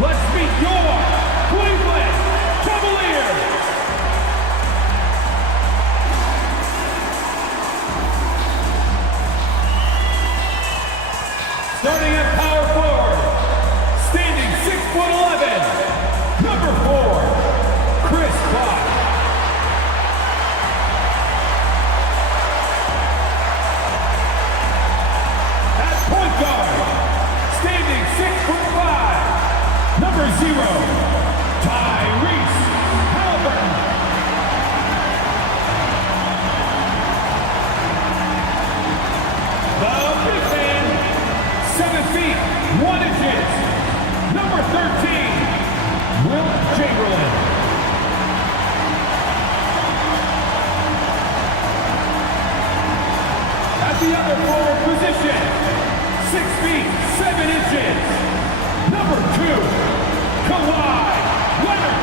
Let's meet your Cleveland Cavaliers. Starting at power forward, standing 6'11", number 4, Chris Bosh. At point guard, standing 6'5", number 0, Tyrese Halliburton. The big man, 7 feet, 1 inches, number 13, Will Chamberlain. At the other forward position, 6 feet, 7 inches, number 2, Kawhi Leonard.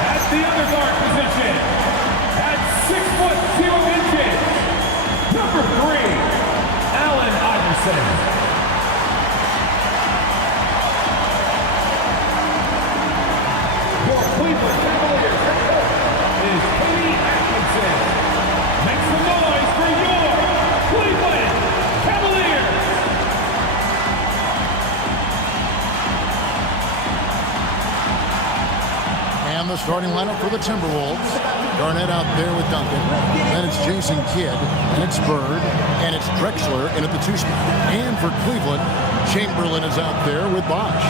At the other guard position, at 6 foot 0 inches, number 3, Allen Iverson. For Cleveland Cavaliers head coach is Kenny Atkinson. Make some noise for your Cleveland Cavaliers. And the starting lineup for the Timberwolves. Garnett out there with Duncan. Then it's Jason Kidd. And it's Bird. And it's Drexler in at the 2 spot. And for Cleveland, Chamberlain is out there with Bosh.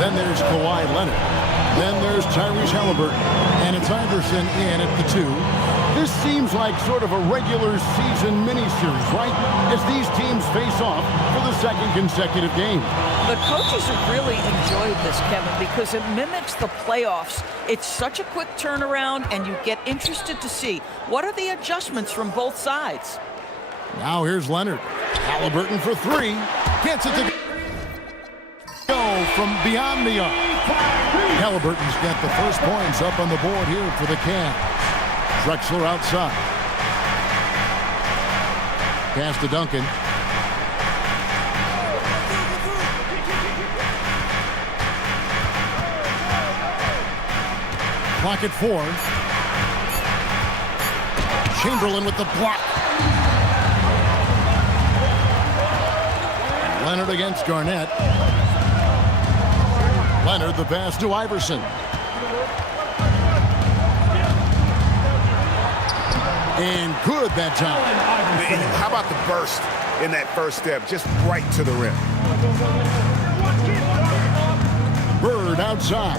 Then there's Kawhi Leonard. Then there's Tyrese Halliburton. And it's Iverson in at the 2. This seems like sort of a regular season mini-series, right? As these teams face off for the second consecutive game. The coaches have really enjoyed this, Kevin, because it mimics the playoffs. It's such a quick turnaround, and you get interested to see what are the adjustments from both sides. Now here's Leonard. Halliburton for 3. Gets it to go from beyond the arc. Halliburton's got the first points up on the board here for the Cavs. Drexler outside. Pass to Duncan. Clock at 4. Chamberlain with the block. Leonard against Garnett. Leonard the pass to Iverson. And good that time. How about the burst in that first step? Just right to the rim. Bird outside.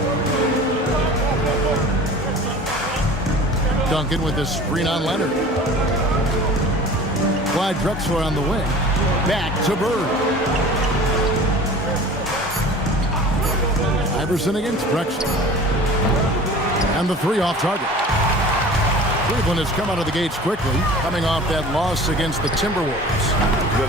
Duncan with the screen on Leonard. Clyde Drexler on the wing. Back to Bird. Iverson against Drexler. And the 3 off target. Cleveland has come out of the gates quickly, coming off that loss against the Timberwolves.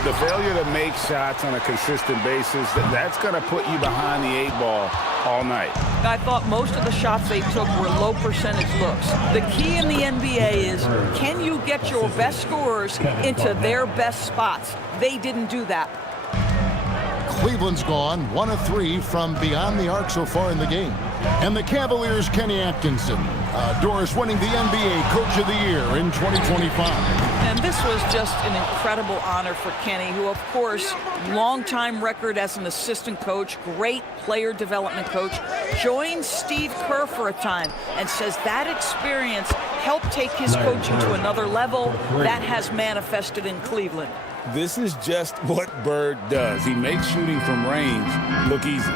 The failure to make shots on a consistent basis, that's going to put you behind the 8 ball all night. I thought most of the shots they took were low percentage looks. The key in the NBA is, can you get your best scorers into their best spots? They didn't do that. Cleveland's gone 1 of 3 from beyond the arc so far in the game. And the Cavaliers' Kenny Atkinson. Doris winning the NBA Coach of the Year in 2025. And this was just an incredible honor for Kenny, who, of course, long-time record as an assistant coach, great player development coach, joined Steve Kerr for a time and says that experience helped take his coaching to another level. That has manifested in Cleveland. This is just what Bird does. He makes shooting from range look easy.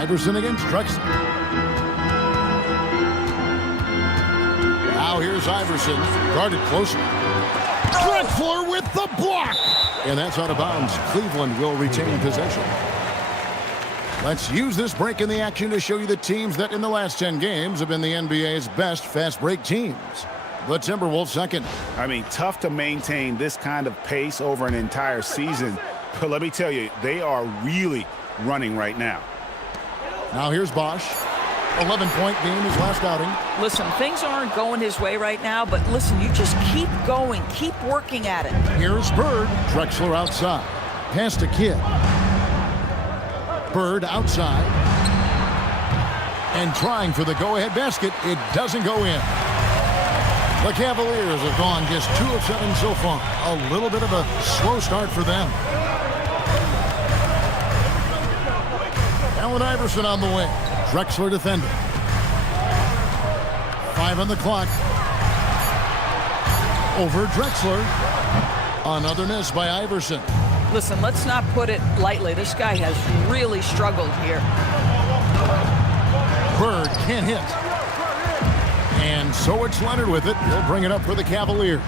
Iverson against Drexler. Now here's Iverson, guarded closer. Drexler with the block! And that's out of bounds. Cleveland will retain possession. Let's use this break in the action to show you the teams that in the last 10 games have been the NBA's best fast break teams. The Timberwolves second. I mean, tough to maintain this kind of pace over an entire season. But let me tell you, they are really running right now. Now here's Bosh. 11-point game his last outing. Listen, things aren't going his way right now, but listen, you just keep going, keep working at it. Here's Bird. Drexler outside. Pass to Kidd. Bird outside. And trying for the go-ahead basket. It doesn't go in. The Cavaliers have gone just 2 of 7 so far. A little bit of a slow start for them. Allen Iverson on the way. Drexler defending. 5 on the clock. Over Drexler. Another miss by Iverson. Listen, let's not put it lightly. This guy has really struggled here. Bird can't hit. And so it's Leonard with it. He'll bring it up for the Cavaliers.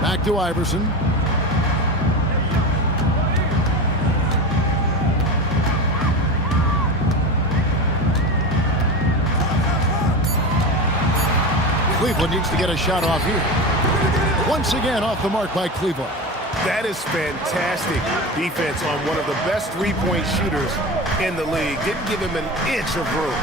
Back to Iverson. Cleveland needs to get a shot off here. Once again off the mark by Cleveland. That is fantastic defense on one of the best three-point shooters in the league. Didn't give him an inch of room.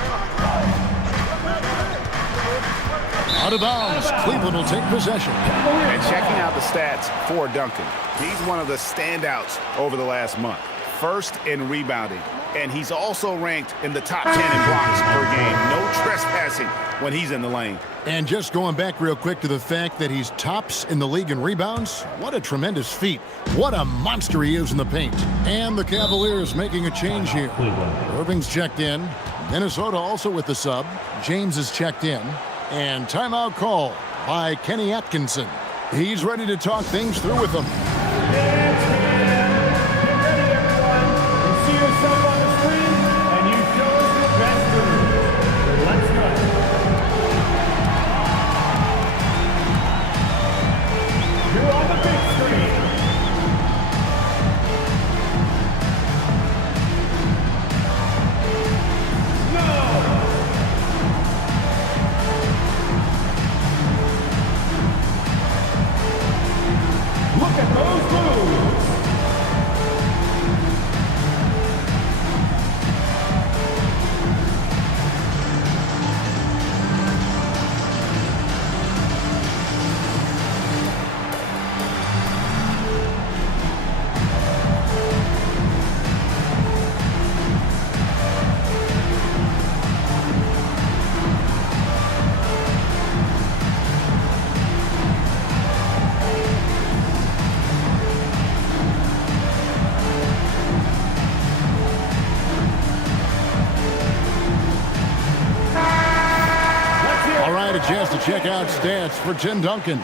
Out of bounds. Cleveland will take possession. And checking out the stats for Duncan. He's one of the standouts over the last month. First in rebounding. And he's also ranked in the top 10 in blocks per game. No trespassing when he's in the lane. And just going back real quick to the fact that he's tops in the league in rebounds. What a tremendous feat. What a monster he is in the paint. And the Cavaliers making a change here. Irving's checked in. Minnesota also with the sub. James is checked in. And timeout call by Kenny Atkinson. He's ready to talk things through with them. See yourself on the screen, and you show us your best move. Let's go. You're on the big screen. No. Look at those moves. A chance to check out stats for Tim Duncan.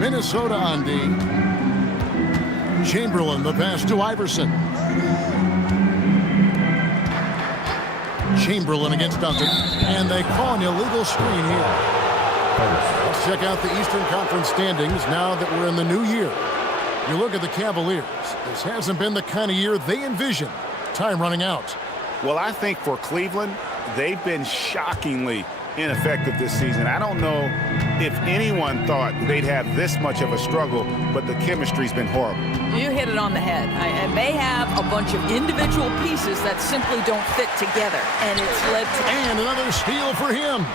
Minnesota on D. Chamberlain, the pass to Iverson. Chamberlain against Duncan, and they call an illegal screen here. Let's check out the Eastern Conference standings now that we're in the new year. You look at the Cavaliers. This hasn't been the kind of year they envisioned. Time running out. Well, I think for Cleveland, they've been shockingly ineffective this season. I don't know if anyone thought they'd have this much of a struggle, but the chemistry's been horrible. You hit it on the head. And they have a bunch of individual pieces that simply don't fit together. And it's led to... And another steal for him.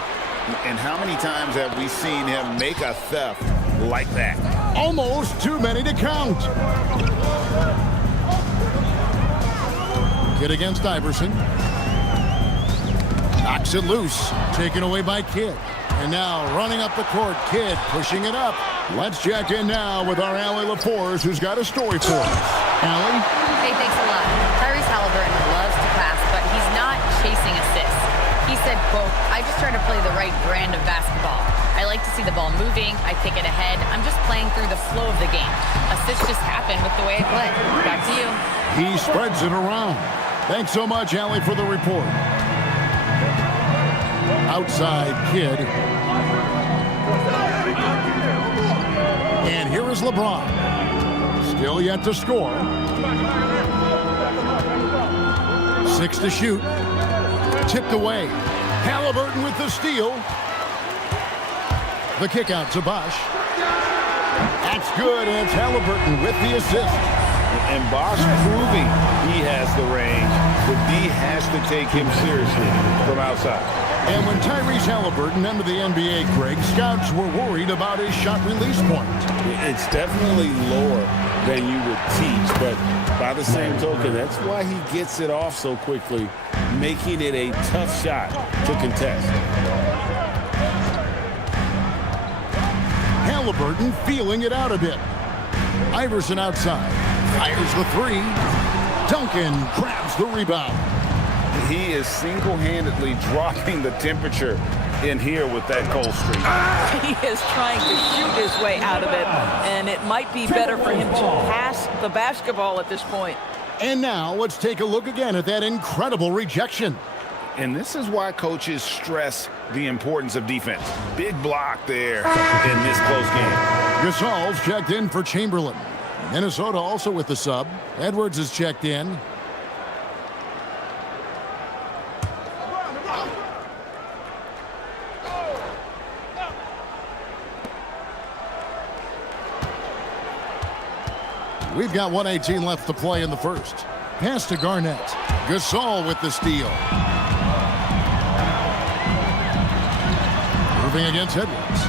And how many times have we seen him make a theft like that? Almost too many to count. Kidd against Iverson. Knocks it loose. Taken away by Kidd. And now running up the court, Kidd pushing it up. Let's check in now with our Allie Lapores, who's got a story for us. Allie? Hey, thanks a lot. Tyrese Halliburton loves to pass, but he's not chasing assists. He said, quote, "I just try to play the right brand of basketball. I like to see the ball moving. I kick it ahead. I'm just playing through the flow of the game. Assists just happen with the way I play." Back to you. He spreads it around. Thanks so much, Allie, for the report. Outside Kidd. And here is LeBron. Still yet to score. 6 to shoot. Tipped away. Halliburton with the steal. The kick out to Bosch. That's good, and it's Halliburton with the assist. And Bosch proving he has the range, but D has to take him seriously from outside. And when Tyrese Halliburton entered the NBA, Greg, scouts were worried about his shot release point. It's definitely lower than you would teach, but by the same token, that's why he gets it off so quickly, making it a tough shot to contest. Halliburton feeling it out a bit. Iverson outside. Fires the three. Duncan grabs the rebound. He is single-handedly dropping the temperature in here with that cold streak. He is trying to shoot his way out of it, and it might be better for him to pass the basketball at this point. And now let's take a look again at that incredible rejection. And this is why coaches stress the importance of defense. Big block there in this close game. Gasol's checked in for Chamberlain. Minnesota also with the sub. Edwards is checked in. We've got 1:18 left to play in the first. Pass to Garnett. Gasol with the steal. Irving against Edwards.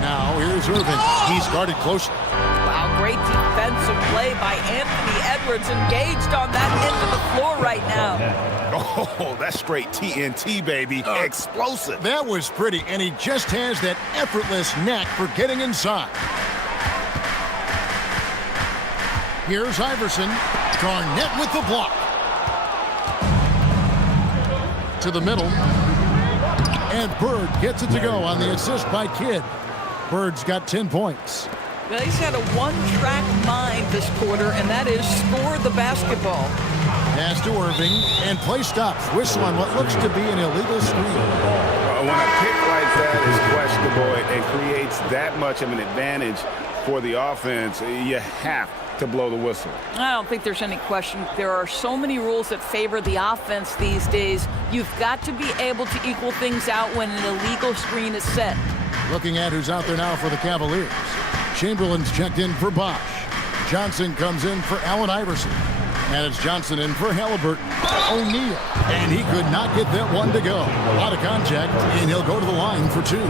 Now here's Irving. He's guarded closely. Wow, great defensive play by Anthony Edwards, engaged on that end of the floor right now. Oh, that's straight TNT, baby. Explosive. That was pretty, and he just has that effortless knack for getting inside. Here's Iverson. Garnett with the block. To the middle. And Bird gets it to go on the assist by Kidd. Bird's got 10 points. Well, he's had a one-track mind this quarter, and that is score the basketball. Pass to Irving, and play stops. Whistle on what looks to be an illegal screen. When a pick like that is questionable and creates that much of an advantage for the offense, you have to blow the whistle. I don't think there's any question. There are so many rules that favor the offense these days. You've got to be able to equal things out when an illegal screen is set. Looking at who's out there now for the Cavaliers. Chamberlain's checked in for Bosch. Johnson comes in for Allen Iverson. And it's Johnson in for Halliburton. O'Neal. And he could not get that one to go. A lot of contact, and he'll go to the line for two.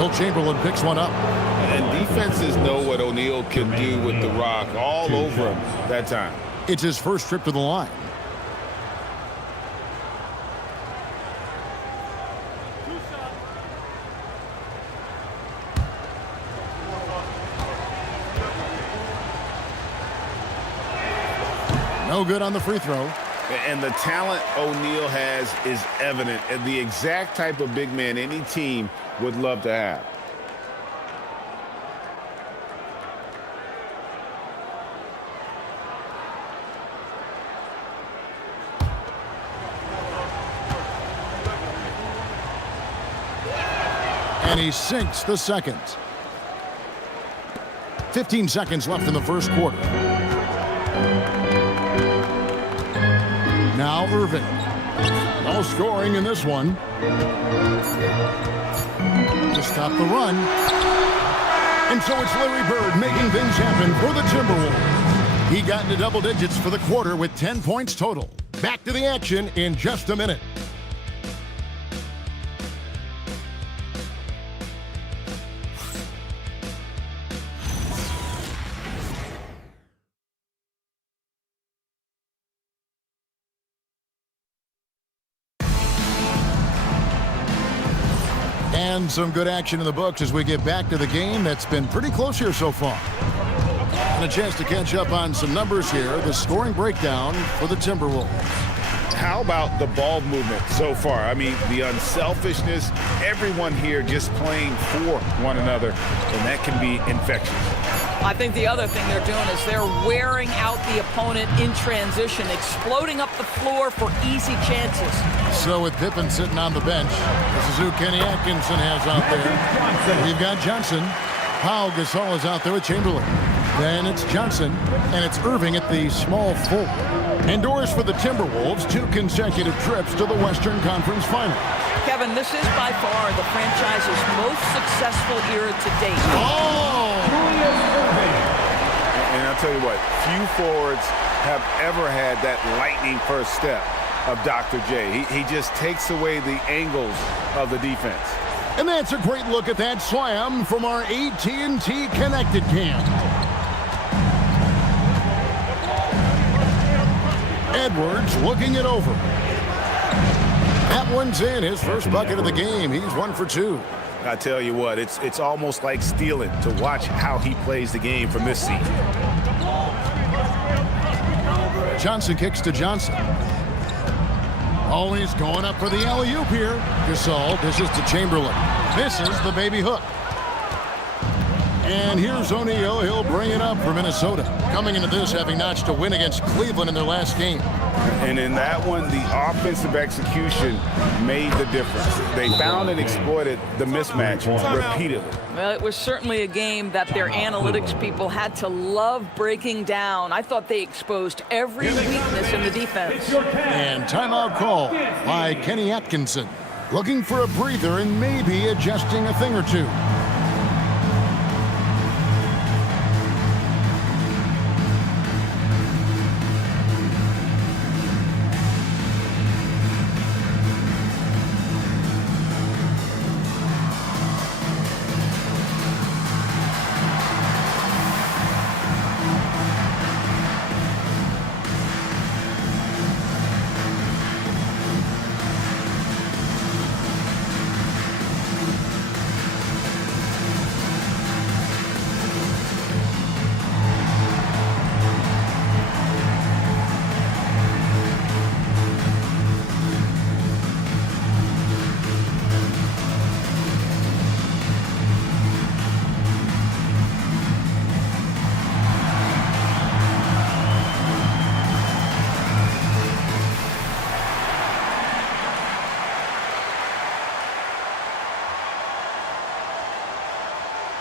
Will Chamberlain picks one up. And defenses know what O'Neal can do with the rock all over him that time. It's his first trip to the line. No good on the free throw. And the talent O'Neal has is evident, and the exact type of big man any team would love to have. And he sinks the second. 15 seconds left in the first quarter. Now Irving. No scoring in this one. To stop the run. And so it's Larry Bird making things happen for the Timberwolves. He got into double digits for the quarter with 10 points total. Back to the action in just a minute. And some good action in the books as we get back to the game that's been pretty close here so far. And a chance to catch up on some numbers here. The scoring breakdown for the Timberwolves. How about the ball movement so far? I mean, the unselfishness, everyone here just playing for one another, and that can be infectious. I think the other thing they're doing is they're wearing out the opponent in transition, exploding up the floor for easy chances. So with Pippen sitting on the bench, this is who Kenny Atkinson has out there. We've got Johnson. Pau Gasol is out there with Chamberlain. Then it's Johnson, and it's Irving at the small forward. Indoors for the Timberwolves, 2 consecutive trips to the Western Conference Finals. Kevin, this is by far the franchise's most successful era to date. Oh! And I'll tell you what, few forwards have ever had that lightning first step of Dr. J. He just takes away the angles of the defense. And that's a great look at that slam from our AT&T Connected Cam. Edwards looking it over. That one's in, his first bucket of the game. He's 1 for 2. I tell you what, it's almost like stealing to watch how he plays the game from this seat. Johnson kicks to Johnson. Always going up for the alley-oop here. Gasol dishes to Chamberlain. Misses the baby hook. And here's O'Neal. He'll bring it up for Minnesota. Coming into this, having notched a win against Cleveland in their last game. And in that one, the offensive execution made the difference. They found and exploited the mismatch repeatedly. Well, it was certainly a game that their analytics people had to love breaking down. I thought they exposed every weakness in the defense. And timeout call by Kenny Atkinson. Looking for a breather and maybe adjusting a thing or two.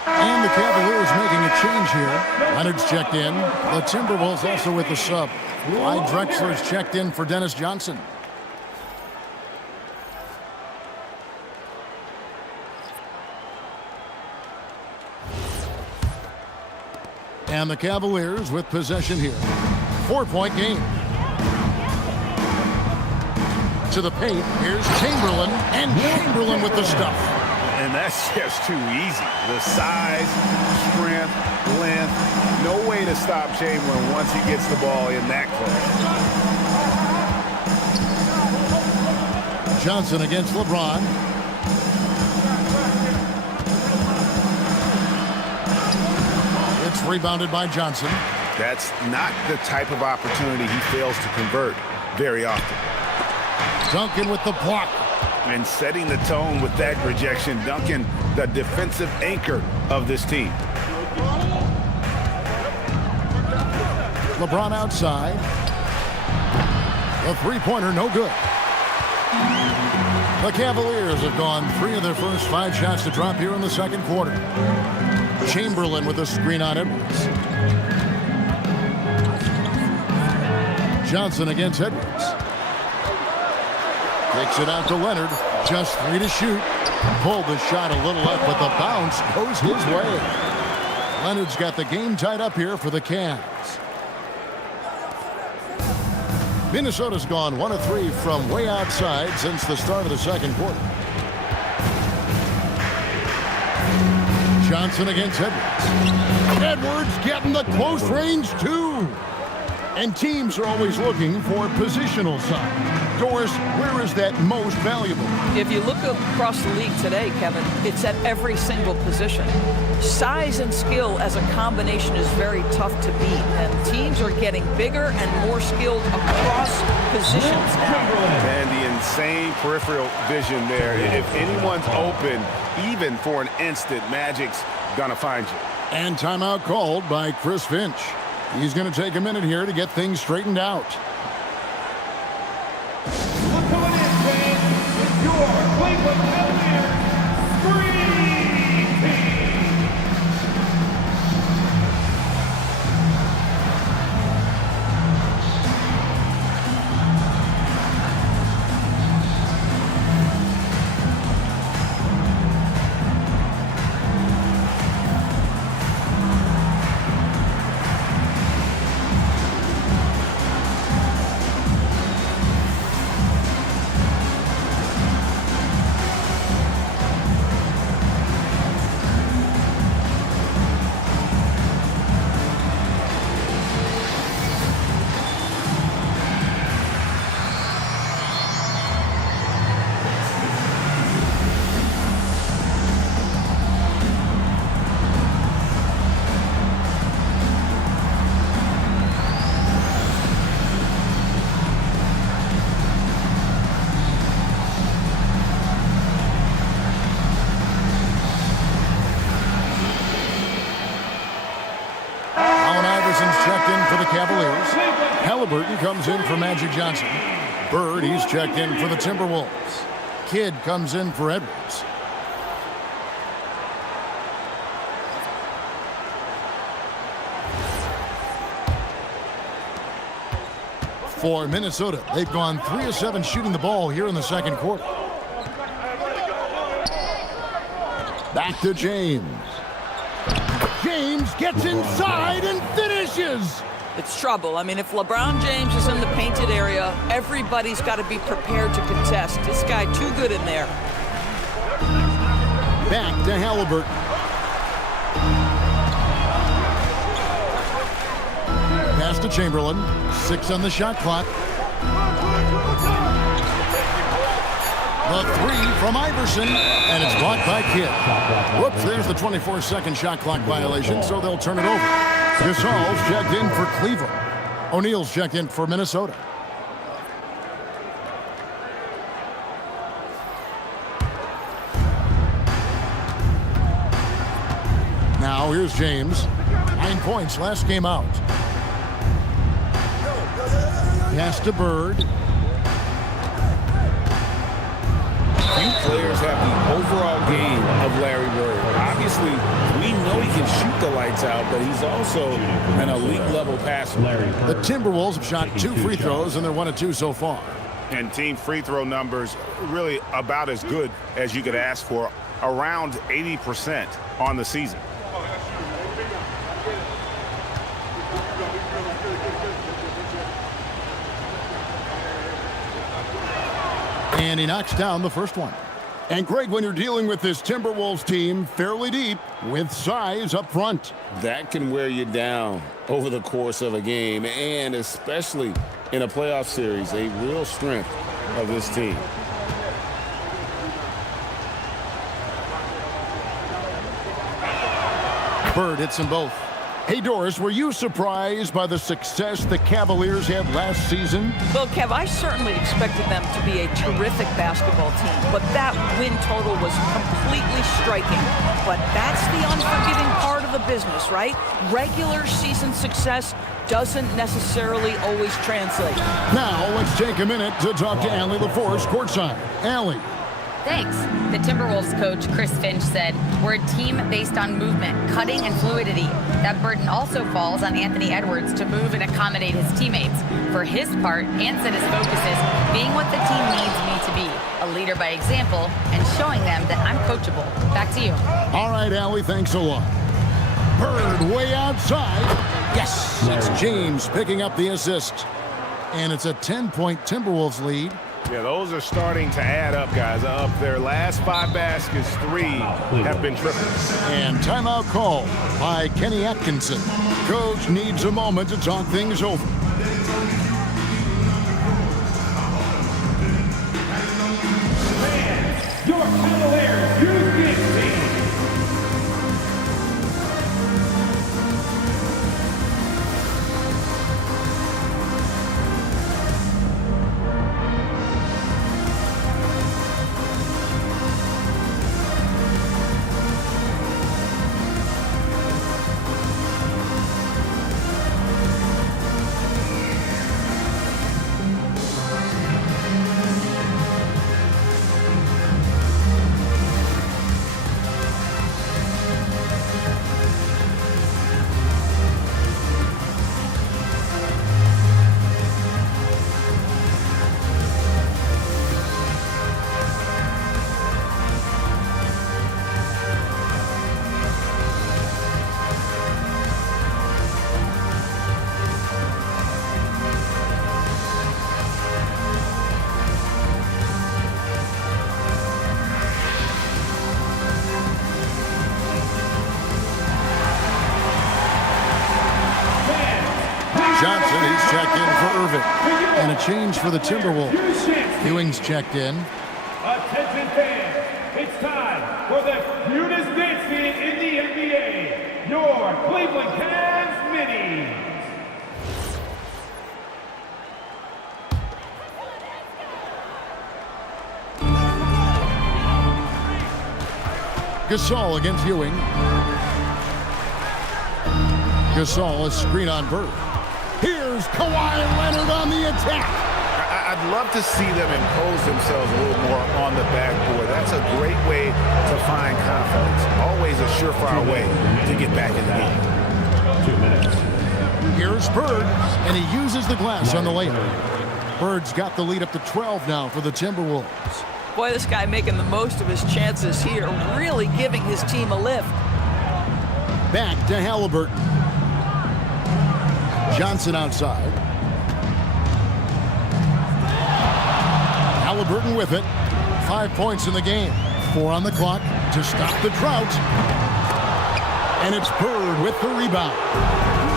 And the Cavaliers making a change here. Leonard's checked in. The Timberwolves also with the sub. Clyde Drexler's checked in for Dennis Johnson. And the Cavaliers with possession here. 4-point game. To the paint. Here's Chamberlain. And Chamberlain with the stuff. And that's just too easy. The size, strength, length. No way to stop Chamberlain once he gets the ball in that close. Johnson against LeBron. It's rebounded by Johnson. That's not the type of opportunity he fails to convert very often. Duncan with the block. And setting the tone with that rejection. Duncan, the defensive anchor of this team. LeBron outside. The three-pointer, no good. The Cavaliers have gone 3 of their first 5 shots to drop here in the second quarter. Chamberlain with a screen on Edwards. Johnson against Edwards. Takes it out to Leonard. Just 3 to shoot. Pulled the shot a little up, but the bounce goes his way. Leonard's got the game tied up here for the Cavs. Minnesota's gone 1 of 3 from way outside since the start of the second quarter. Johnson against Edwards. Edwards getting the close range too. And teams are always looking for positional size. Doris, where is that most valuable? If you look across the league today, Kevin, it's at every single position. Size and skill as a combination is very tough to beat, and teams are getting bigger and more skilled across positions now. And the insane peripheral vision there. If anyone's open, even for an instant, Magic's gonna find you. And timeout called by Chris Finch. He's going to take a minute here to get things straightened out. Coming in, fans, it's your Cleveland Cavaliers Screen Team. checked in for the Cavaliers. Halliburton comes in for Magic Johnson. Bird, he's checked in for the Timberwolves. Kidd comes in for Edwards. For Minnesota, they've gone 3 of 7 shooting the ball here in the second quarter. Back to James. James gets inside and finishes. It's trouble. I mean, if LeBron James is in the painted area, everybody's got to be prepared to contest. This guy too good in there. Back to Halliburton. Pass to Chamberlain. 6 on the shot clock. The 3 from Iverson, and it's blocked by Kidd. Whoops, there's the 24-second shot clock violation, so they'll turn it over. Gasol's checked in for Cleveland. O'Neal's checked in for Minnesota. Now here's James. 9 points last game out. Pass to Bird. Few players have the overall game of Larry Bird. Obviously, we know he can shoot the lights out, but he's also an elite-level passer. The Timberwolves have shot 2 free throws, and they're 1 of 2 so far. And team free throw numbers really about as good as you could ask for, around 80% on the season. And he knocks down the first one. And Greg, when you're dealing with this Timberwolves team fairly deep with size up front, That can wear you down over the course of a game, and especially in a playoff series, a real strength of this team. Bird hits them both. Hey, Doris, were you surprised by the success the Cavaliers had last season? Well, Kev, I certainly expected them to be a terrific basketball team, but that win total was completely striking. But that's the unforgiving part of the business, right? Regular season success doesn't necessarily always translate. Now, let's take a minute to talk to Allie LaForce courtside. Allie. Thanks. The Timberwolves coach, Chris Finch, said, "We're a team based on movement, cutting, and fluidity. That burden also falls on Anthony Edwards to move and accommodate his teammates. For his part, Ant said his focus is being what the team needs me to be, a leader by example, and showing them that I'm coachable." Back to you. All right, Allie, thanks a lot. Bird way outside. Yes, it's James picking up the assist. And it's a 10-point Timberwolves lead. Yeah, those are starting to add up, guys. Up their last 5 baskets, 3 have been triples. And timeout call by Kenny Atkinson. Coach needs a moment to talk things over. Your Cavaliers, you team. Johnson, he's checked in for Irving. And a change for the Timberwolves. Ewing's checked in. Attention fans, it's time for the cutest dance scene in the NBA. Your Cleveland Cavs Minis. Gasol against Ewing. Gasol, a screen on Bird. Here's Kawhi Leonard on the attack. I'd love to see them impose themselves a little more on the backboard. That's a great way to find confidence. Always a surefire way to get back in the game. 2 minutes. Here's Bird, and he uses the glass on the layup. Bird's got the lead up to 12 now for the Timberwolves. Boy, this guy making the most of his chances here, really giving his team a lift. Back to Halliburton. Johnson outside. Halliburton with it. 5 points in the game. 4 on the clock to stop the drought. And it's Bird with the rebound.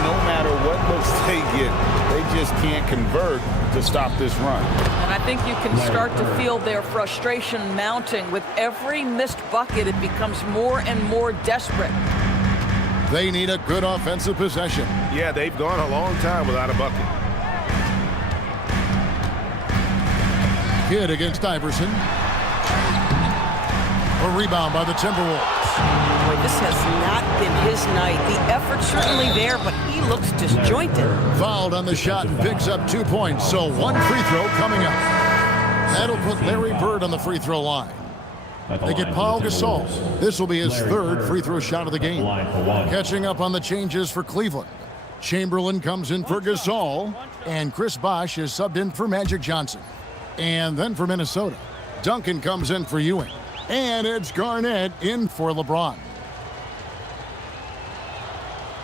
No matter what looks they get, they just can't convert to stop this run. And I think you can start to feel their frustration mounting. With every missed bucket, it becomes more and more desperate. They need a good offensive possession. Yeah, they've gone a long time without a bucket. Kidd against Iverson. A rebound by the Timberwolves. Boy, this has not been his night. The effort's certainly there, but he looks disjointed. Fouled on the shot and picks up 2 points, so 1 free throw coming up. That'll put Larry Bird on the free throw line. They get Paul Gasol. This will be his 3rd free throw shot of the game. Catching up on the changes for Cleveland. Chamberlain comes in for Gasol, and Chris Bosh is subbed in for Magic Johnson. And then for Minnesota, Duncan comes in for Ewing. And it's Garnett in for LeBron.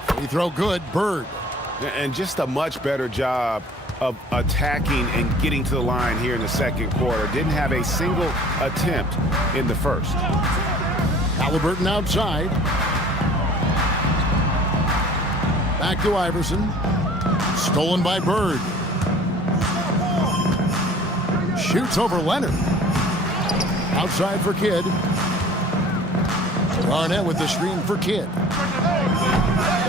Free throw good, Bird. And just a much better job of attacking and getting to the line here in the second quarter. Didn't have a single attempt in the first. Halliburton outside. Back to Iverson. Stolen by Bird. Shoots over Leonard. Outside for Kidd. Garnett with the screen for Kidd.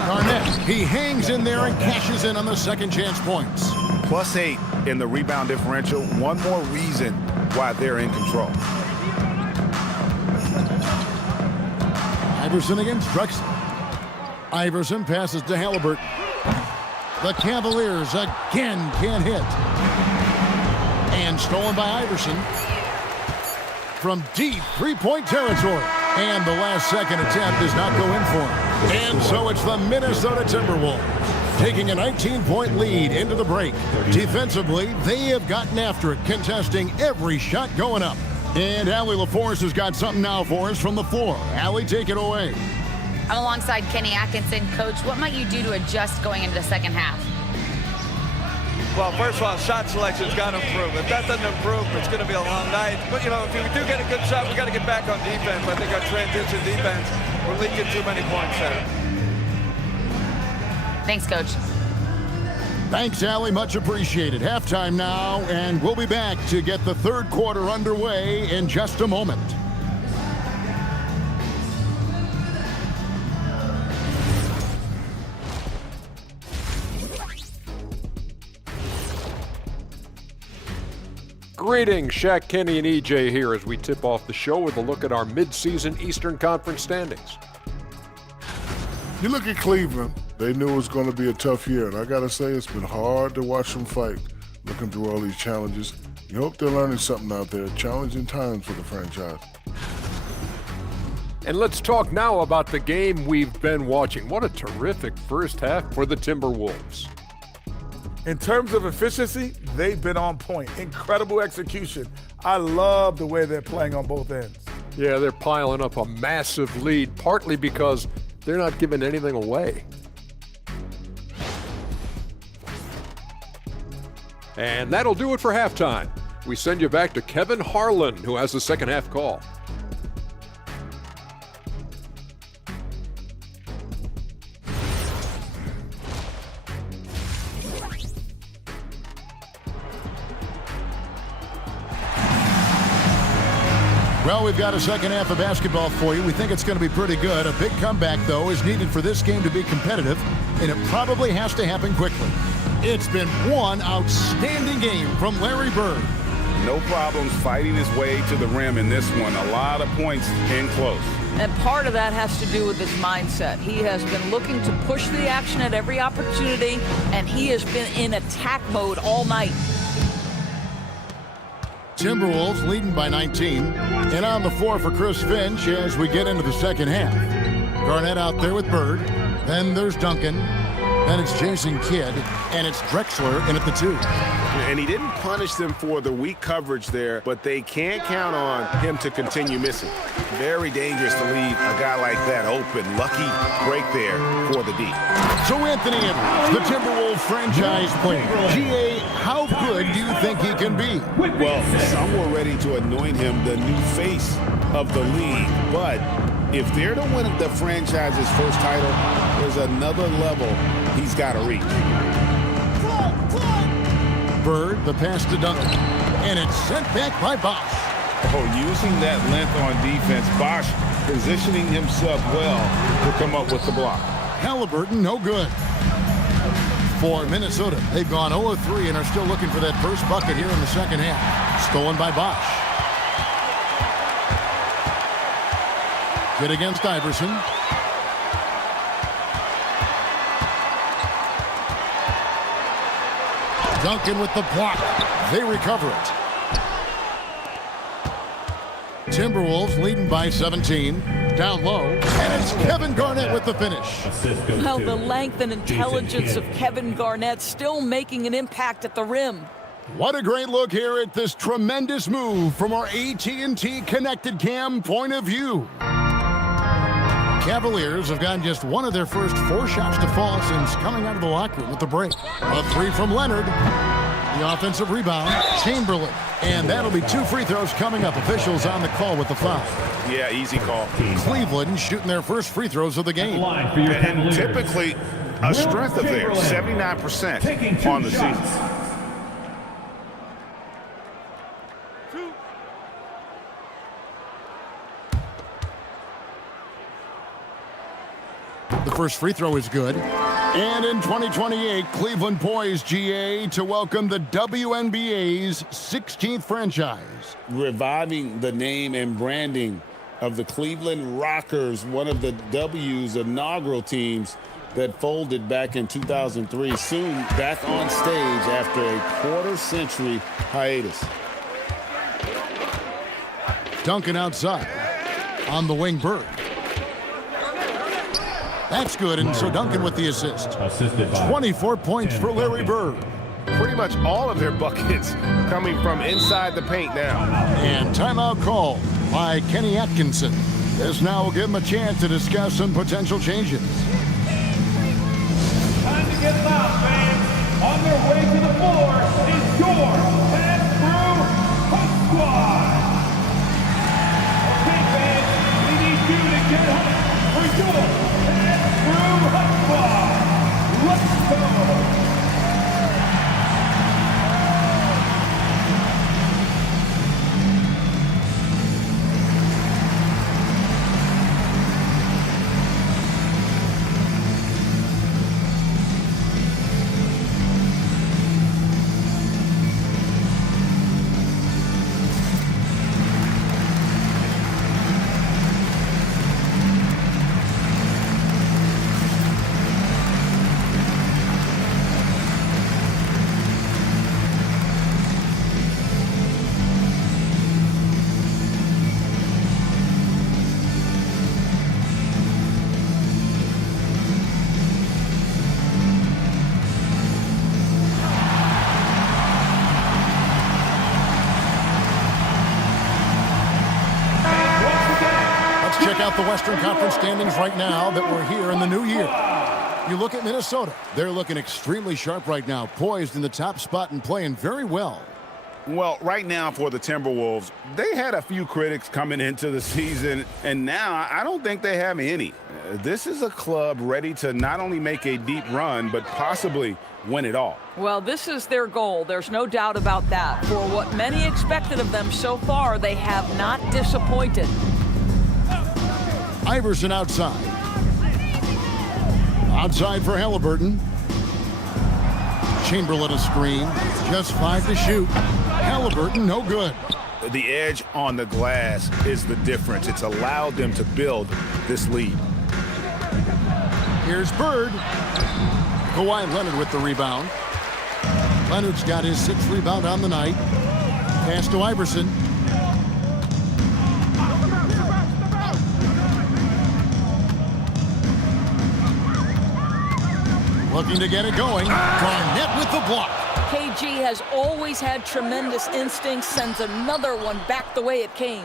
Garnett, he hangs in there and cashes in on the second chance points. +8 in the rebound differential. One more reason why they're in control. Iverson against Drexler. Iverson passes to Halliburton. The Cavaliers again can't hit. And stolen by Iverson. From deep three-point territory. And the last second attempt does not go in for him. And so it's the Minnesota Timberwolves taking a 19-point lead into the break. Defensively, they have gotten after it, contesting every shot going up. And Allie LaForce has got something now for us from the floor. Allie, take it away. I'm alongside Kenny Atkinson. Coach, what might you do to adjust going into the second half? Well, first of all, shot selection's got to improve. If that doesn't improve, it's going to be a long night. But, you know, if we do get a good shot, we got to get back on defense. I think our transition defense, we're leaking too many points there. Thanks, Coach. Thanks, Allie. Much appreciated. Halftime now, and we'll be back to get the third quarter underway in just a moment. Greetings, Shaq, Kenny, and EJ here as we tip off the show with a look at our midseason Eastern Conference standings. You look at Cleveland, they knew it was going to be a tough year, and I got to say it's been hard to watch them fight, looking through all these challenges. You hope they're learning something out there, challenging times for the franchise. And let's talk now about the game we've been watching. What a terrific first half for the Timberwolves. In terms of efficiency, they've been on point. Incredible execution. I love the way they're playing on both ends. Yeah, they're piling up a massive lead, partly because they're not giving anything away. And that'll do it for halftime. We send you back to Kevin Harlan, who has the second half call. Well, we've got a second half of basketball for you. We think it's going to be pretty good. A big comeback, though, is needed for this game to be competitive, and it probably has to happen quickly. It's been one outstanding game from Larry Bird. No problems fighting his way to the rim in this one. A lot of points in close. And part of that has to do with his mindset. He has been looking to push the action at every opportunity, and he has been in attack mode all night. Timberwolves leading by 19. And on the floor for Chris Finch as we get into the second half. Garnett out there with Bird. Then there's Duncan. Then it's Jason Kidd. And it's Drexler in at the 2. And he didn't punish them for the weak coverage there, but they can't count on him to continue missing. Very dangerous to leave a guy like that open. Lucky break there for the D. So Anthony Edwards, the Timberwolves franchise player. GA, how good do you think he can be? Well, some were ready to anoint him the new face of the league, but if they're to win the franchise's first title, there's another level he's got to reach. Bird, the pass to Duncan, and it's sent back by Bosch. Oh, using that length on defense, Bosch positioning himself well to come up with the block. Halliburton, no good. For Minnesota, they've gone 0-3 and are still looking for that first bucket here in the second half. Stolen by Bosch. Good against Iverson. Duncan with the block. They recover it. Timberwolves leading by 17. Down low. And it's Kevin Garnett with the finish. Well, the length and intelligence of Kevin Garnett still making an impact at the rim. What a great look here at this tremendous move from our AT&T Connected Cam point of view. Cavaliers have gotten just one of their first 4 shots to fall since coming out of the locker room with the break. A 3 from Leonard. The offensive rebound, Chamberlain. And that'll be 2 free throws coming up. Officials on the call with the foul. Yeah, easy call. Cleveland shooting their first free throws of the game. And typically a strength of theirs, 79% on the season. The first free throw is good. And in 2028, Cleveland poised, GA, to welcome the WNBA's 16th franchise. Reviving the name and branding of the Cleveland Rockers, one of the W's inaugural teams that folded back in 2003, soon back on stage after a quarter-century hiatus. Duncan outside. On the wing, Bird. That's good, and so Duncan with the assist. 24 points for Larry Bird. Pretty much all of their buckets coming from inside the paint now. And timeout call by Kenny Atkinson. This now will give him a chance to discuss some potential changes. Time to get loud, fans. On their way to the floor is your pass-through Hut Squad. Okay, fans, we need you to get up for your pass-through Hut Squad. Let's go. Check out the Western Conference standings right now that we're here in the new year. You look at Minnesota. They're looking extremely sharp right now, poised in the top spot and playing very well. Well, right now for the Timberwolves, they had a few critics coming into the season, and now I don't think they have any. This is a club ready to not only make a deep run, but possibly win it all. Well, this is their goal. There's no doubt about that. For what many expected of them so far, they have not disappointed. Iverson outside. Outside for Halliburton. Chamberlain a screen. Just 5 to shoot. Halliburton, no good. The edge on the glass is the difference. It's allowed them to build this lead. Here's Bird. Kawhi Leonard with the rebound. Leonard's got his 6th rebound on the night. Pass to Iverson. Looking to get it going. Garnett with the block. KG has always had tremendous instincts, sends another one back the way it came.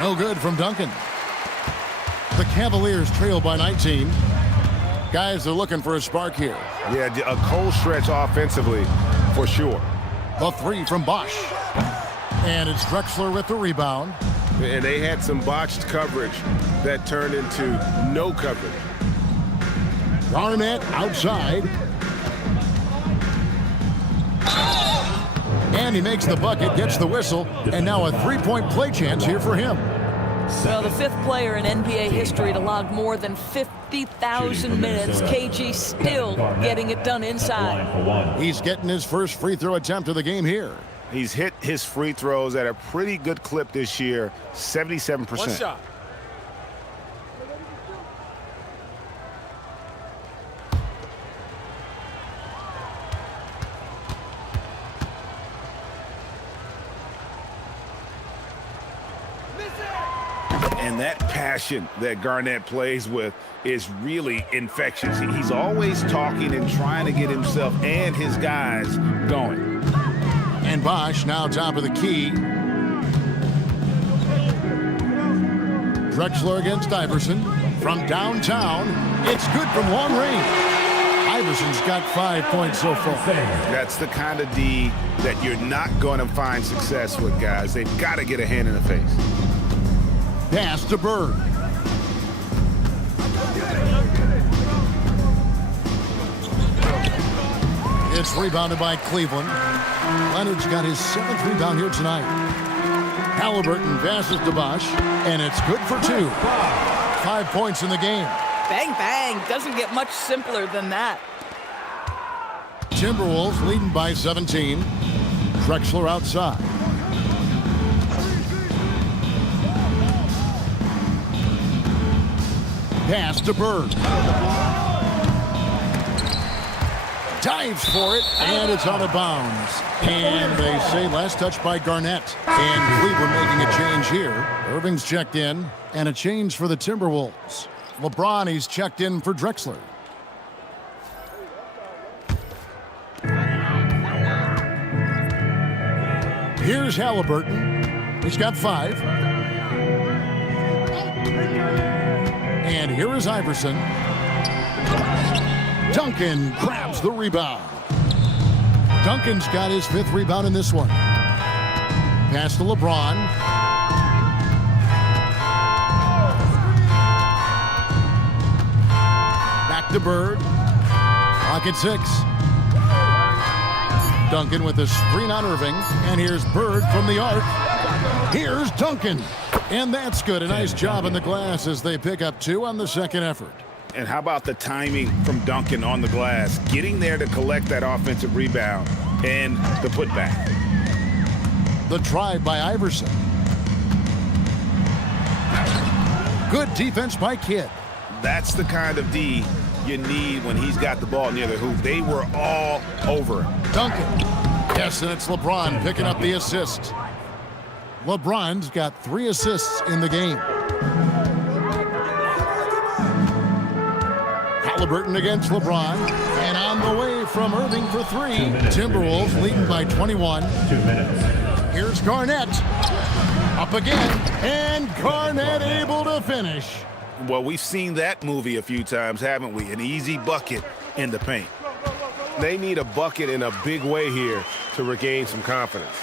No good from Duncan. The Cavaliers trail by 19. Guys are looking for a spark here. Yeah, a cold stretch offensively for sure. The 3 from Bosch. And it's Drexler with the rebound. And they had some botched coverage that turned into no coverage. Garnett outside. And he makes the bucket, gets the whistle, and now a 3-point play chance here for him. Well, the 5th player in NBA history to log more than 50,000 minutes. KG still getting it done inside. He's getting his first free throw attempt of the game here. He's hit his free throws at a pretty good clip this year, 77%. One shot. And that passion that Garnett plays with is really infectious. He's always talking and trying to get himself and his guys going. And Bosch now top of the key. Drexler against Iverson. From downtown, it's good from long range. Iverson's got 5 points so far. That's the kind of D that you're not going to find success with, guys. They've got to get a hand in the face. Pass to Bird. It's rebounded by Cleveland. Leonard's got his 7th rebound here tonight. Halliburton passes to Bosch, and it's good for 2. 5 points in the game. Bang, bang. Doesn't get much simpler than that. Timberwolves leading by 17. Drexler outside. Pass to Bird. Dives for it, and it's out of bounds. And they say last touch by Garnett. And Cleveland making a change here. Irving's checked in, and a change for the Timberwolves. LeBron, he's checked in for Drexler. Here's Halliburton. He's got 5. And here is Iverson. Duncan grabs the rebound. Duncan's got his 5th rebound in this one. Pass to LeBron. Back to Bird. Clock at 6. Duncan with a screen on Irving. And here's Bird from the arc. Here's Duncan. And that's good. A nice job in the glass as they pick up 2 on the second effort. And how about the timing from Duncan on the glass? Getting there to collect that offensive rebound and the putback. The drive by Iverson. Good defense by Kidd. That's the kind of D you need when he's got the ball near the hoop. They were all over him. Duncan. Yes, and it's LeBron picking up the assist. LeBron's got 3 assists in the game. Halliburton against LeBron. And on the way from Irving for 3. Timberwolves leading by 21. 2 minutes. Here's Garnett. Up again. And Garnett able to finish. Well, we've seen that movie a few times, haven't we? An easy bucket in the paint. They need a bucket in a big way here to regain some confidence.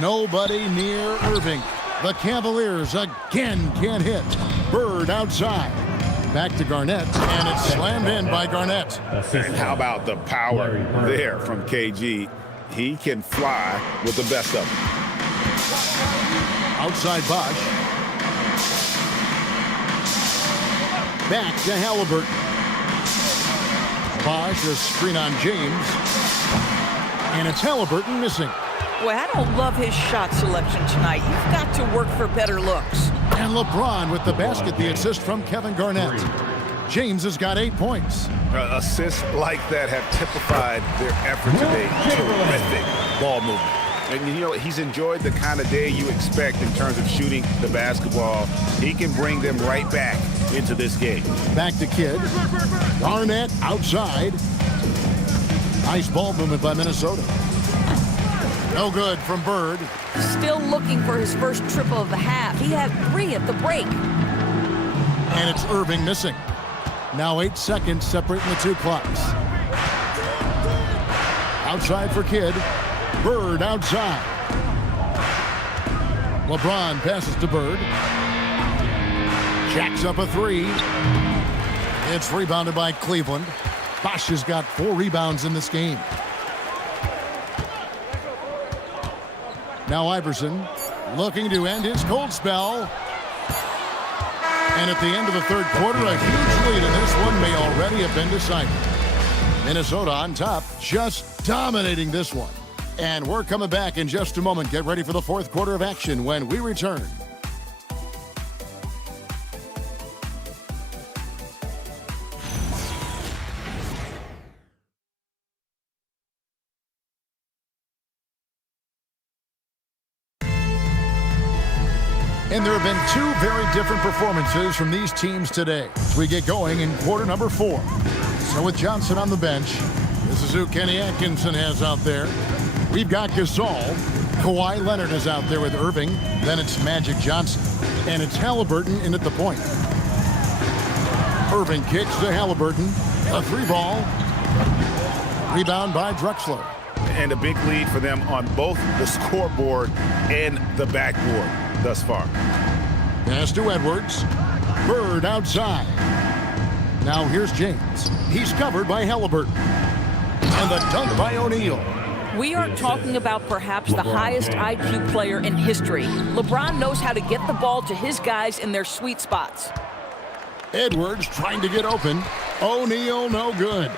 Nobody near Irving. The Cavaliers again can't hit. Bird outside. Back to Garnett, and it's slammed in by Garnett. And how about the power there from KG? He can fly with the best of them. Outside Bosch. Back to Halliburton. Bosch, a screen on James. And it's Halliburton missing. Boy, I don't love his shot selection tonight. You've got to work for better looks. And LeBron with the basket, the assist from Kevin Garnett. James has got 8 points. Assists like that have typified their effort today. Terrific ball movement. And, you know, he's enjoyed the kind of day you expect in terms of shooting the basketball. He can bring them right back into this game. Back to Kidd. Garnett outside. Nice ball movement by Minnesota. No good from Bird. Still looking for his first triple of the half. He had 3 at the break. And it's Irving missing. Now 8 seconds separating the 2 clocks. Outside for Kidd. Bird outside. LeBron passes to Bird. Jacks up a 3. It's rebounded by Cleveland. Bosh has got 4 rebounds in this game. Now Iverson looking to end his cold spell. And at the end of the 3rd quarter, a huge lead, and this one may already have been decided. Minnesota on top, just dominating this one. And we're coming back in just a moment. Get ready for the 4th quarter of action when we return. And there have been 2 very different performances from these teams today as we get going in quarter number 4. So with Johnson on the bench, this is who Kenny Atkinson has out there. We've got Gasol. Kawhi Leonard is out there with Irving. Then it's Magic Johnson. And it's Halliburton in at the point. Irving kicks to Halliburton. A 3-ball. Rebound by Drexler. And a big lead for them on both the scoreboard and the backboard thus far. Pass to Edwards. Bird outside. Now here's James. He's covered by Halliburton. And the dunk by O'Neal. We are talking about perhaps the highest IQ player in history. LeBron knows how to get the ball to his guys in their sweet spots. Edwards trying to get open. O'Neal no good.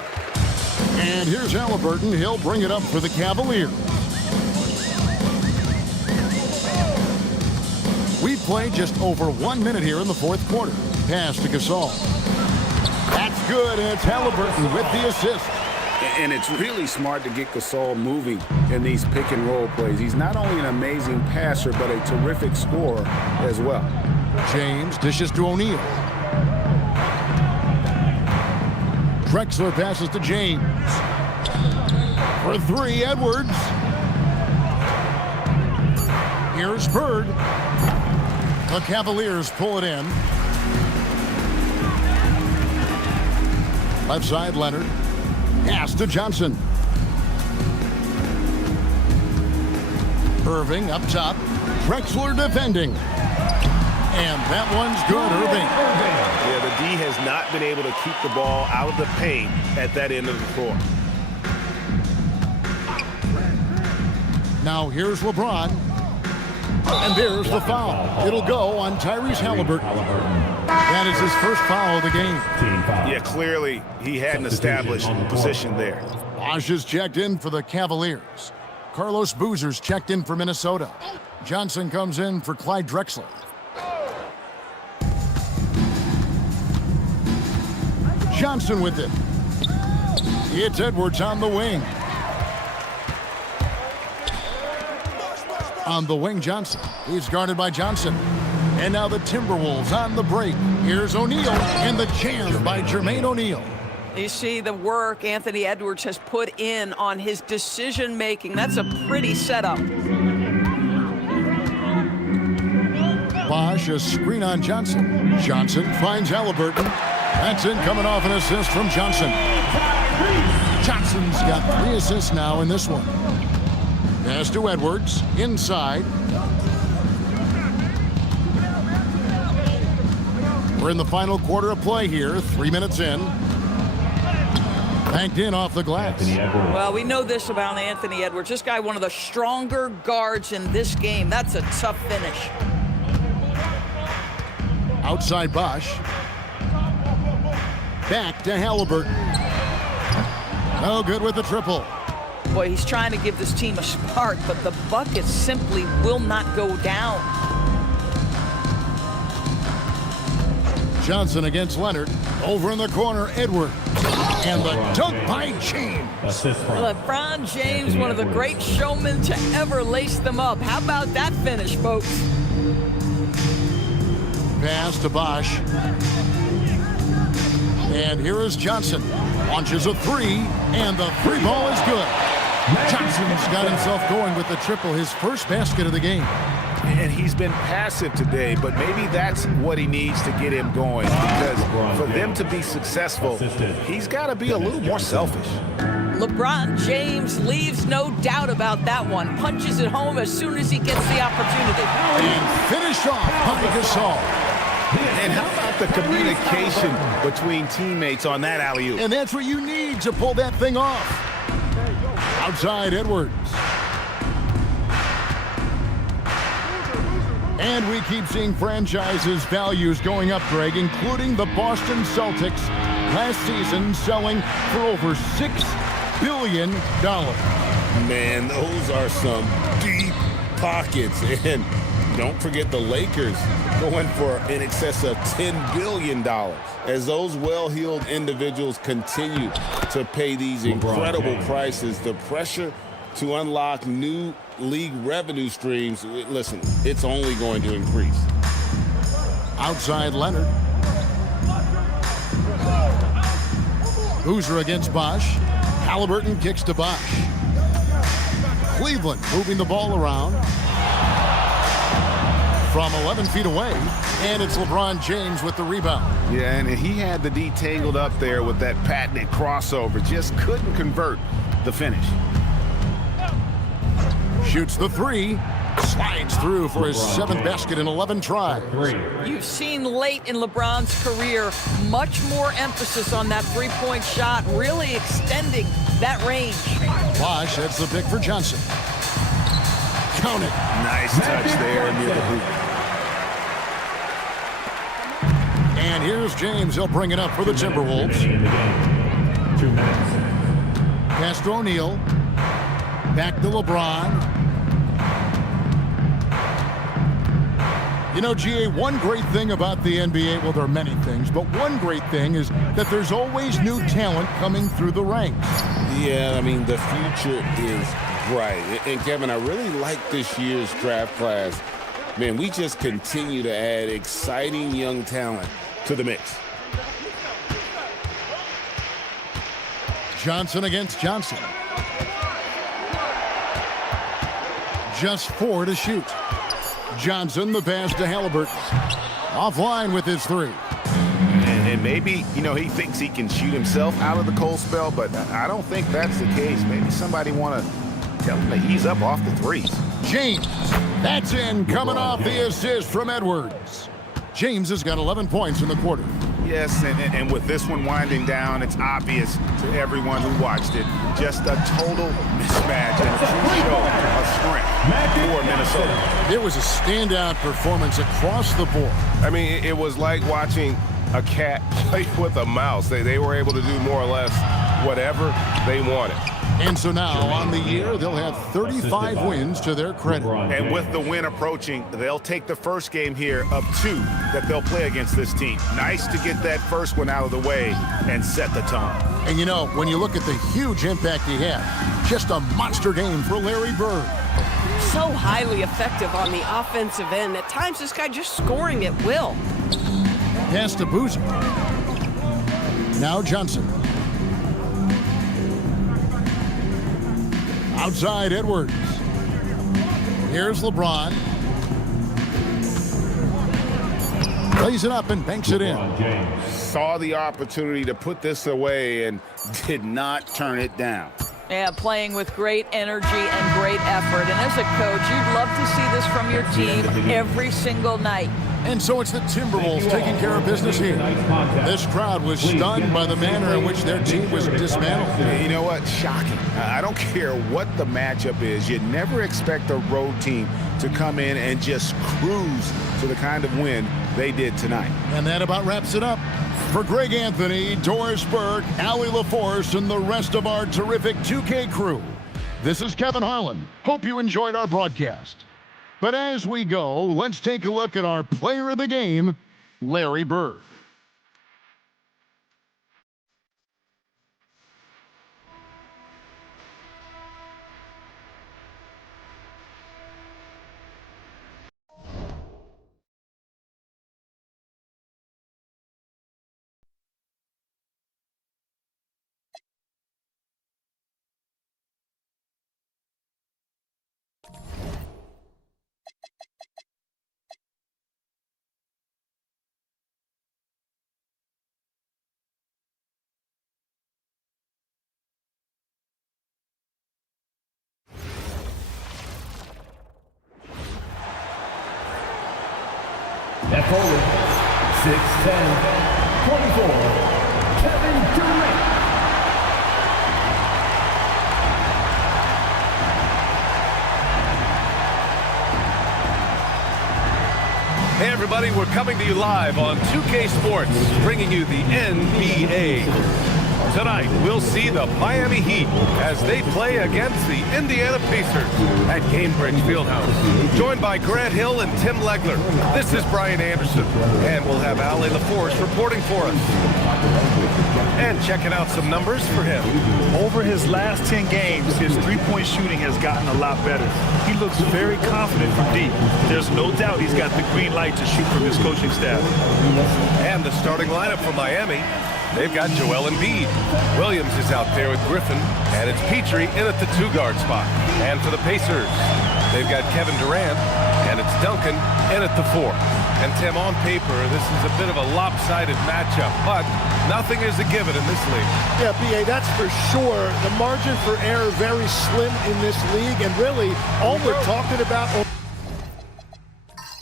And here's Halliburton. He'll bring it up for the Cavaliers. We played just over 1 minute here in the 4th quarter. Pass to Gasol. That's good, and it's Halliburton with the assist. And it's really smart to get Gasol moving in these pick-and-roll plays. He's not only an amazing passer, but a terrific scorer as well. James dishes to O'Neal. Drexler passes to James. For 3, Edwards. Here's Bird. The Cavaliers pull it in. Left side, Leonard. Pass to Johnson. Irving up top. Drexler defending. And that one's good, Irving. Yeah, the D has not been able to keep the ball out of the paint at that end of the floor. Now here's LeBron. And there's the foul. It'll go on Tyrese Halliburton. That is his first foul of the game. Yeah, clearly he had an established position there. Bosh is checked in for the Cavaliers. Carlos Boozer's checked in for Minnesota. Johnson comes in for Clyde Drexler. Johnson with it. It's Edwards on the wing. On the wing, Johnson. He's guarded by Johnson. And now the Timberwolves on the break. Here's O'Neal, and the jam by Jermaine O'Neal. You see the work Anthony Edwards has put in on his decision-making. That's a pretty setup. Bosh, a screen on Johnson. Johnson finds Halliburton. That's in, coming off an assist from Johnson. Johnson's got 3 assists now in this one. Pass to Edwards, inside. We're in the final quarter of play here, 3 minutes in. Banked in off the glass. Well, we know this about Anthony Edwards. This guy, one of the stronger guards in this game. That's a tough finish. Outside Bosh. Back to Halliburton. No good with the triple. Boy, he's trying to give this team a spark, but the bucket simply will not go down. Johnson against Leonard. Over in the corner, Edwards. And the dunk by James. LeBron James, one of the great showmen to ever lace them up. How about that finish, folks? Pass to Bosch. And here is Johnson. Launches a three, and the three ball is good. Johnson's got himself going with the triple, his first basket of the game. And he's been passive today, but maybe that's what he needs to get him going, because for them to be successful, he's got to be a little more selfish. LeBron James leaves no doubt about that one. Punches it home as soon as he gets the opportunity. And finished off by Gasol. And how about the communication between teammates on that alley-oop? And that's what you need to pull that thing off. Outside Edwards. And we keep seeing franchises' values going up, Greg, including the Boston Celtics last season selling for over $6 billion. Man, those are some deep pockets. And don't forget the Lakers going for in excess of $10 billion. As those well-heeled individuals continue to pay these incredible prices, the pressure to unlock new league revenue streams, listen, it's only going to increase. Outside Leonard. Boozer against Bosch. Halliburton kicks to Bosch. Cleveland moving the ball around from 11 feet away, and it's LeBron James with the rebound. Yeah, and he had the D tangled up there with that patented crossover. Just couldn't convert the finish. Shoots the three, slides through for his 7th basket in 11 tries. You've seen late in LeBron's career much more emphasis on that three-point shot, really extending that range. Bosch, that's the pick for Johnson. Count it. Nice touch there near the hoop. And here's James. He'll bring it up for the Timberwolves. 2 minutes. Pass to O'Neal. Back to LeBron. You know, GA, one great thing about the NBA, well, there are many things, but one great thing is that there's always new talent coming through the ranks. Yeah, I mean, the future is bright. And Kevin, I really like this year's draft class. Man, we just continue to add exciting young talent to the mix. Johnson against Johnson. Just 4 to shoot. Johnson, the pass to Halliburton. Offline with his 3. And maybe, you know, he thinks he can shoot himself out of the cold spell, but I don't think that's the case. Maybe somebody want to tell him to ease up off the threes. James, that's in, coming off the assist from Edwards. James has got 11 points in the quarter. Yes, and with this one winding down, it's obvious to everyone who watched it. Just a total mismatch and a true show of strength for Minnesota. It was a standout performance across the board. I mean, it was like watching a cat play with a mouse. They were able to do more or less whatever they wanted. And so now, on the year, they'll have 35 wins to their credit. And with the win approaching, they'll take the first game here of 2 that they'll play against this team. Nice to get that first one out of the way and set the tone. And you know, when you look at the huge impact he had, just a monster game for Larry Bird. So highly effective on the offensive end. At times, this guy just scoring at will. Pass to Boozer. Now Johnson. Outside Edwards. Here's LeBron. Lays it up and banks it in. Saw the opportunity to put this away and did not turn it down. Yeah, playing with great energy and great effort. And as a coach, you'd love to see this from your team every single night. And so it's the Timberwolves taking care of business here. This crowd was stunned by the manner in which their team was dismantled. You know what? Shocking. I don't care what the matchup is. You never expect a road team to come in and just cruise to the kind of win they did tonight. And that about wraps it up. For Greg Anthony, Doris Burke, Allie LaForce, and the rest of our terrific 2K crew, This is Kevin Harlan. Hope you enjoyed our broadcast. But as we go, let's take a look at our player of the game, Larry Bird. At forward, 6'10", 24, Kevin Durant. Hey everybody, we're coming to you live on 2K Sports, bringing you the NBA. Tonight, we'll see the Miami Heat as they play against the Indiana Pacers at Gainbridge Fieldhouse. Joined by Grant Hill and Tim Legler, this is Brian Anderson, and we'll have Ali LaForce reporting for us. And checking out some numbers for him. Over his last 10 games, his three-point shooting has gotten a lot better. He looks very confident from deep. There's no doubt he's got the green light to shoot from his coaching staff. And the starting lineup for Miami. They've got Joel Embiid. Williams is out there with Griffin, and it's Petrie in at the two-guard spot. And for the Pacers, they've got Kevin Durant, and it's Duncan in at the four. And Tim, on paper, this is a bit of a lopsided matchup, but nothing is a given in this league. Yeah, B.A., that's for sure. The margin for error very slim in this league, and really, all we're talking about on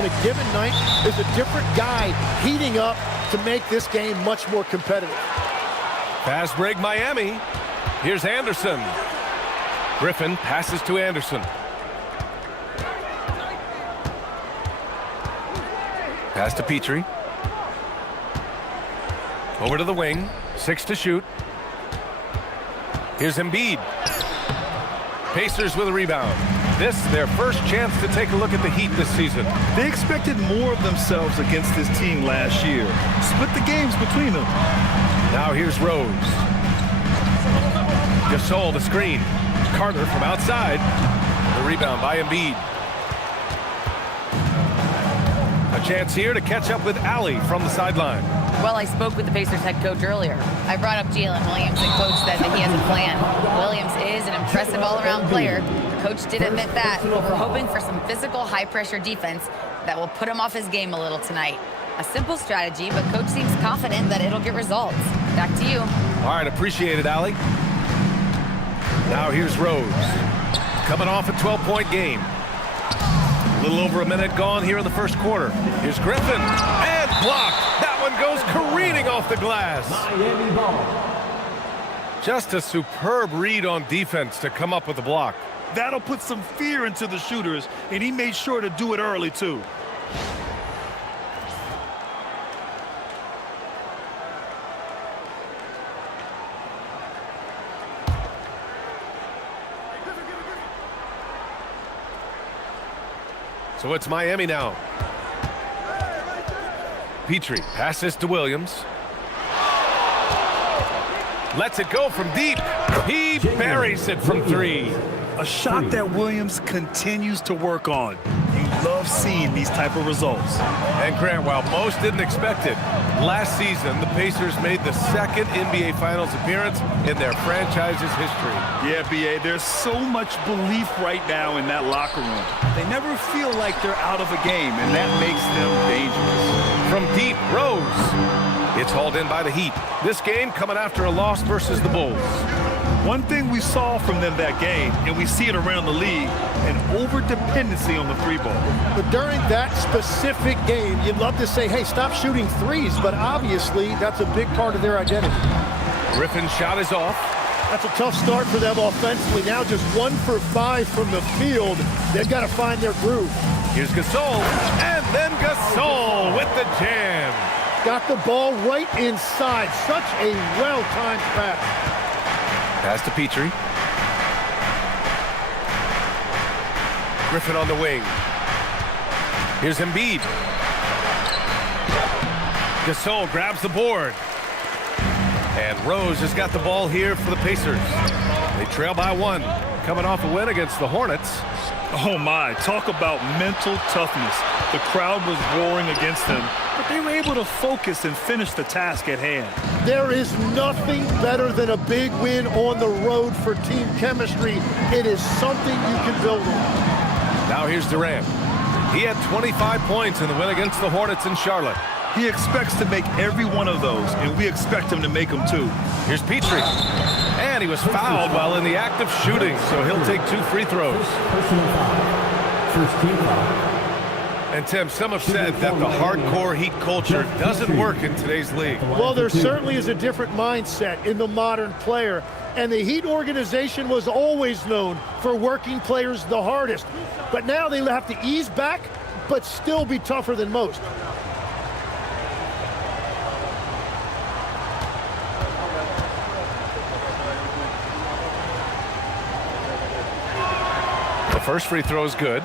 a given night is a different guy heating up to make this game much more competitive. Fast break Miami. Here's Anderson. Griffin passes to Anderson. Pass to Petrie. Over to the wing. 6 to shoot. Here's Embiid. Pacers with a rebound. This, their first chance to take a look at the Heat this season. They expected more of themselves against this team last year. Split the games between them. Now here's Rose. Gasol the screen. Carter from outside. The rebound by Embiid. A chance here to catch up with Ali from the sideline. Well, I spoke with the Pacers head coach earlier. I brought up Jalen Williams, and coach said that he has a plan. Williams is an impressive all-around player. Coach did admit that, but we're hoping for some physical, high-pressure defense that will put him off his game a little tonight. A simple strategy, but coach seems confident that it'll get results. Back to you. All right, appreciate it, Ali. Now here's Rose. Coming off a 12-point game. A little over a minute gone here in the first quarter. Here's Griffin, and blocked. That one goes careening off the glass. Miami ball. Just a superb read on defense to come up with the block. That'll put some fear into the shooters, and he made sure to do it early, too. So it's Miami now. Petrie passes to Williams. Lets it go from deep. He buries it from three. A shot that Williams continues to work on. You love seeing these type of results. And Grant, while most didn't expect it, last season the Pacers made the second NBA Finals appearance in their franchise's history. Yeah, B.A., there's so much belief right now in that locker room. They never feel like they're out of a game, and that makes them dangerous. From deep, Rose. It's hauled in by the Heat. This game coming after a loss versus the Bulls. One thing we saw from them that game, and we see it around the league, an over-dependency on the three ball. But during that specific game, you'd love to say, hey, stop shooting threes, but obviously that's a big part of their identity. Griffin's shot is off. That's a tough start for them offensively. Now just 1 for 5 from the field. They've got to find their groove. Here's Gasol, and then Gasol with the jam. Got the ball right inside. Such a well-timed pass. Pass to Petrie. Griffin on the wing. Here's Embiid. Gasol grabs the board. And Rose has got the ball here for the Pacers. They trail by 1, coming off a win against the Hornets. Oh my, talk about mental toughness. The crowd was roaring against them, but they were able to focus and finish the task at hand. There is nothing better than a big win on the road for team chemistry. It is something you can build on. Now here's Durant. He had 25 points in the win against the Hornets in Charlotte. He expects to make every one of those, and we expect him to make them too. Here's Petrie. And he was fouled while in the act of shooting, so he'll take 2 free throws. First team foul. And Tim, some have said that the hardcore Heat culture doesn't work in today's league. Well, there certainly is a different mindset in the modern player. And the Heat organization was always known for working players the hardest. But now they have to ease back, but still be tougher than most. The first free throw is good.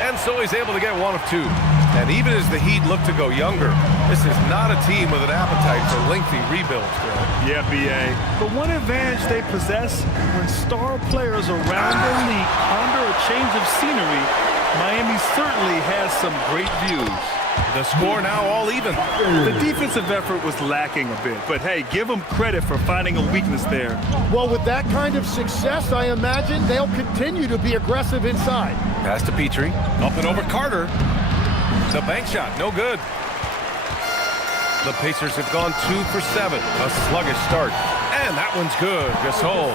And so he's able to get 1 of 2. And even as the Heat look to go younger, this is not a team with an appetite for lengthy rebuilds, Greg. Yeah, B.A. But one advantage they possess, when star players around the league under a change of scenery, Miami certainly has some great views. The score now all even. The defensive effort was lacking a bit, but hey, give them credit for finding a weakness there. Well, with that kind of success, I imagine they'll continue to be aggressive inside. Pass to Petrie. Up and over Carter. The bank shot, no good. The Pacers have gone 2 for 7. A sluggish start. And that one's good. Gasol.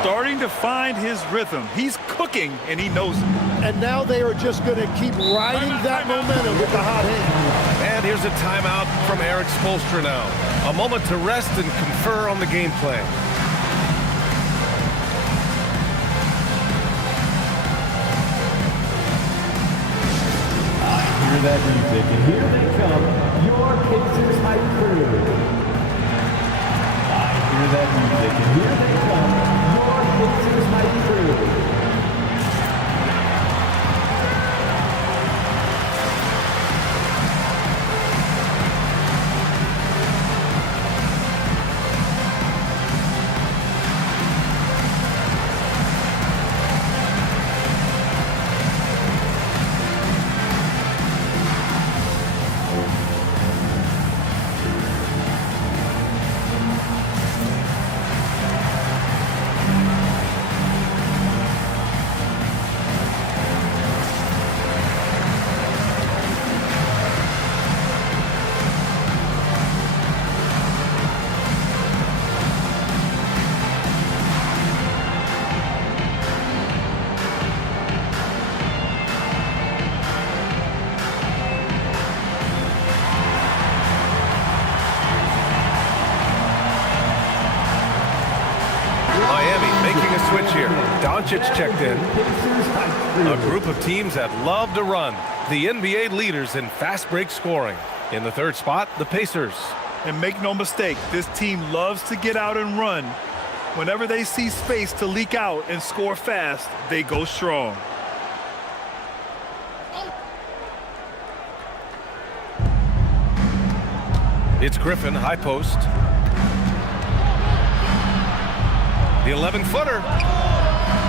Starting to find his rhythm. He's cooking, and he knows it. And now they are just going to keep riding that momentum with the hot hand. And here's a timeout from Eric Spoelstra now. A moment to rest and confer on the game plan. Hear that music, and here they come, your Pacers hype crew. I hear that music, and here they come, your Pacers hype crew. Switch here. Doncic checked in. A group of teams that love to run. The NBA leaders in fast break scoring. In the third spot, the Pacers. And make no mistake, this team loves to get out and run. Whenever they see space to leak out and score fast, they go strong. It's Griffin, high post. The 11-footer.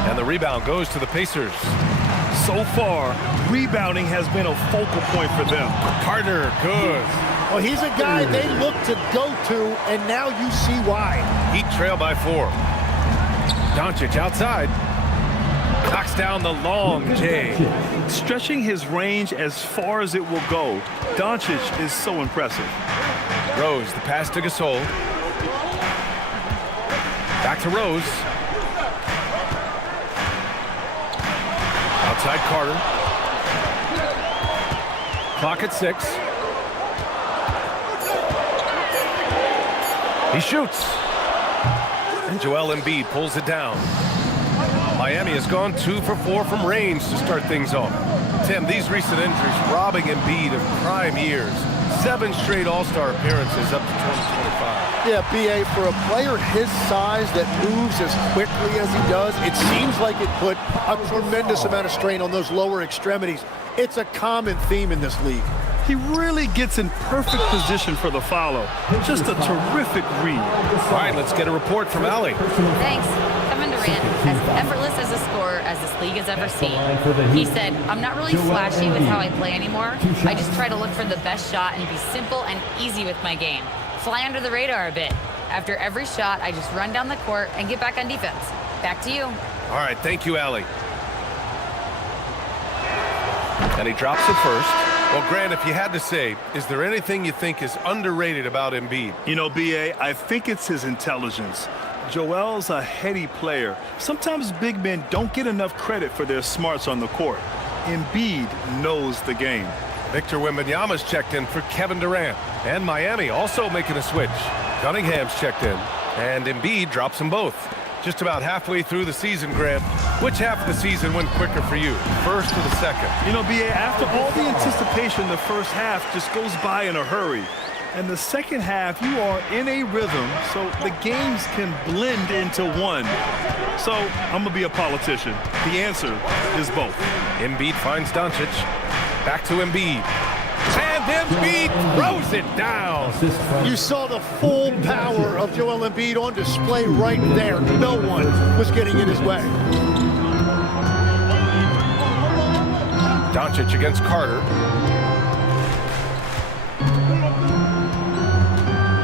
And the rebound goes to the Pacers. So far, rebounding has been a focal point for them. Carter, good. Well, he's a guy they look to go to, and now you see why. Heat trail by 4. Doncic outside. Knocks down the long J. Stretching his range as far as it will go. Doncic is so impressive. Rose, the pass to Gasol. Back to Rose. Outside Carter. Clock at 6. He shoots. And Joel Embiid pulls it down. Miami has gone 2 for 4 from range to start things off. Tim, these recent injuries robbing Embiid of prime years. 7 straight All-Star appearances up to 2025. Yeah, B.A., for a player his size that moves as quickly as he does, it seems like it put a tremendous amount of strain on those lower extremities. It's a common theme in this league. He really gets in perfect position for the follow. Just a terrific read. All right, let's get a report from Allie. Thanks. Kevin Durant, as effortless as a scorer as this league has ever seen. He said, I'm not really flashy with how I play anymore. I just try to look for the best shot and be simple and easy with my game. Fly under the radar a bit. After every shot, I just run down the court and get back on defense. Back to you. All right, thank you, Allie. And he drops it first. Well, Grant, if you had to say, is there anything you think is underrated about Embiid? You know, B.A., I think it's his intelligence. Joel's a heady player. Sometimes big men don't get enough credit for their smarts on the court. Embiid knows the game. Victor Wembanyama's checked in for Kevin Durant. And Miami also making a switch. Cunningham's checked in. And Embiid drops them both. Just about halfway through the season, Grant. Which half of the season went quicker for you, first or the second? You know, B.A., after all the anticipation, the first half just goes by in a hurry. And the second half, you are in a rhythm, so the games can blend into one. So, I'm going to be a politician. The answer is both. Embiid finds Doncic. Back to Embiid. And Embiid throws it down. You saw the full power of Joel Embiid on display right there. No one was getting in his way. Doncic against Carter.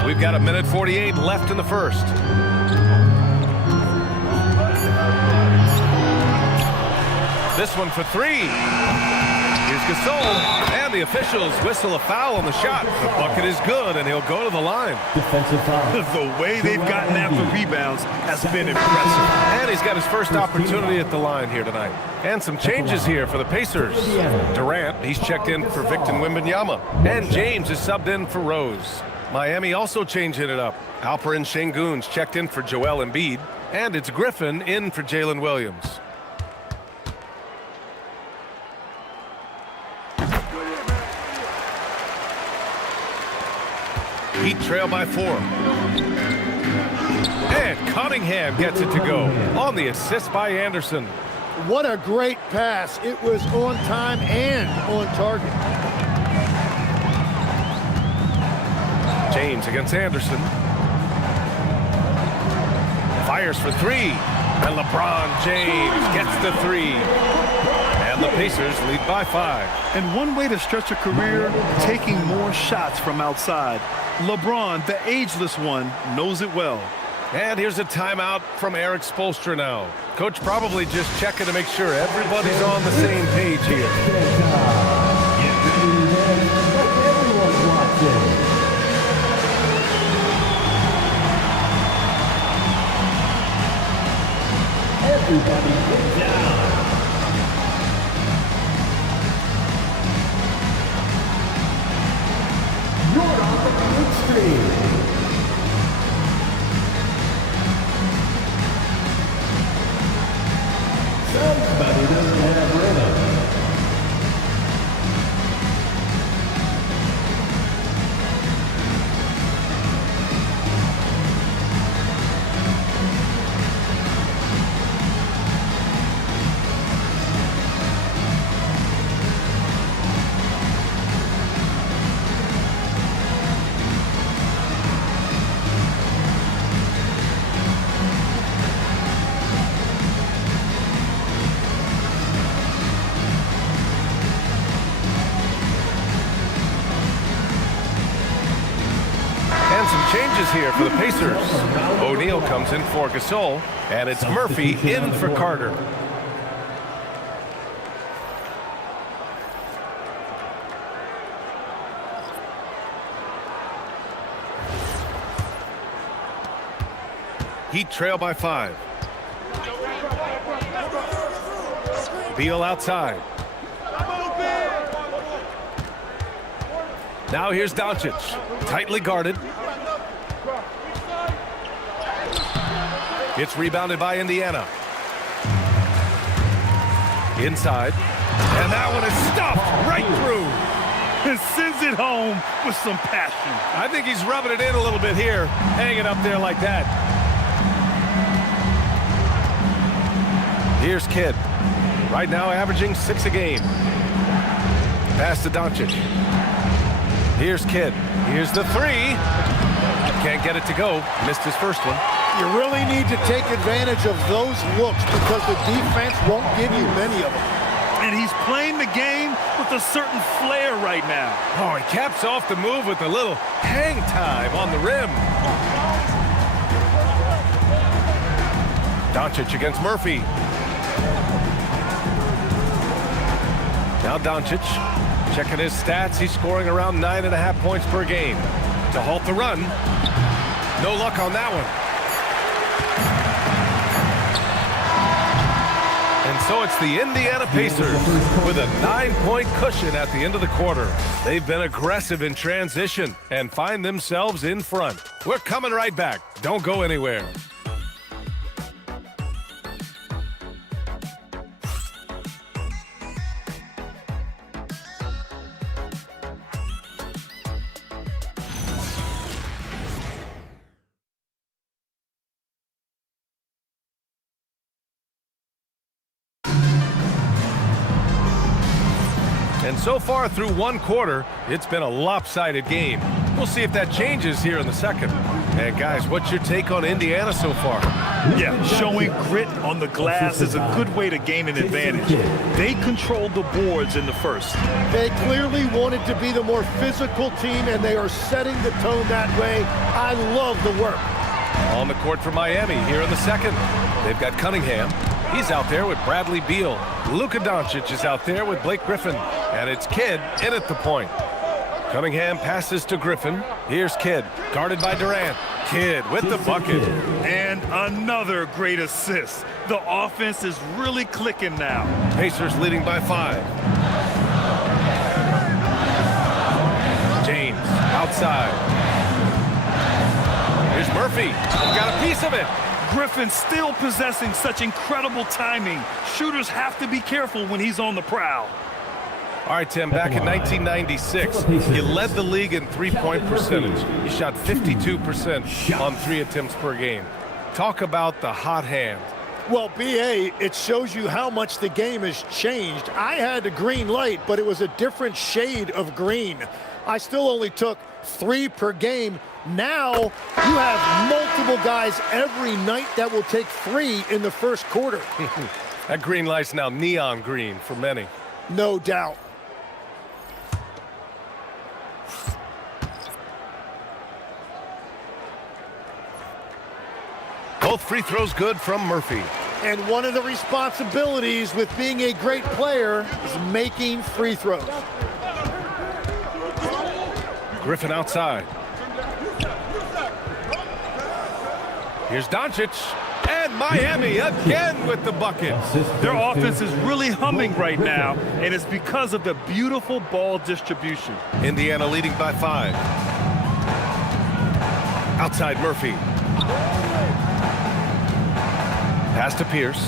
We've got 1:48 left in the first. This one for 3. Here's Gasol, and the officials whistle a foul on the shot. The bucket is good, and he'll go to the line. Defensive foul. The way they've gotten after rebounds has been impressive. And he's got his first opportunity at the line here tonight. And some changes here for the Pacers. Durant, he's checked in for Victor Wembanyama. And James is subbed in for Rose. Miami also changing it up. Alperen Şengün's checked in for Joel Embiid. And it's Griffin in for Jalen Williams. Heat trail by 4. And Cunningham gets it to go on the assist by Anderson. What a great pass. It was on time and on target. James against Anderson. Fires for 3. And LeBron James gets the 3. And the Pacers lead by 5. And one way to stretch a career, taking more shots from outside. LeBron, the ageless one, knows it well. And here's a timeout from Eric Spoelstra now. Coach probably just checking to make sure everybody's on the same page here. Everybody get down. You're on the big screen. Somebody doesn't have rhythm. Changes here for the Pacers. O'Neal comes in for Gasol, and it's Murphy in for Carter. Heat trail by 5. Beal outside. Now here's Doncic, tightly guarded. It's rebounded by Indiana. Inside. And that one is stuffed right through. And sends it home with some passion. I think he's rubbing it in a little bit here, hanging up there like that. Here's Kidd. Right now averaging 6 a game. Pass to Doncic. Here's Kidd. Here's the 3. Can't get it to go. Missed his first one. You really need to take advantage of those looks because the defense won't give you many of them. And he's playing the game with a certain flair right now. Oh, he caps off the move with a little hang time on the rim. Doncic against Murphy. Now Doncic, checking his stats. He's scoring around 9.5 points per game. To halt the run. No luck on that one. And so it's the Indiana Pacers with a 9-point cushion at the end of the quarter. They've been aggressive in transition and find themselves in front. We're coming right back. Don't go anywhere. And so far through one quarter, it's been a lopsided game. We'll see if that changes here in the second. And guys, what's your take on Indiana so far? Yeah, showing grit on the glass is a good way to gain an advantage. They controlled the boards in the first. They clearly wanted to be the more physical team, and they are setting the tone that way. I love the work. On the court for Miami here in the second. They've got Cunningham. He's out there with Bradley Beal. Luka Doncic is out there with Blake Griffin. And it's Kidd in at the point. Cunningham passes to Griffin. Here's Kidd, guarded by Durant. Kidd with the bucket. And another great assist. The offense is really clicking now. Pacers leading by 5. James outside. Here's Murphy. Got a piece of it. Griffin still possessing such incredible timing. Shooters have to be careful when he's on the prowl. All right, Tim, back in 1996, he led the league in three-point percentage. He shot 52% on 3 attempts per game. Talk about the hot hand. Well, B.A., it shows you how much the game has changed. I had a green light, but it was a different shade of green. I still only took 3 per game. Now you have multiple guys every night that will take 3 in the first quarter. That green light's now neon green for many. No doubt. Both free throws good from Murphy. And one of the responsibilities with being a great player is making free throws. Griffin outside. Here's Doncic. And Miami again with the bucket. Their offense is really humming right now, and it's because of the beautiful ball distribution. Indiana leading by 5. Outside Murphy. Pass to Pierce.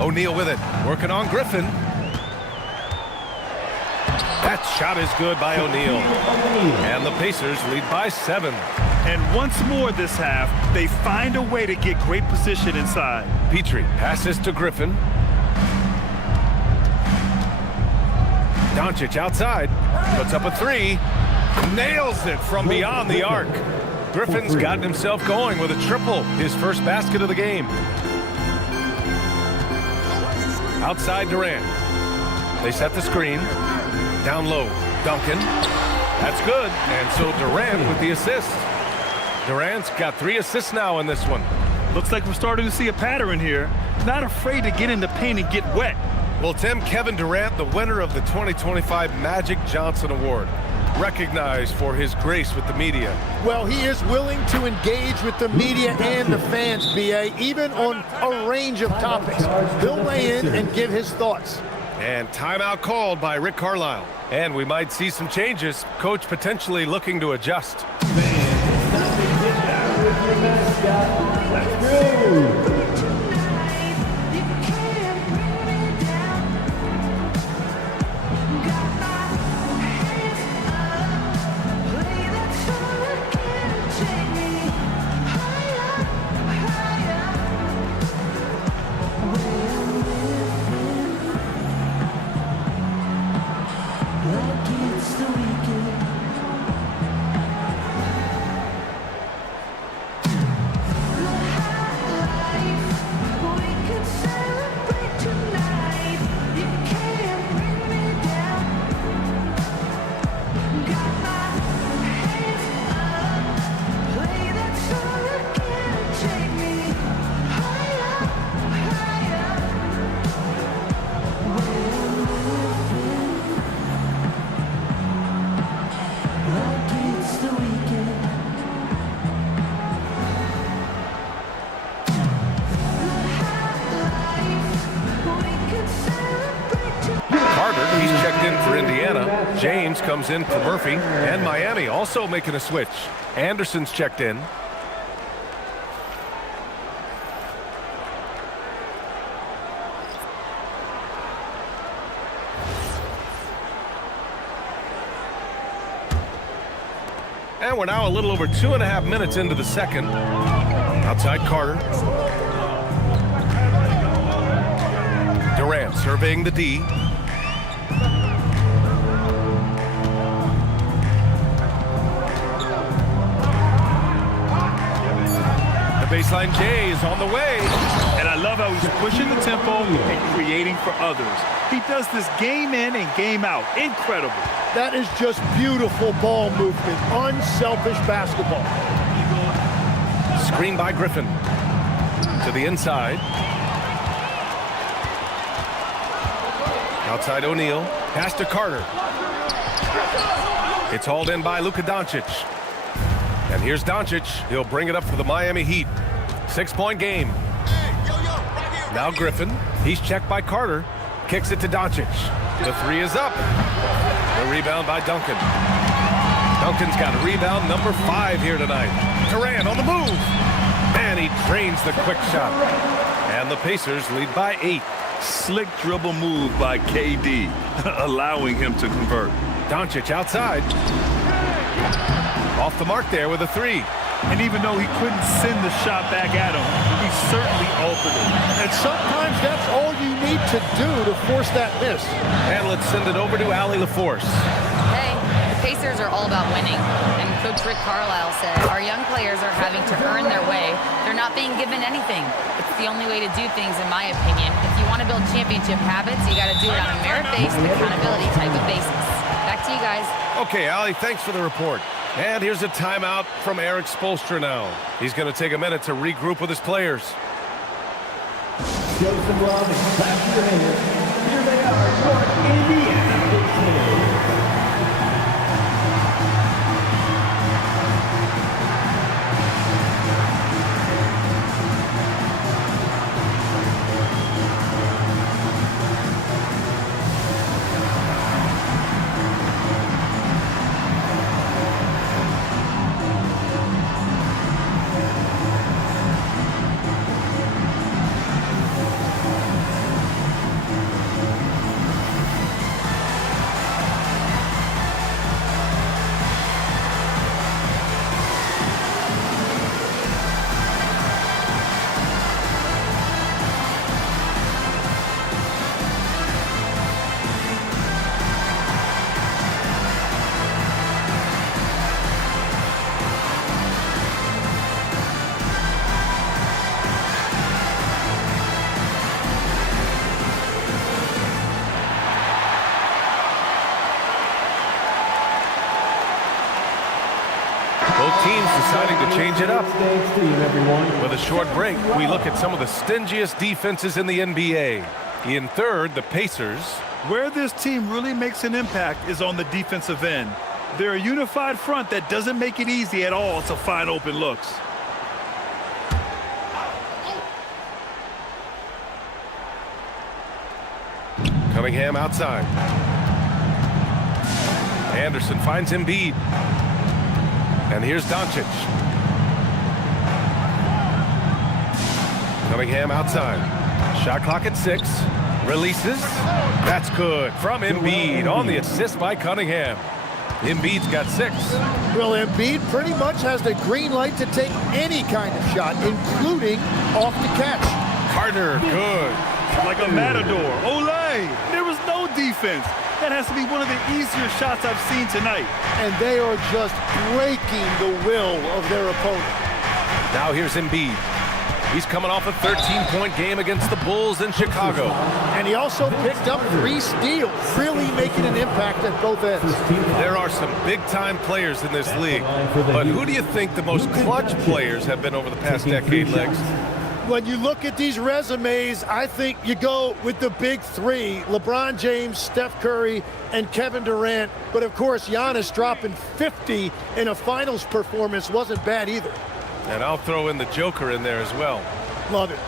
O'Neal with it. Working on Griffin. That shot is good by O'Neal. And the Pacers lead by 7. And once more this half, they find a way to get great position inside. Petrie passes to Griffin. Doncic outside. Puts up a 3. Nails it from beyond the arc. Griffin's gotten himself going with a triple, his first basket of the game. Outside Durant. They set the screen. Down low, Duncan. That's good. And so Durant with the assist. Durant's got 3 assists now in this one. Looks like we're starting to see a pattern here. Not afraid to get in the paint and get wet. Well, Tim, Kevin Durant, the winner of the 2025 Magic Johnson Award, recognized for his grace with the media. Well, he is willing to engage with the media and the fans, B.A., even on a range of topics. He'll weigh in and give his thoughts. And timeout called by Rick Carlisle. And we might see some changes. Coach potentially looking to adjust. Scott. Let's go. He's checked in for Indiana. James comes in for Murphy. And Miami also making a switch. Anderson's checked in. And we're now a little over 2.5 minutes into the second. Outside Carter. Durant surveying the D. Baseline J is on the way. And I love how he's pushing the tempo and creating for others. He does this game in and game out. Incredible. That is just beautiful ball movement. Unselfish basketball. Screen by Griffin. To the inside. Outside O'Neal. Pass to Carter. It's hauled in by Luka Doncic. And here's Doncic. He'll bring it up for the Miami Heat. 6-point game. Now Griffin. He's checked by Carter. Kicks it to Doncic. The three is up. The rebound by Duncan. Duncan's got a rebound number 5 here tonight. Durant on the move. And he drains the quick shot. And the Pacers lead by 8. Slick dribble move by KD, allowing him to convert. Doncic outside. Off the mark there with a 3. And even though he couldn't send the shot back at him, he certainly altered it. And sometimes that's all you need to do to force that miss. And let's send it over to Allie LaForce. Hey, the Pacers are all about winning. And Coach Rick Carlisle said, our young players are having to earn their way. They're not being given anything. It's the only way to do things, in my opinion. If you want to build championship habits, you got to do it on a merit-based accountability type of basis. Back to you guys. Okay, Allie, thanks for the report. And here's a timeout from Eric Spoelstra now. He's going to take a minute to regroup with his players. Show some love and clap your hands. Here they are, your Indiana Pacers. Both teams deciding to change it up. With a short break, we look at some of the stingiest defenses in the NBA. In third, the Pacers. Where this team really makes an impact is on the defensive end. They're a unified front that doesn't make it easy at all to find open looks. Cunningham outside. Anderson finds Embiid. And here's Doncic. Cunningham outside. Shot clock at 6. Releases. That's good from Embiid on the assist by Cunningham. Embiid's got 6. Well, Embiid pretty much has the green light to take any kind of shot, including off the catch. Carter, good. Like a matador. Olay! There was no defense. That has to be one of the easier shots I've seen tonight. And they are just breaking the will of their opponent. Now here's Embiid. He's coming off a 13-point game against the Bulls in Chicago. And he also picked up 3 steals, really making an impact at both ends. There are some big-time players in this league, but who do you think the most clutch players have been over the past decade, Legs? When you look at these resumes, I think you go with the big 3, LeBron James, Steph Curry, and Kevin Durant. But of course, Giannis dropping 50 in a finals performance wasn't bad either. And I'll throw in the Joker in there as well. Love it.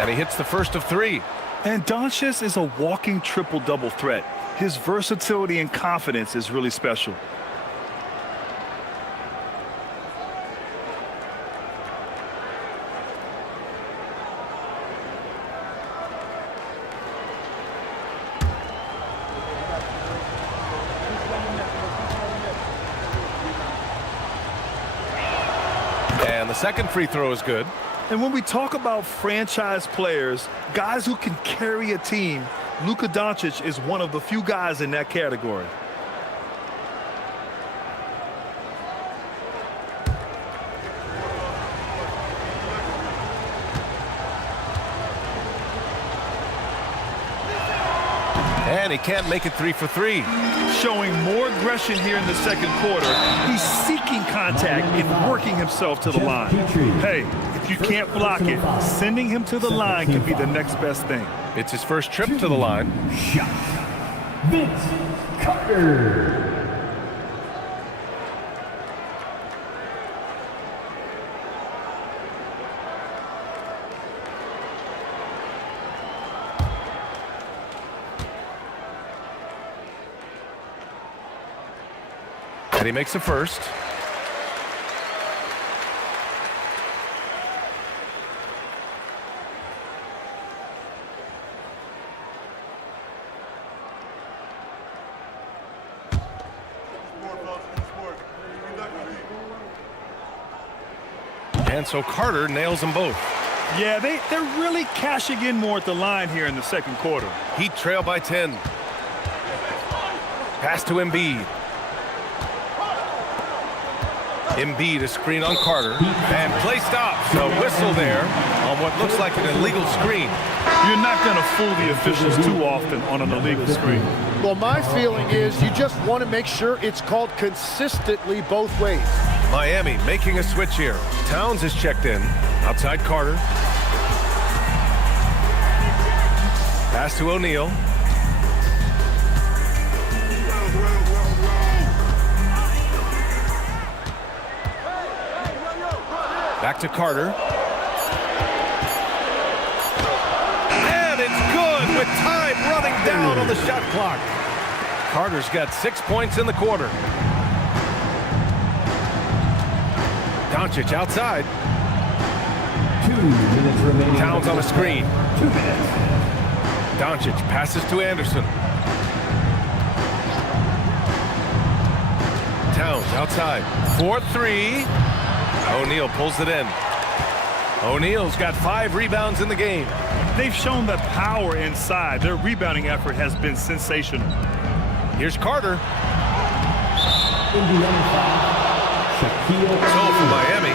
And he hits the first of 3. And Doncic is a walking triple-double threat. His versatility and confidence is really special. And the second free throw is good. And when we talk about franchise players, guys who can carry a team, Luka Doncic is one of the few guys in that category. And he can't make it 3 for 3. Showing more aggression here in the second quarter. He's seeking contact and working himself to the line. Hey, if you can't block it, sending him to the line can be the next best thing. It's his first trip to the line. Vince Carter. And he makes the first. And so Carter nails them both. Yeah, they're really cashing in more at the line here in the second quarter. Heat trail by 10. Pass to Embiid. Embiid is screen on Carter. And play stops. A whistle there on what looks like an illegal screen. You're not going to fool the officials too often on an illegal screen. Well, my feeling is you just want to make sure it's called consistently both ways. Miami making a switch here. Towns is checked in. Outside Carter. Pass to O'Neal. Back to Carter. And it's good with time running down on the shot clock. Carter's got 6 points in the quarter. Doncic outside. 2 minutes remaining. Towns on a screen. 2 minutes. Doncic passes to Anderson. Towns outside. 4-3. O'Neal pulls it in. O'Neal's got 5 rebounds in the game. They've shown the power inside. Their rebounding effort has been sensational. Here's Carter. Indiana foul. So for Miami,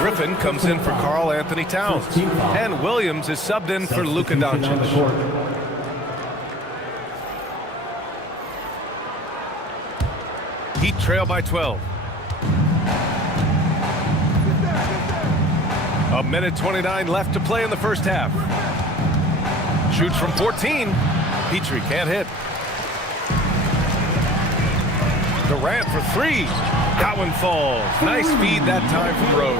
Griffin comes in for Karl Anthony Towns. And Williams is subbed in for Luka Doncic. Heat trail by 12. A minute 29 left to play in the first half. Shoots from 14. Petrie can't hit. Durant for 3. That one falls. Nice feed that time from Rose.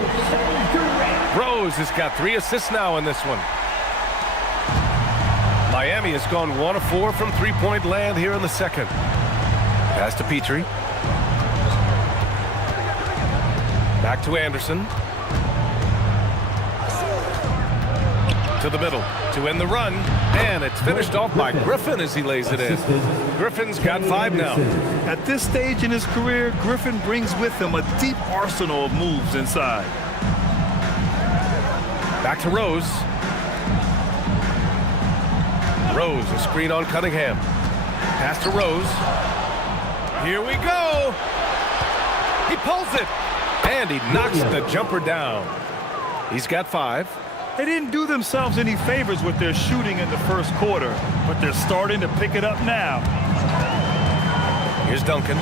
Rose has got 3 assists now in this one. Miami has gone 1 of 4 from three-point land here in the second. Pass to Petrie. Back to Anderson. To the middle to end the run, and it's finished off by Griffin as he lays it in. Griffin's got 5 now. At this stage in his career, Griffin brings with him a deep arsenal of moves inside. Back to Rose. Rose, a screen on Cunningham. Pass to Rose. Here we go. He pulls it, and he knocks the jumper down. He's got 5. They didn't do themselves any favors with their shooting in the first quarter, but they're starting to pick it up now. Here's Duncan.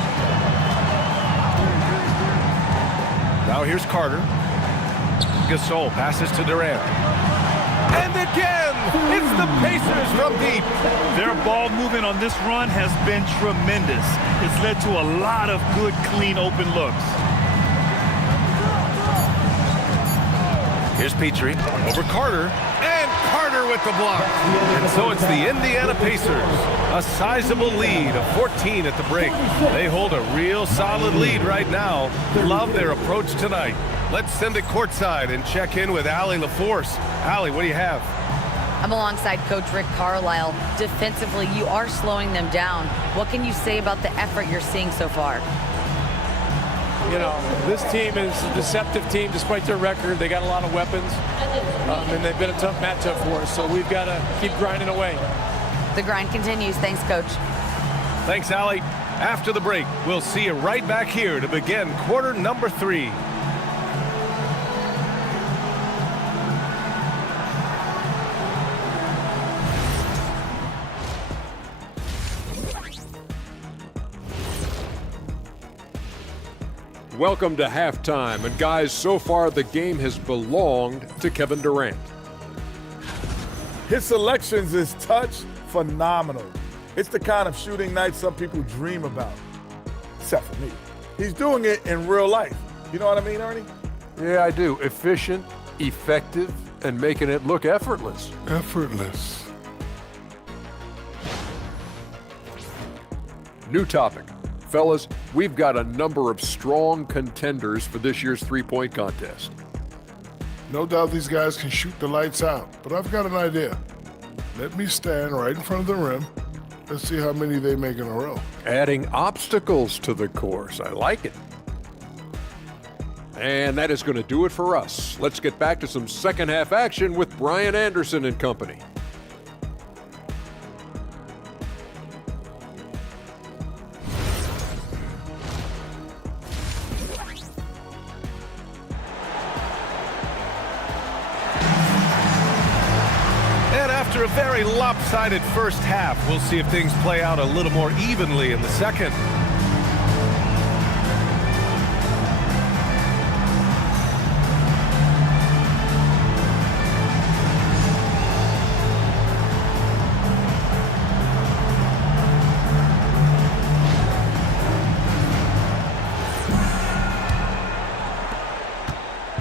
Now here's Carter. Gasol passes to Durant. And again, it's the Pacers from deep. Their ball movement on this run has been tremendous. It's led to a lot of good, clean, open looks. Here's Petrie over Carter, and Carter with the block. And so it's the Indiana Pacers, a sizable lead of 14 at the break. They hold a real solid lead right now. Love their approach tonight. Let's send it courtside and check in with Allie LaForce. Allie, what do you have? I'm alongside Coach Rick Carlisle. Defensively, you are slowing them down. What can you say about the effort you're seeing so far? You know, this team is a deceptive team despite their record. They got a lot of weapons, and they've been a tough matchup for us, so we've got to keep grinding away. The grind continues. Thanks, Coach. Thanks, Allie. After the break, we'll see you right back here to begin quarter number 3. Welcome to halftime, and guys, so far the game has belonged to Kevin Durant. His selections is touch phenomenal. It's the kind of shooting night some people dream about, except for me. He's doing it in real life. You know what I mean, Ernie? Yeah, I do. Efficient, effective, and making it look effortless. Effortless. New topic. Fellas, we've got a number of strong contenders for this year's three-point contest. No doubt these guys can shoot the lights out, but I've got an idea. Let me stand right in front of the rim. Let's see how many they make in a row. Adding obstacles to the course. I like it. And that is going to do it for us. Let's get back to some second half action with Brian Anderson and company. After a very lopsided first half, we'll see if things play out a little more evenly in the second.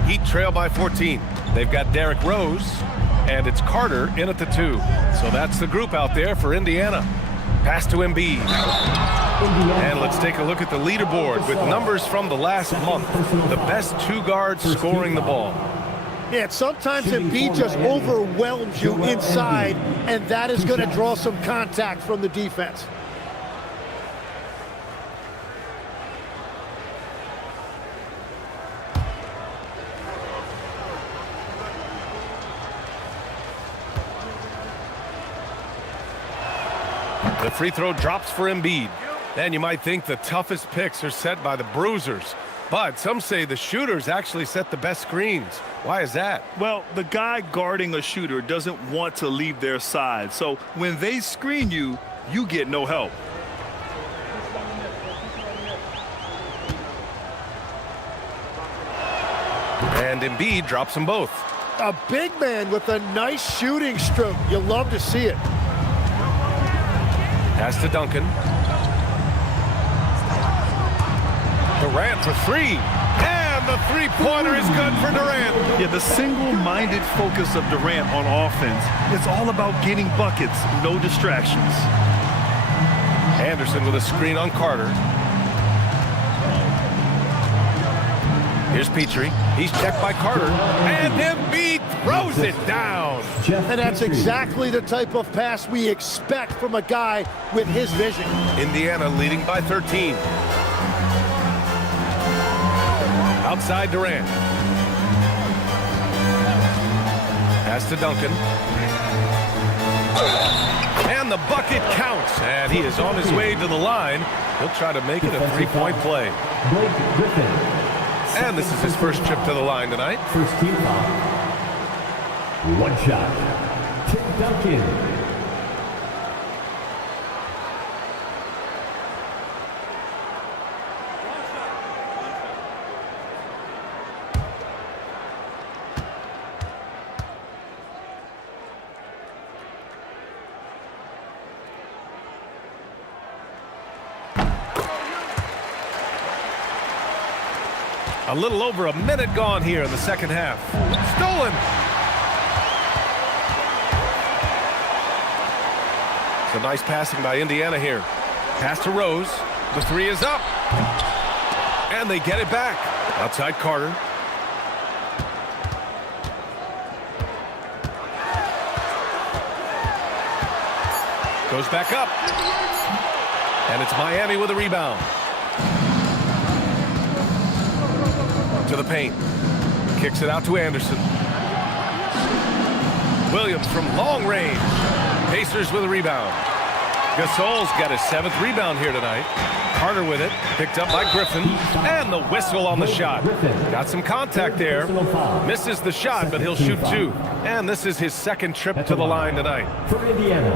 Heat trail by 14. They've got Derrick Rose. And it's Carter in at the 2. So that's the group out there for Indiana. Pass to Embiid. And let's take a look at the leaderboard with numbers from the last month. The best 2 guards scoring the ball. Yeah, sometimes Embiid just overwhelms you inside, and that is going to draw some contact from the defense. The free throw drops for Embiid. And you might think the toughest picks are set by the bruisers. But some say the shooters actually set the best screens. Why is that? Well, the guy guarding a shooter doesn't want to leave their side. So when they screen you, you get no help. And Embiid drops them both. A big man with a nice shooting stroke. You love to see it. Pass to Duncan. Durant for 3. And the three-pointer is good for Durant. Yeah, the single-minded focus of Durant on offense is all about getting buckets, no distractions. Anderson with a screen on Carter. Here's Petrie. He's checked by Carter. And Embiid throws it down. And that's exactly the type of pass we expect from a guy with his vision. Indiana leading by 13. Outside Durant. Pass to Duncan. And the bucket counts. And he is on his way to the line. He'll try to make it a three-point play. And this is his first trip to the line tonight. First team foul. One shot. Tim Duncan. A little over a minute gone here in the second half. Stolen. Some nice passing by Indiana here. Pass to Rose. The three is up. And they get it back. Outside Carter. Goes back up. And it's Miami with a rebound. To the paint. Kicks it out to Anderson. Williams from long range. Pacers with a rebound. Gasol's got his 7th rebound here tonight. Carter with it. Picked up by Griffin. And the whistle on the shot. Got some contact there. Misses the shot, but he'll shoot 2. And this is his second trip to the line tonight. For Indiana,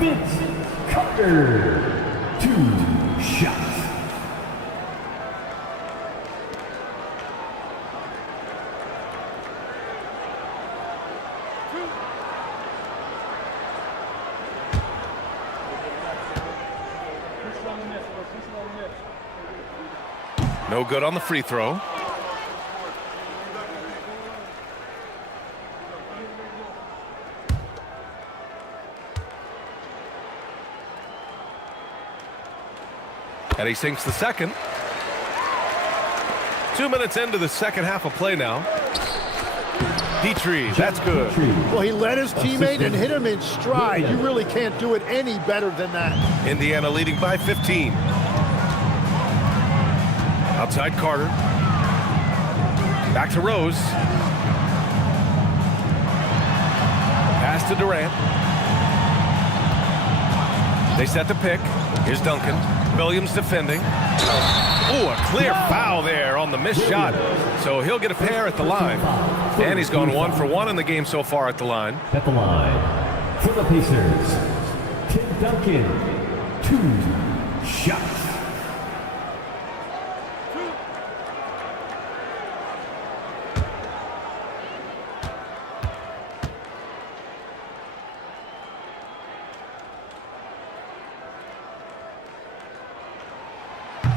Vince Carter. 2 shots. No good on the free throw. And he sinks the second. 2 minutes into the second half of play now. Petrie, that's good. Well, he led his teammate and hit him in stride. You really can't do it any better than that. Indiana leading by 15. Outside Carter. Back to Rose. Pass to Durant. They set the pick. Here's Duncan. Williams defending. Oh, a clear foul there on the missed shot. So he'll get a pair at the line. And he's gone 1 for 1 in the game so far at the line. At the line for the Pacers, Tim Duncan. 2 shots.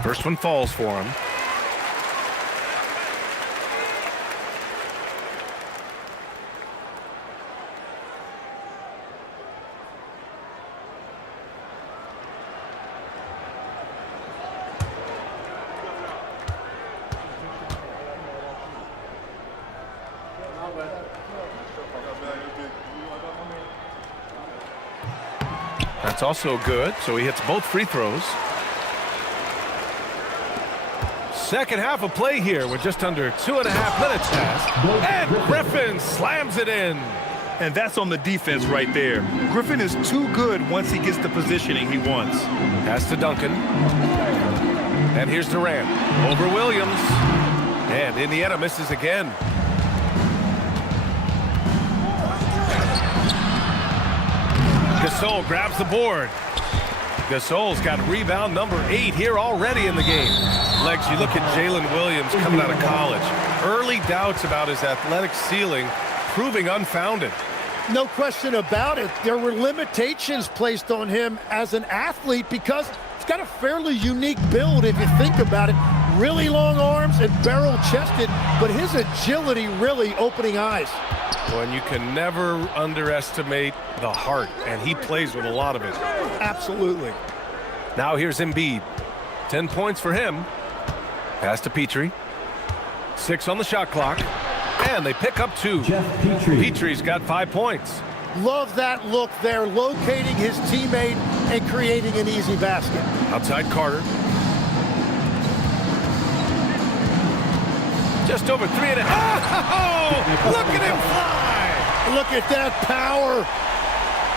First one falls for him. That's also good, so he hits both free throws. Second half of play here with just under 2.5 minutes passed. And Griffin slams it in. And that's on the defense right there. Griffin is too good once he gets the positioning he wants. Pass to Duncan. And here's Durant. Over Williams. And Indiana misses again. Gasol grabs the board. Gasol's got rebound number 8 here already in the game. Legs, you look at Jalen Williams coming out of college. Early doubts about his athletic ceiling proving unfounded. No question about it. There were limitations placed on him as an athlete because he's got a fairly unique build if you think about it. Really long arms and barrel-chested, but his agility really opening eyes. Well, and you can never underestimate the heart, and he plays with a lot of it. Absolutely. Now here's Embiid. 10 points for him. Pass to Petrie. 6 on the shot clock. And they pick up 2. Petry's got 5 points. Love that look there, locating his teammate and creating an easy basket. Outside Carter. Just over 3.5. Oh, look at him fly! Look at that power.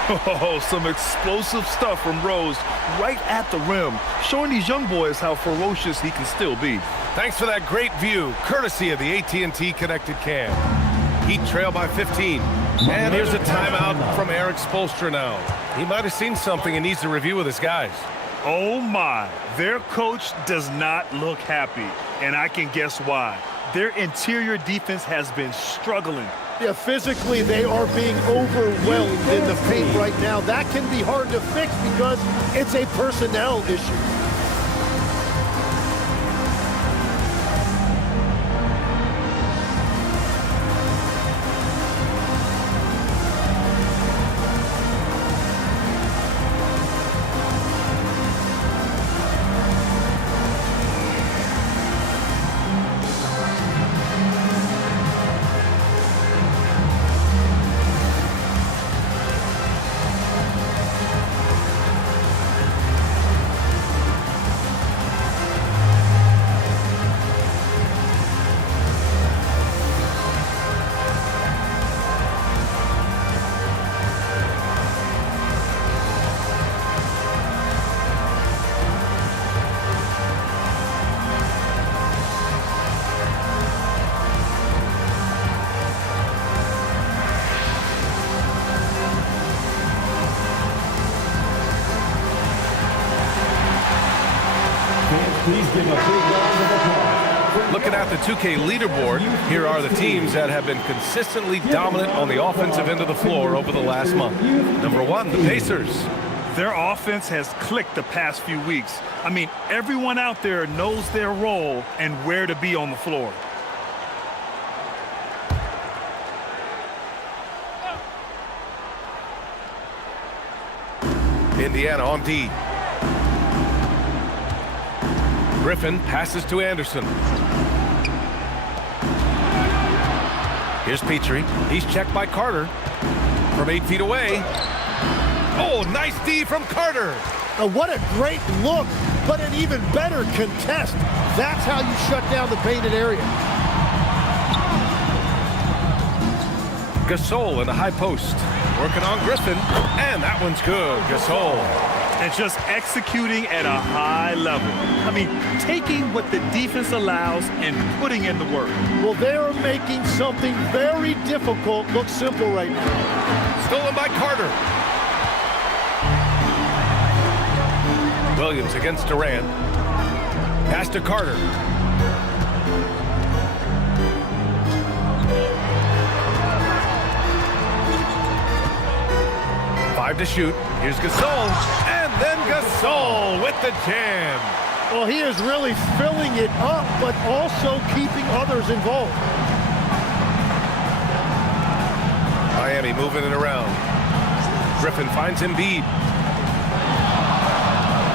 Oh, some explosive stuff from Rose right at the rim, showing these young boys how ferocious he can still be. Thanks for that great view, courtesy of the AT&T Connected Cam. Heat trail by 15. And here's a timeout from Eric Spoelstra now. He might have seen something and needs to review with his guys. Oh my, their coach does not look happy, and I can guess why. Their interior defense has been struggling. Yeah, physically they are being overwhelmed in the paint right now. That can be hard to fix because it's a personnel issue. Please give a big round of applause. Looking at the 2K leaderboard, here are the teams that have been consistently dominant on the offensive end of the floor over the last month. Number 1, the Pacers. Their offense has clicked the past few weeks. I mean, everyone out there knows their role and where to be on the floor. Indiana on D. Griffin passes to Anderson. Here's Petry. He's checked by Carter from 8 feet away. Oh, nice D from Carter. What a great look, but an even better contest. That's how you shut down the painted area. Gasol in the high post. Working on Griffin, and that one's good. Gasol. And just executing at a high level. I mean, taking what the defense allows and putting in the work. Well, they're making something very difficult look simple right now. Stolen by Carter. Williams against Durant. Pass to Carter. Five to shoot. Here's Gasol. And then Gasol with the jam. Well, he is really filling it up, but also keeping others involved. Miami moving it around. Griffin finds Embiid.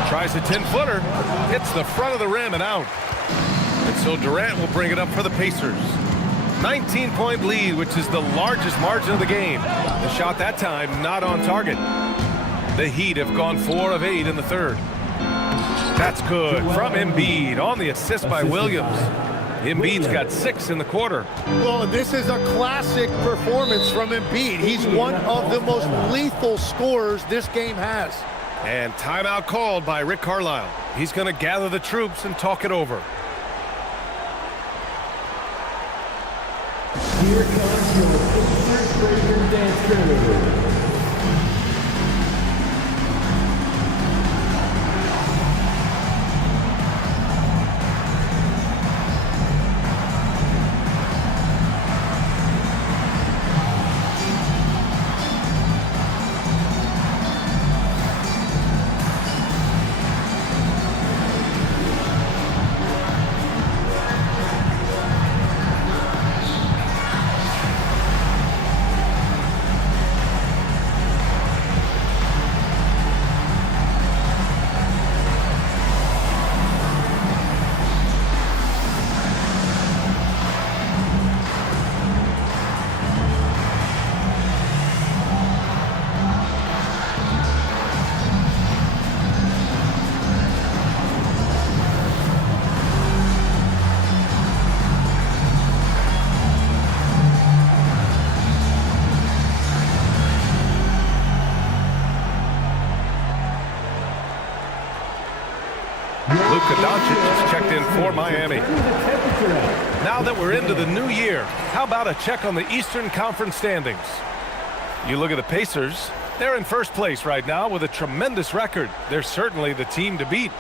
Tries a 10-footer. Hits the front of the rim and out. And so Durant will bring it up for the Pacers. 19-point lead, which is the largest margin of the game. The shot that time not on target. The Heat have gone 4 of 8 in the third. That's good from Embiid on the assist by Williams. Embiid's got 6 in the quarter. Well, this is a classic performance from Embiid. He's one of the most lethal scorers this game has. And timeout called by Rick Carlisle. He's going to gather the troops and talk it over. Here comes your Pistons Breaker Dance Crew. Luka Doncic is checked in for Miami. Now that we're into the new year, how about a check on the Eastern Conference standings? You look at the Pacers, they're in first place right now with a tremendous record. They're certainly the team to beat.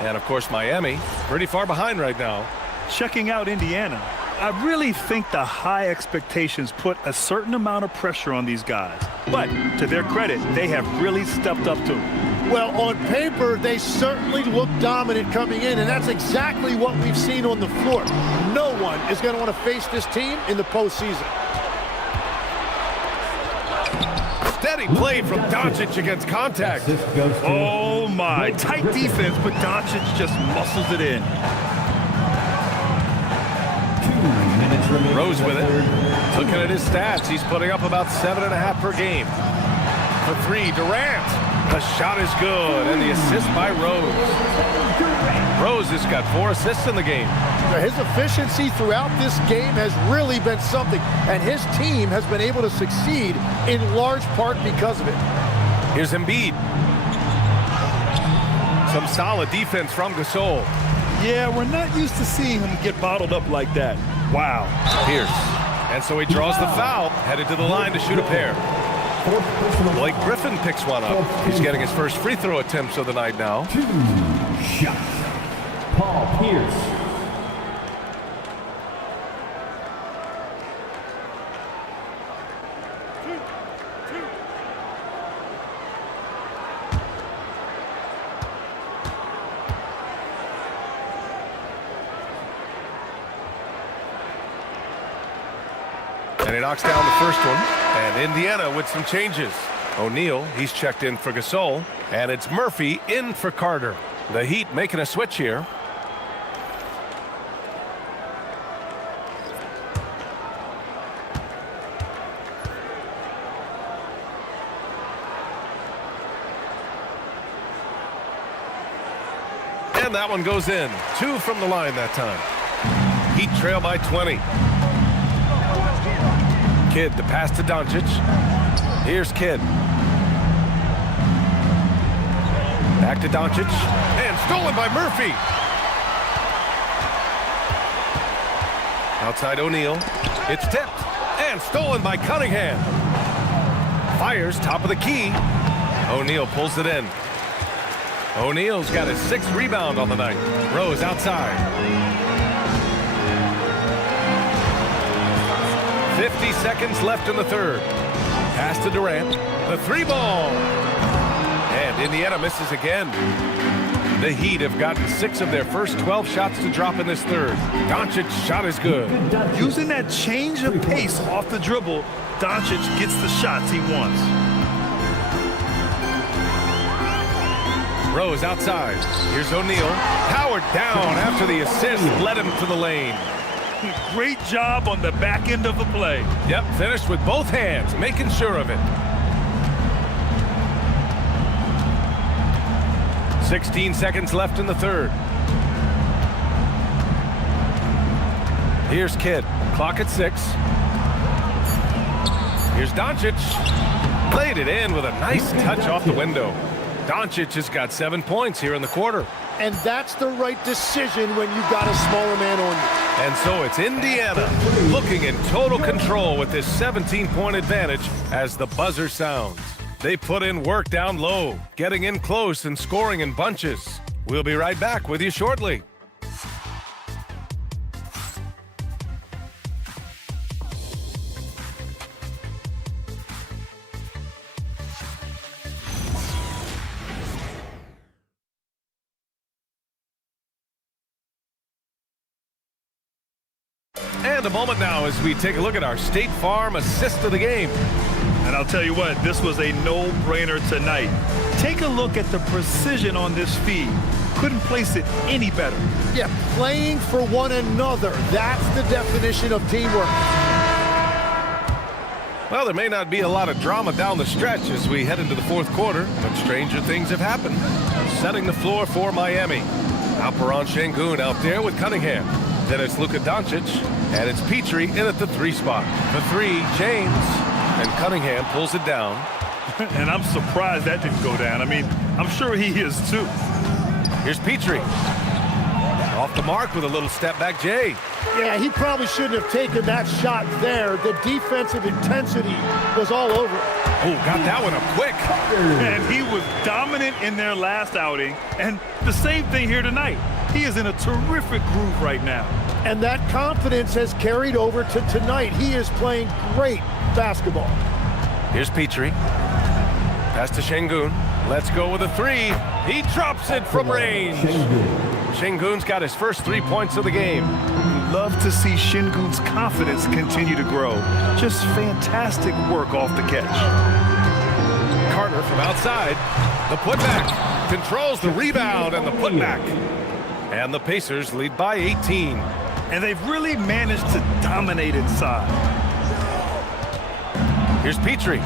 And of course, Miami, pretty far behind right now. Checking out Indiana, I really think the high expectations put a certain amount of pressure on these guys. But to their credit, they have really stepped up to it. Well, on paper, they certainly look dominant coming in, and that's exactly what we've seen on the floor. No one is going to want to face this team in the postseason. Steady play from Doncic against contact. Oh, my. Tight defense, but Doncic just muscles it in. Rose with it. Looking at his stats, he's putting up about 7.5 per game. For three, Durant. The shot is good, and the assist by Rose. Rose has got 4 assists in the game. His efficiency throughout this game has really been something, and his team has been able to succeed in large part because of it. Here's Embiid. Some solid defense from Gasol. Yeah, we're not used to seeing him get bottled up like that. Wow. Pierce. And so he draws the foul, headed to the line to shoot a pair. Blake Griffin picks one up. He's getting his first free throw attempts of the night now. 2 shots. Paul Pierce. And he knocks down the first one. And Indiana with some changes. O'Neal, he's checked in for Gasol. And it's Murphy in for Carter. The Heat making a switch here. And that one goes in. 2 from the line that time. Heat trail by 20. Kidd to pass to Doncic. Here's Kidd. Back to Doncic. And stolen by Murphy. Outside O'Neal. It's tipped. And stolen by Cunningham. Fires top of the key. O'Neal pulls it in. O'Neal's got his 6th rebound on the night. Rose outside. 50 seconds left in the third. Pass to Durant. The 3-ball. And Indiana misses again. The Heat have gotten 6 of their first 12 shots to drop in this third. Doncic's shot is good. Using that change of pace off the dribble, Doncic gets the shots he wants. Rose outside. Here's O'Neal. Powered down after the assist led him to the lane. Great job on the back end of the play. Yep, finished with both hands, making sure of it. 16 seconds left in the third. Here's Kidd. Clock at 6. Here's Doncic. Played it in with a nice touch off the window. Doncic has got 7 points here in the quarter. And that's the right decision when you've got a smaller man on you. And so it's Indiana looking in total control with this 17-point advantage as the buzzer sounds. They put in work down low, getting in close and scoring in bunches. We'll be right back with you shortly. And a moment now as we take a look at our State Farm assist of the game. And I'll tell you what, this was a no-brainer tonight. Take a look at the precision on this feed. Couldn't place it any better. Yeah, playing for one another. That's the definition of teamwork. Well, there may not be a lot of drama down the stretch as we head into the fourth quarter, but stranger things have happened. Setting the floor for Miami. Alperon Şengün out there with Cunningham. Then it's Luka Doncic, and it's Petrie in at the 3 spot. The 3, James, and Cunningham pulls it down. And I'm surprised that didn't go down. I mean, I'm sure he is too. Here's Petrie. Off the mark with a little step back, Jay. Yeah, he probably shouldn't have taken that shot there. The defensive intensity was all over. Oh, got that one up quick. And he was dominant in their last outing. And the same thing here tonight. He is in a terrific groove right now. And that confidence has carried over to tonight. He is playing great basketball. Here's Petrie. Pass to Şengün. Let's go with a three. He drops it from range. Şengün's got his first 3 points of the game. Love to see Şengün's confidence continue to grow. Just fantastic work off the catch. Carter from outside. The putback. Controls the rebound and the putback. And the Pacers lead by 18. And they've really managed to dominate inside. Here's Petrie.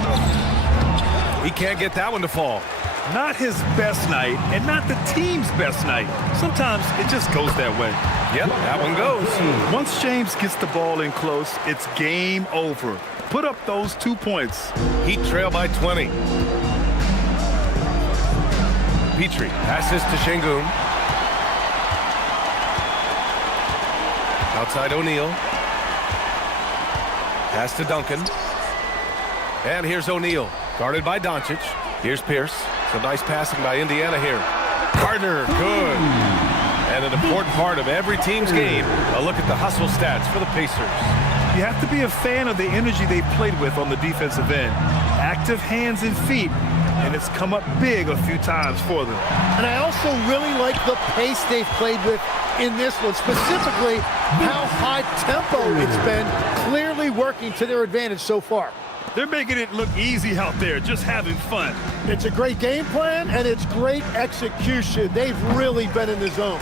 He can't get that one to fall. Not his best night, and not the team's best night. Sometimes it just goes that way. Yep, that one goes. Once James gets the ball in close, it's game over. Put up those 2 points. Heat trail by 20. Petrie passes to Şengün. Outside O'Neal. Pass to Duncan. And here's O'Neal, guarded by Doncic. Here's Pierce. Some nice passing by Indiana here. Carter, good. And an important part of every team's game, a look at the hustle stats for the Pacers. You have to be a fan of the energy they've played with on the defensive end. Active hands and feet, and it's come up big a few times for them. And I also really like the pace they've played with in this one, specifically how high tempo it's been, clearly working to their advantage so far. They're making it look easy out there, just having fun. It's a great game plan, and it's great execution. They've really been in the zone.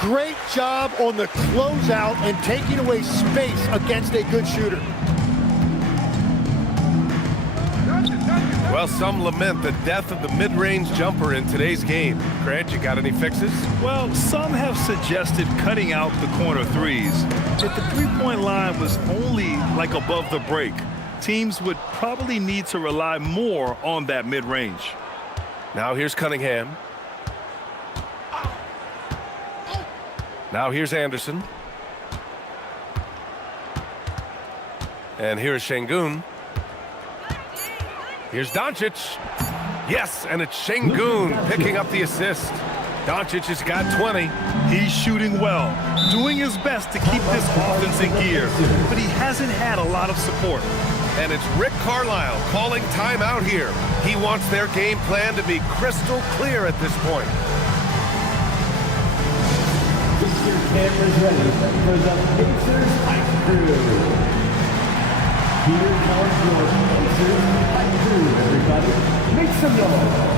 Great job on the closeout and taking away space against a good shooter. Well, some lament the death of the mid-range jumper in today's game. Grant, you got any fixes? Well, some have suggested cutting out the corner threes. If the three-point line was only like above the break, teams would probably need to rely more on that mid-range. Now here's Cunningham. Now here's Anderson. And here's Şengün. Here's Doncic. Yes, and it's Şengün picking up the assist. Doncic has got 20. He's shooting well, doing his best to keep this offense in gear, but he hasn't had a lot of support. And it's Rick Carlisle calling timeout here. He wants their game plan to be crystal clear at this point. Get your cameras ready for the Pacers Hype Crew. Here comes your Pacers Hype Crew, everybody. Make some noise.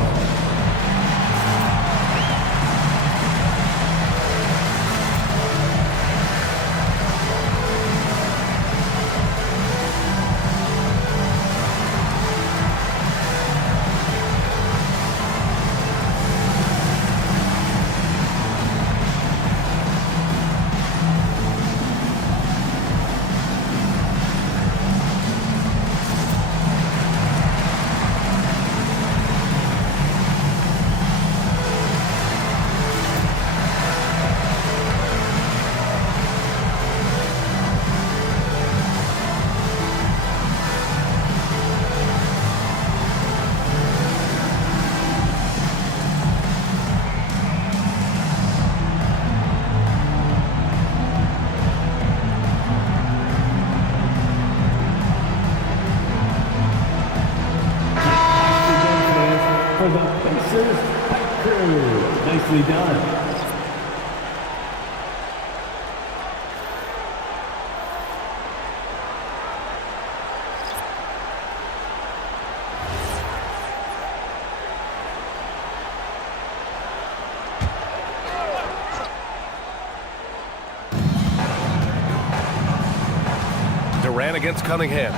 For the Pacers Hype Crew. Nicely done. Durant against Cunningham.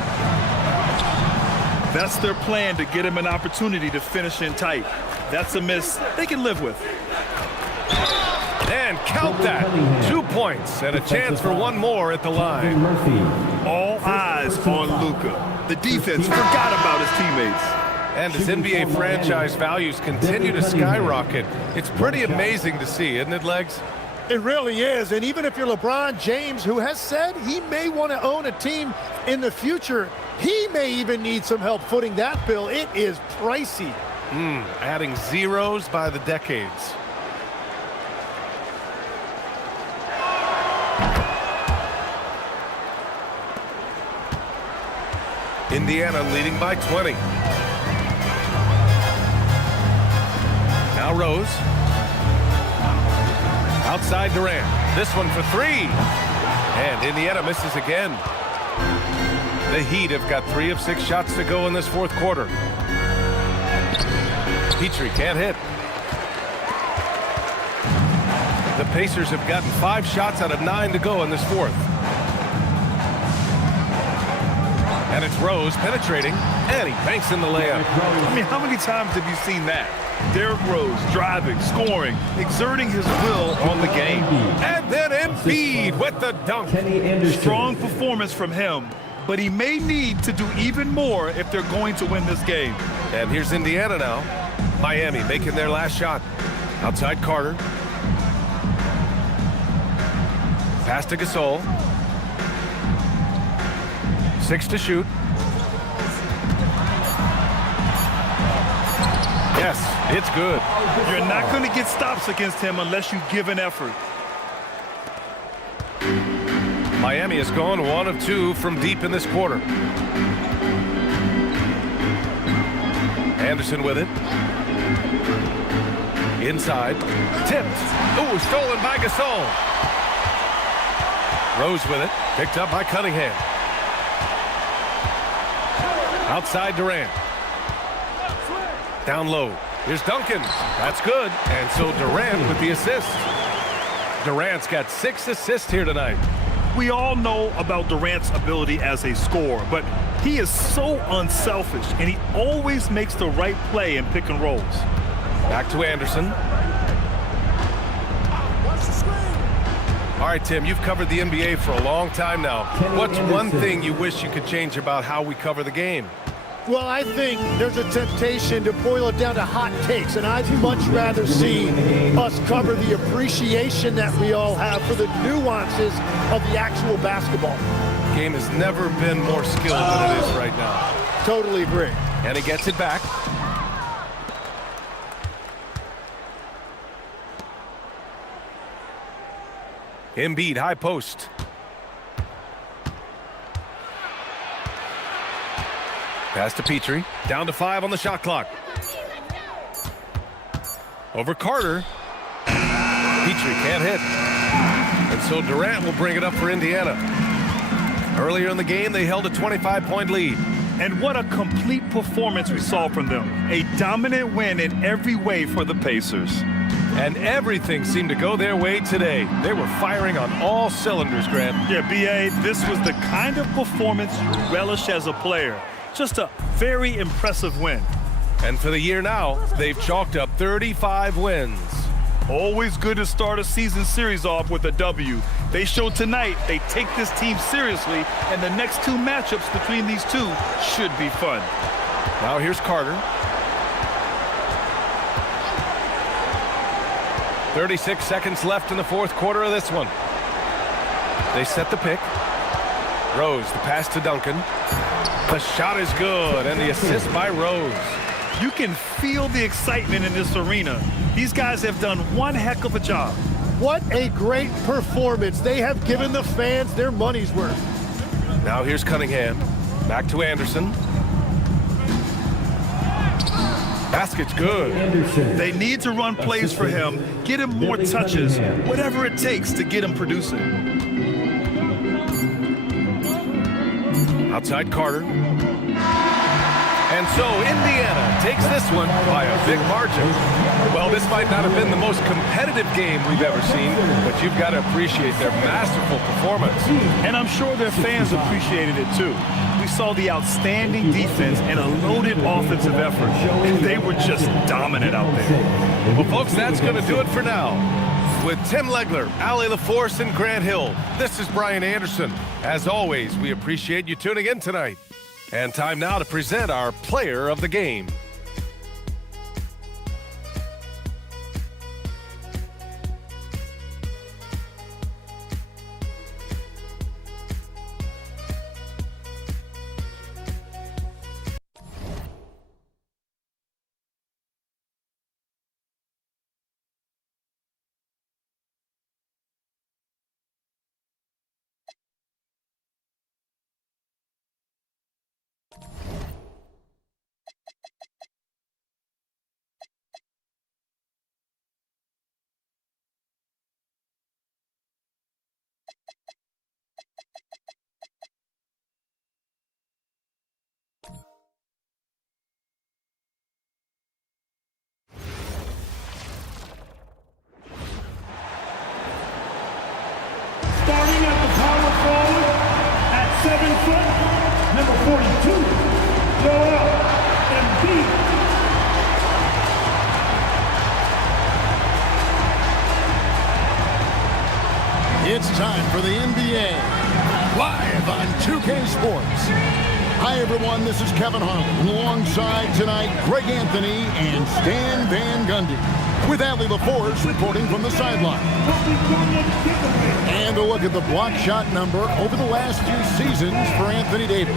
That's their plan, to get him an opportunity to finish in tight. That's a miss they can live with. And count that. 2 points and a chance for one more at the line. All eyes on Luka. The defense forgot about his teammates. And as NBA franchise values continue to skyrocket, it's pretty amazing to see, isn't it, Legs? It really is, and even if you're LeBron James, who has said he may want to own a team in the future, he may even need some help footing that bill. It is pricey. Adding zeros by the decades. Indiana leading by 20. Now Rose. Outside Durant. This one for three. And Indiana misses again. The Heat have got 3 of 6 shots to go in this fourth quarter. Petrie can't hit. The Pacers have gotten 5 shots out of 9 to go in this fourth. And it's Rose penetrating, and he banks in the layup. I mean, how many times have you seen that? Derrick Rose driving, scoring, exerting his will on the game. And then Embiid with the dunk. Strong performance from him, but he may need to do even more if they're going to win this game. And here's Indiana now. Miami making their last shot. Outside Carter. Pass to Gasol. 6 to shoot. Yes, it's good. You're not going to get stops against him unless you give an effort. Miami has gone 1 of 2 from deep in this quarter. Anderson with it. Inside. Tipped. Ooh, stolen by Gasol. Rose with it. Picked up by Cunningham. Outside Durant. Down low. Here's Duncan. That's good. And so Durant with the assist. Durant's got 6 assists here tonight. We all know about Durant's ability as a scorer, but he is so unselfish, and he always makes the right play in pick and rolls. Back to Anderson. All right, Tim, you've covered the NBA for a long time now. What's one thing you wish you could change about how we cover the game? Well, I think there's a temptation to boil it down to hot takes, and I'd much rather see us cover the appreciation that we all have for the nuances of the actual basketball. The game has never been more skilled than it is right now. Totally agree. And he gets it back. Embiid, high post. Pass to Petrie. Down to 5 on the shot clock. Over Carter. Petrie can't hit. And so Durant will bring it up for Indiana. Earlier in the game, they held a 25-point lead. And what a complete performance we saw from them. A dominant win in every way for the Pacers. And everything seemed to go their way today. They were firing on all cylinders, Grant. Yeah, B.A., this was the kind of performance you relish as a player. Just a very impressive win. And for the year now, they've chalked up 35 wins. Always good to start a season series off with a W. They showed tonight they take this team seriously, and the next 2 matchups between these two should be fun. Now here's Carter. 36 seconds left in the fourth quarter of this one. They set the pick. Rose, the pass to Duncan. The shot is good, and the assist by Rose. You can feel the excitement in this arena. These guys have done one heck of a job. What a great performance. They have given the fans their money's worth. Now here's Cunningham. Back to Anderson. Basket's good. They need to run plays for him, get him more touches, whatever it takes to get him producing. Outside Carter. And so Indiana takes this one by a big margin. Well, this might not have been the most competitive game we've ever seen, but you've got to appreciate their masterful performance. And I'm sure their fans appreciated it too. We saw the outstanding defense and a loaded offensive effort, and they were just dominant out there. Well, folks, that's going to do it for now. With Tim Legler, Allie LaForce, and Grant Hill, this is Brian Anderson. As always, we appreciate you tuning in tonight. And time now to present our player of the game. 42, Joel Embiid. It's time for the NBA, live on 2K Sports. Hi, everyone. This is Kevin Harlan. Alongside tonight, Greg Anthony and Stan Van Gundy. With Allie LaForce reporting from the sideline. And a look at the block shot number over the last few seasons for Anthony Davis.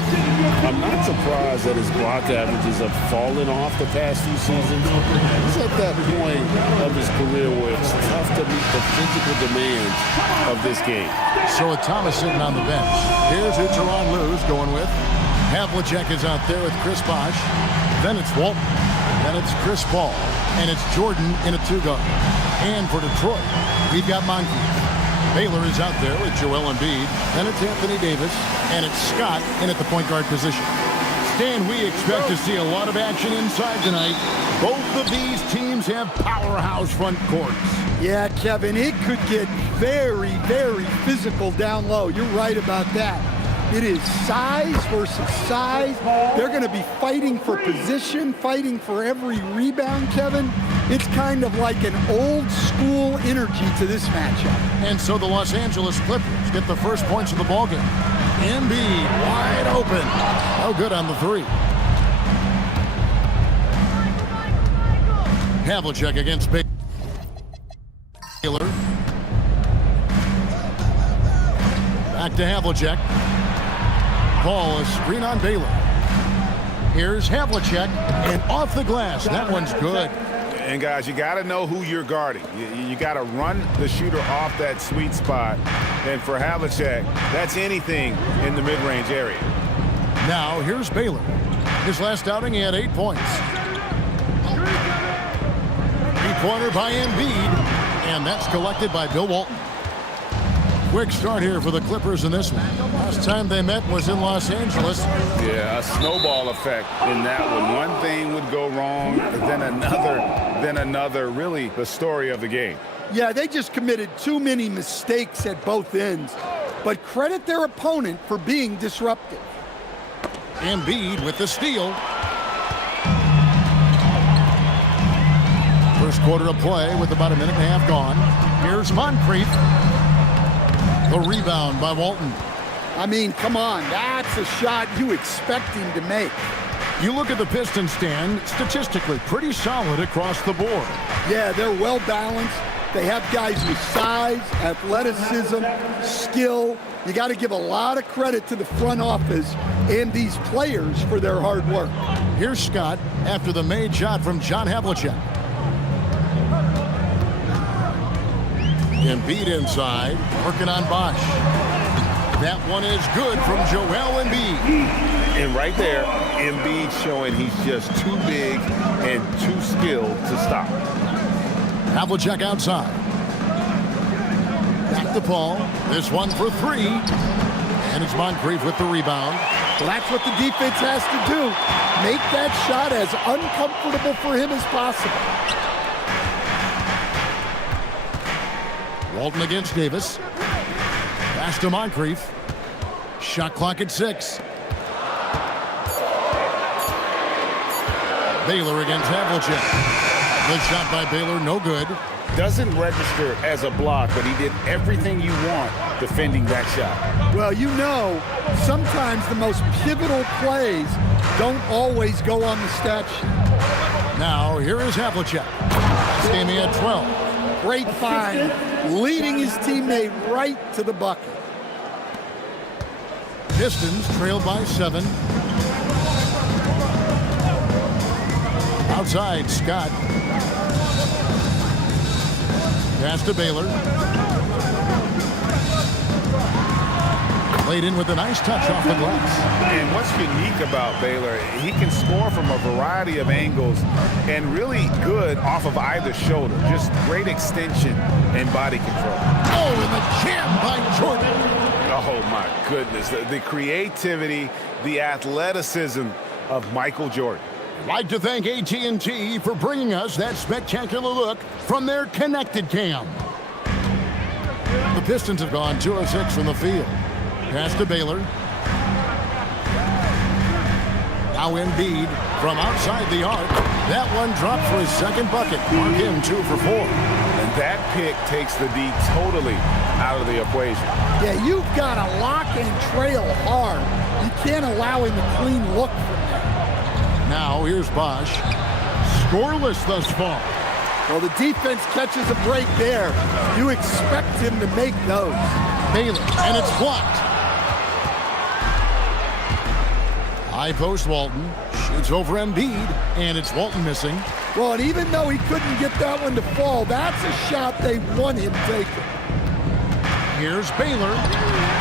I'm not surprised that his block averages have fallen off the past few seasons. He's at that point of his career where it's tough to meet the physical demands of this game. So with Thomas sitting on the bench, here's who Teron Lue's going with. Havlicek is out there with Chris Bosh. Then it's Walton. Then it's Chris Paul. And it's Jordan in a two-guard. And for Detroit, we've got Moncrief. Baylor is out there with Joel Embiid. Then it's Anthony Davis. And it's Scott in at the point guard position. Stan, we expect to see a lot of action inside tonight. Both of these teams have powerhouse front courts. Yeah, Kevin, it could get very, very physical down low. You're right about that. It is size versus size. They're going to be fighting for position, fighting for every rebound, Kevin. It's kind of like an old school energy to this matchup. And so the Los Angeles Clippers get the first points of the ballgame. Embiid wide open. No good on the three. Havlicek against Baylor. Back to Havlicek. Ball, a screen on Baylor. Here's Havlicek, and off the glass. That one's good. And guys, you got to know who you're guarding. You got to run the shooter off that sweet spot. And for Havlicek, that's anything in the mid-range area. Now here's Baylor. His last outing, he had 8 points. Three-pointer by Embiid, and that's collected by Bill Walton. Quick start here for the Clippers in this one. Last time they met was in Los Angeles. Yeah, a snowball effect in that one. One thing would go wrong, then another. Really the story of the game. Yeah, they just committed too many mistakes at both ends. But credit their opponent for being disruptive. Embiid with the steal. First quarter of play with about a minute and a half gone. Here's Moncrief. The rebound by Walton. I mean, come on, that's a shot you expect him to make. You look at the Pistons, Stan, statistically pretty solid across the board. Yeah, they're well balanced. They have guys with size, athleticism, skill. You got to give a lot of credit to the front office and these players for their hard work. Here's Scott after the made shot from John Havlicek. Embiid inside, working on Bosh. That one is good from Joel Embiid. And right there, Embiid showing he's just too big and too skilled to stop. Havlicek outside. Back to Paul. This one for three. And it's Moncrief with the rebound. Well, that's what the defense has to do. Make that shot as uncomfortable for him as possible. Walton against Davis. Pass to Moncrief. Shot clock at 6. Baylor against Havlicek. Good shot by Baylor, no good. Doesn't register as a block, but he did everything you want defending that shot. Well, you know, sometimes the most pivotal plays don't always go on the stat sheet. Now, here is Havlicek. This game he had 12. Great find, leading his teammate right to the bucket. Pistons trailed by 7. Outside, Scott. Pass to Baylor. Played in with a nice touch off the glass. And what's unique about Baylor, he can score from a variety of angles and really good off of either shoulder. Just great extension and body control. Oh, and the jam by Jordan. Oh, my goodness. The creativity, the athleticism of Michael Jordan. I'd like to thank AT&T for bringing us that spectacular look from their connected cam. The Pistons have gone 2 of 6 from the field. Pass to Baylor. Now Embiid from outside the arc. That one dropped for his second bucket. Mark him 2 for 4. And that pick takes the D totally out of the equation. Yeah, you've got to lock and trail hard. You can't allow him a clean look from there. Now here's Bosch. Scoreless thus far. Well, the defense catches a break there. You expect him to make those. Baylor, and it's blocked. High post Walton. Shoots over Embiid, and it's Walton missing. Well, and even though he couldn't get that one to fall, that's a shot they want him taking. Here's Baylor.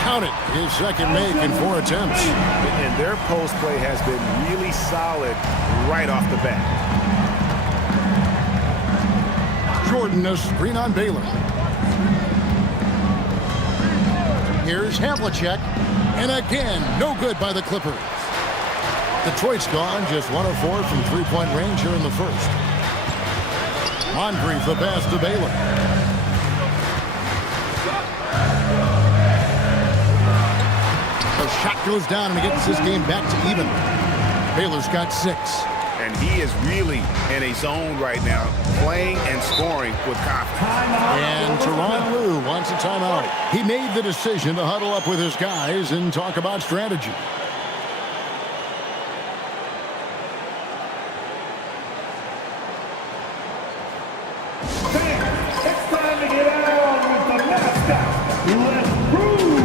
Count it. His second make in 4 attempts. And their post play has been really solid right off the bat. Jordan, a screen on Baylor. Here's Havlicek. And again, no good by the Clippers. Detroit's gone just 1 of 4 from three-point range here in the first. Moncrief the pass to Baylor. The shot goes down and it gets this game back to even. Baylor's got 6. And he is really in a zone right now, playing and scoring with confidence. And Tyronn Lue wants a timeout. He made the decision to huddle up with his guys and talk about strategy. It's time to get out with the mascot. Let's prove.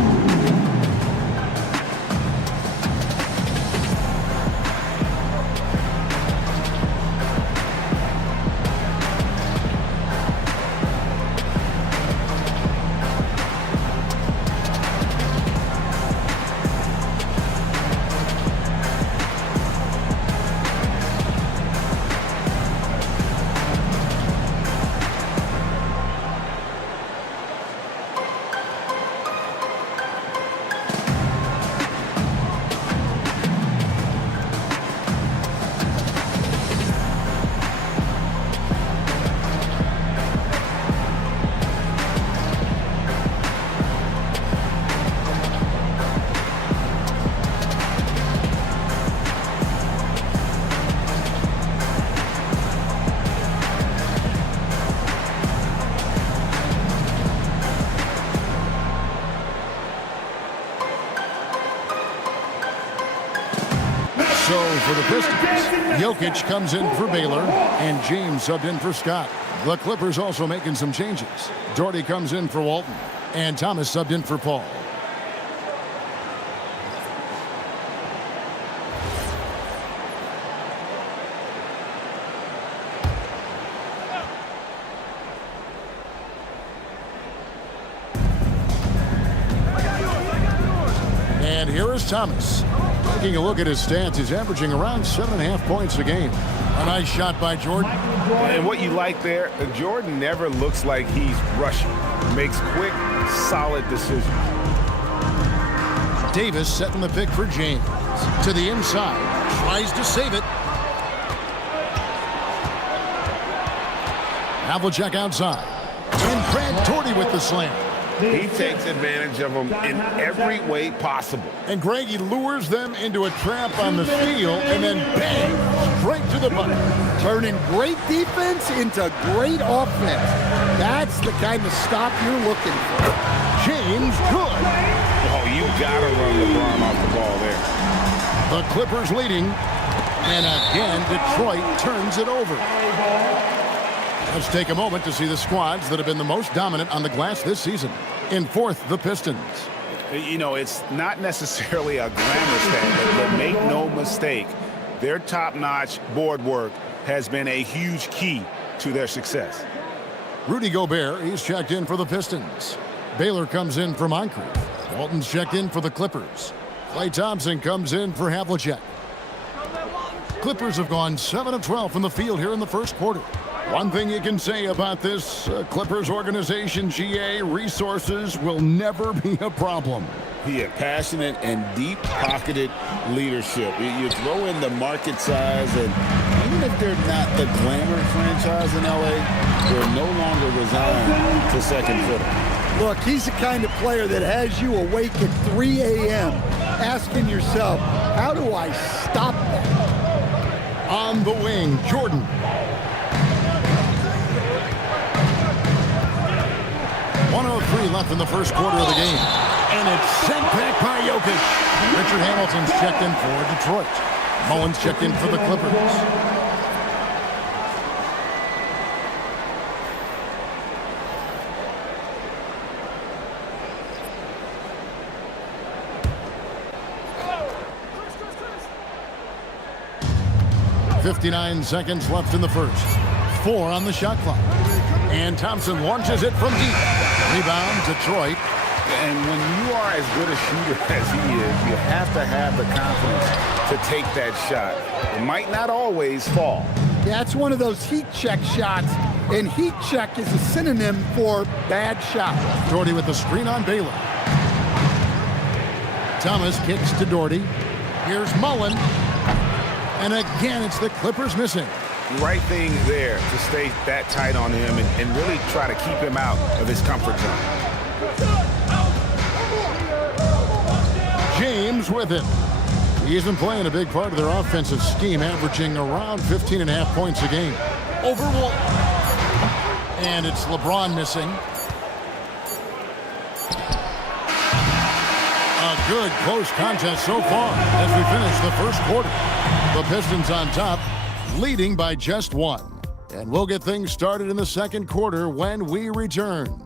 So for the Pistons, Jokic comes in for Baylor, and James subbed in for Scott. The Clippers also making some changes. Doherty comes in for Walton, and Thomas subbed in for Paul. And here is Thomas. Taking a look at his stats, he's averaging around 7.5 points a game. A nice shot by Jordan. And what you like there, Jordan never looks like he's rushing. Makes quick, solid decisions. Davis setting the pick for James. To the inside. Tries to save it. Havlicek outside. And Brad Doherty with the slam. He takes advantage of them in every way possible. And Greg, he lures them into a trap on the steal, and then bang, straight to the bucket. Turning great defense into great offense. That's the kind of stop you're looking for. James good. Oh, you gotta run LeBron off the ball there. The Clippers leading, and again, Detroit turns it over. Let's take a moment to see the squads that have been the most dominant on the glass this season. In fourth, the Pistons. You know, it's not necessarily a glamour stat, but make no mistake, their top-notch board work has been a huge key to their success. Rudy Gobert, he's checked in for the Pistons. Baylor comes in for Moncrief. Walton's checked in for the Clippers. Klay Thompson comes in for Havlicek. Clippers have gone 7 of 12 from the field here in the first quarter. One thing you can say about this Clippers organization, GA, resources will never be a problem. Yeah, passionate and deep-pocketed leadership. You throw in the market size, and even if they're not the glamour franchise in LA, they're no longer resigned to second fiddle. Look, he's the kind of player that has you awake at 3 a.m. asking yourself, how do I stop that? On the wing, Jordan. .103 left in the first quarter of the game. And it's sent back by Jokic. Richard Hamilton's checked in for Detroit. Mullins checked in for the Clippers. .59 seconds left in the first. 4 on the shot clock. And Thompson launches it from deep. Rebound, Detroit. And when you are as good a shooter as he is, you have to have the confidence to take that shot. It might not always fall. Yeah, it's one of those heat check shots, and heat check is a synonym for bad shot. Doherty with the screen on Baylor. Thomas kicks to Doherty. Here's Mullen. And again, it's the Clippers missing. Right thing there to stay that tight on him and really try to keep him out of his comfort zone. James with it. He's been playing a big part of their offensive scheme, averaging around 15.5 points a game. Over Walton. And it's LeBron missing. A good close contest so far as we finish the first quarter. The Pistons on top, leading by just 1. And we'll get things started in the second quarter when we return.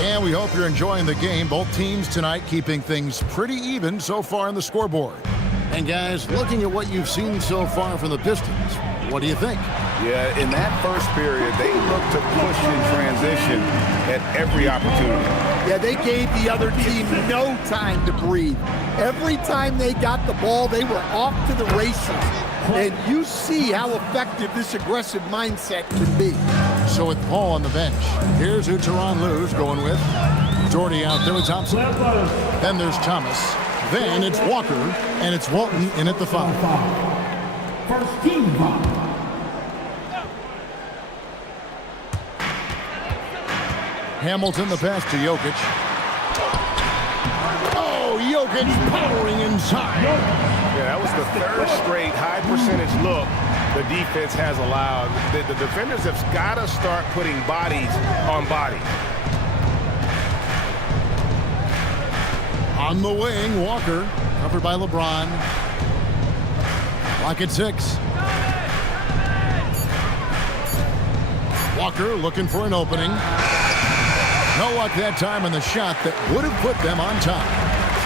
And we hope you're enjoying the game. Both teams tonight keeping things pretty even so far on the scoreboard. And guys, looking at what you've seen so far from the Pistons, what do you think? Yeah, in that first period, they looked to push in transition at every opportunity. Yeah, they gave the other team no time to breathe. Every time they got the ball, they were off to the races. And you see how effective this aggressive mindset can be. So with Paul on the bench, here's who Tyronn Lue's going with. Doherty out there with Thompson. Then there's Thomas. Then it's Walker, and it's Walton in at the 5. First team foul. Hamilton, the pass to Jokic. Oh, Jokic powering inside. Yeah, that was the third straight high percentage look the defense has allowed. The defenders have got to start putting bodies on bodies. On the wing, Walker, covered by LeBron. Clock at 6. Walker looking for an opening. No luck that time on the shot that would have put them on top.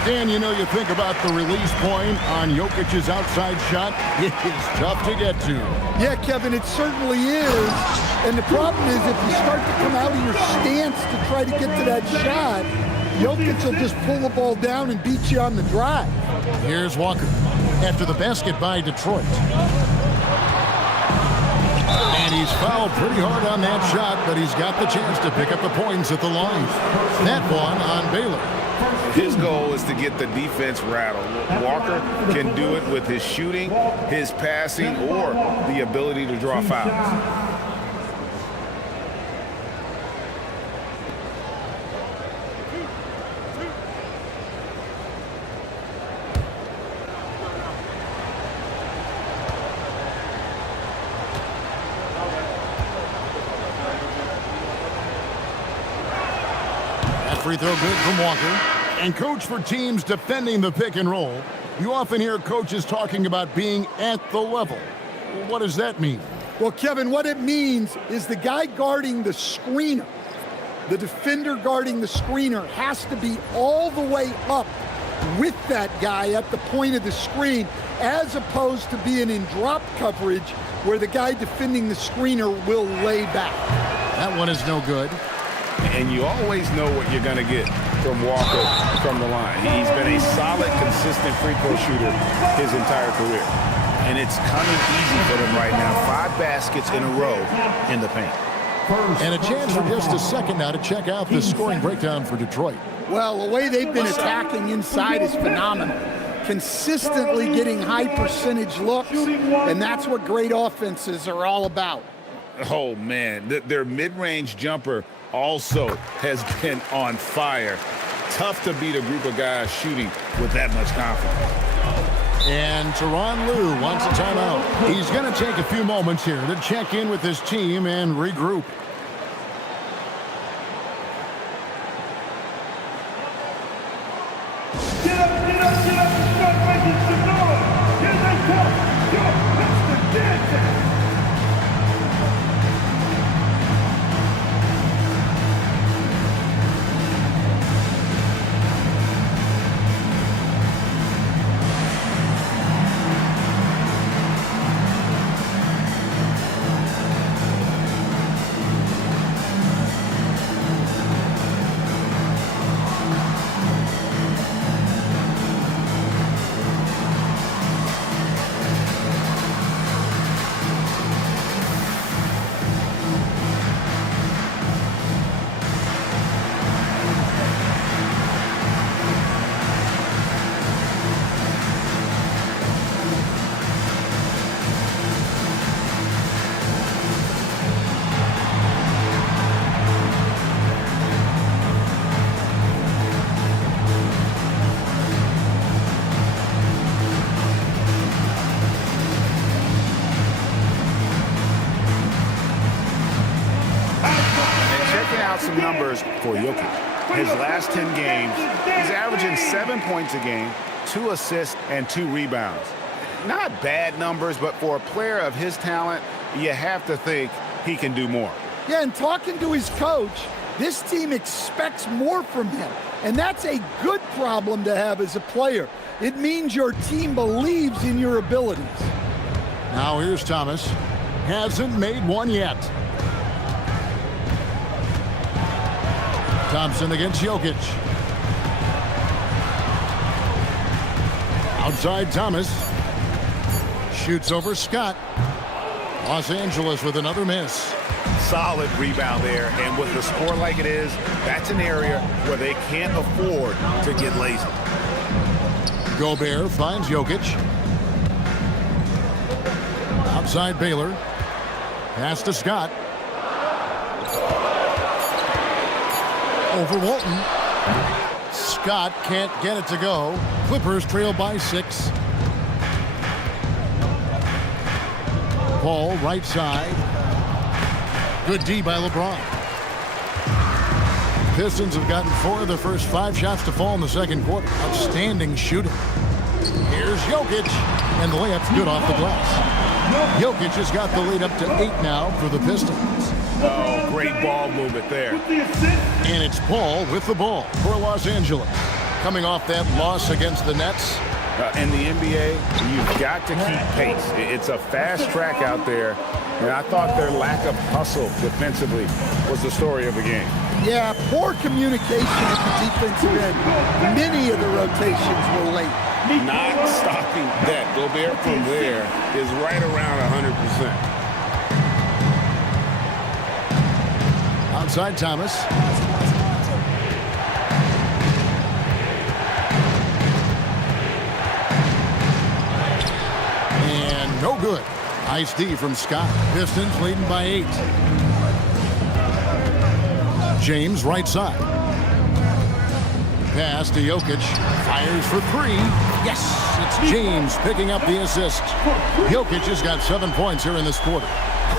Stan, you know, you think about the release point on Jokic's outside shot. It is tough to get to. Yeah, Kevin, it certainly is. And the problem is if you start to come out of your stance to try to get to that shot, Jokic will just pull the ball down and beat you on the drive. Here's Walker after the basket by Detroit. And he's fouled pretty hard on that shot, but he's got the chance to pick up the points at the line. That one on Baylor. His goal is to get the defense rattled. Walker can do it with his shooting, his passing, or the ability to draw fouls. Free throw good from Walker. And coach, for teams defending the pick and roll, you often hear coaches talking about being at the level. What does that mean? Well, Kevin, what it means is the guy guarding the screener, the defender guarding the screener, has to be all the way up with that guy at the point of the screen, as opposed to being in drop coverage where the guy defending the screener will lay back. That one is no good. And you always know what you're going to get from Walker from the line. He's been a solid, consistent free throw shooter his entire career. And it's coming easy for them right now. 5 baskets in a row in the paint. And a chance for just a second now to check out the scoring breakdown for Detroit. Well, the way they've been attacking inside is phenomenal. Consistently getting high percentage looks, and that's what great offenses are all about. Oh, man. Their mid-range jumper also has been on fire. Tough to beat a group of guys shooting with that much confidence. And Tyronn Lue wants a timeout. He's going to take a few moments here to check in with his team and regroup. Get up, get up, get up and start making some noise. Here they come. Yo, Mr. Dancing. Some numbers for Jokic. His last 10 games, he's averaging 7 points a game, 2 assists, and 2 rebounds. Not bad numbers, but for a player of his talent, you have to think he can do more. Yeah, and talking to his coach, this team expects more from him. And that's a good problem to have as a player. It means your team believes in your abilities. Now here's Thomas. Hasn't made one yet. Thompson against Jokic. Outside Thomas. Shoots over Scott. Los Angeles with another miss. Solid rebound there, and with the score like it is, that's an area where they can't afford to get lazy. Gobert finds Jokic. Outside Baylor. Pass to Scott. Over Walton. Scott can't get it to go. Clippers trail by 6. Paul right side. Good D by LeBron. Pistons have gotten 4 of their first 5 shots to fall in the second quarter. Outstanding shooting. Here's Jokic, and the layup's good off the glass. Jokic has got the lead up to 8 now for the Pistons. Oh, great ball movement there. And it's Paul with the ball for Los Angeles. Coming off that loss against the Nets. In the NBA, you've got to keep pace. It's a fast track out there, and I thought their lack of hustle defensively was the story of the game. Yeah, poor communication at the defensive end. Many of the rotations were late. Not stopping that. Gobert from there is right around 100%. Outside Thomas. And no good. Nice D from Scott. Pistons leading by 8. James right side. Pass to Jokic. Fires for 3. Yes! It's James picking up the assist. Jokic has got 7 points here in this quarter.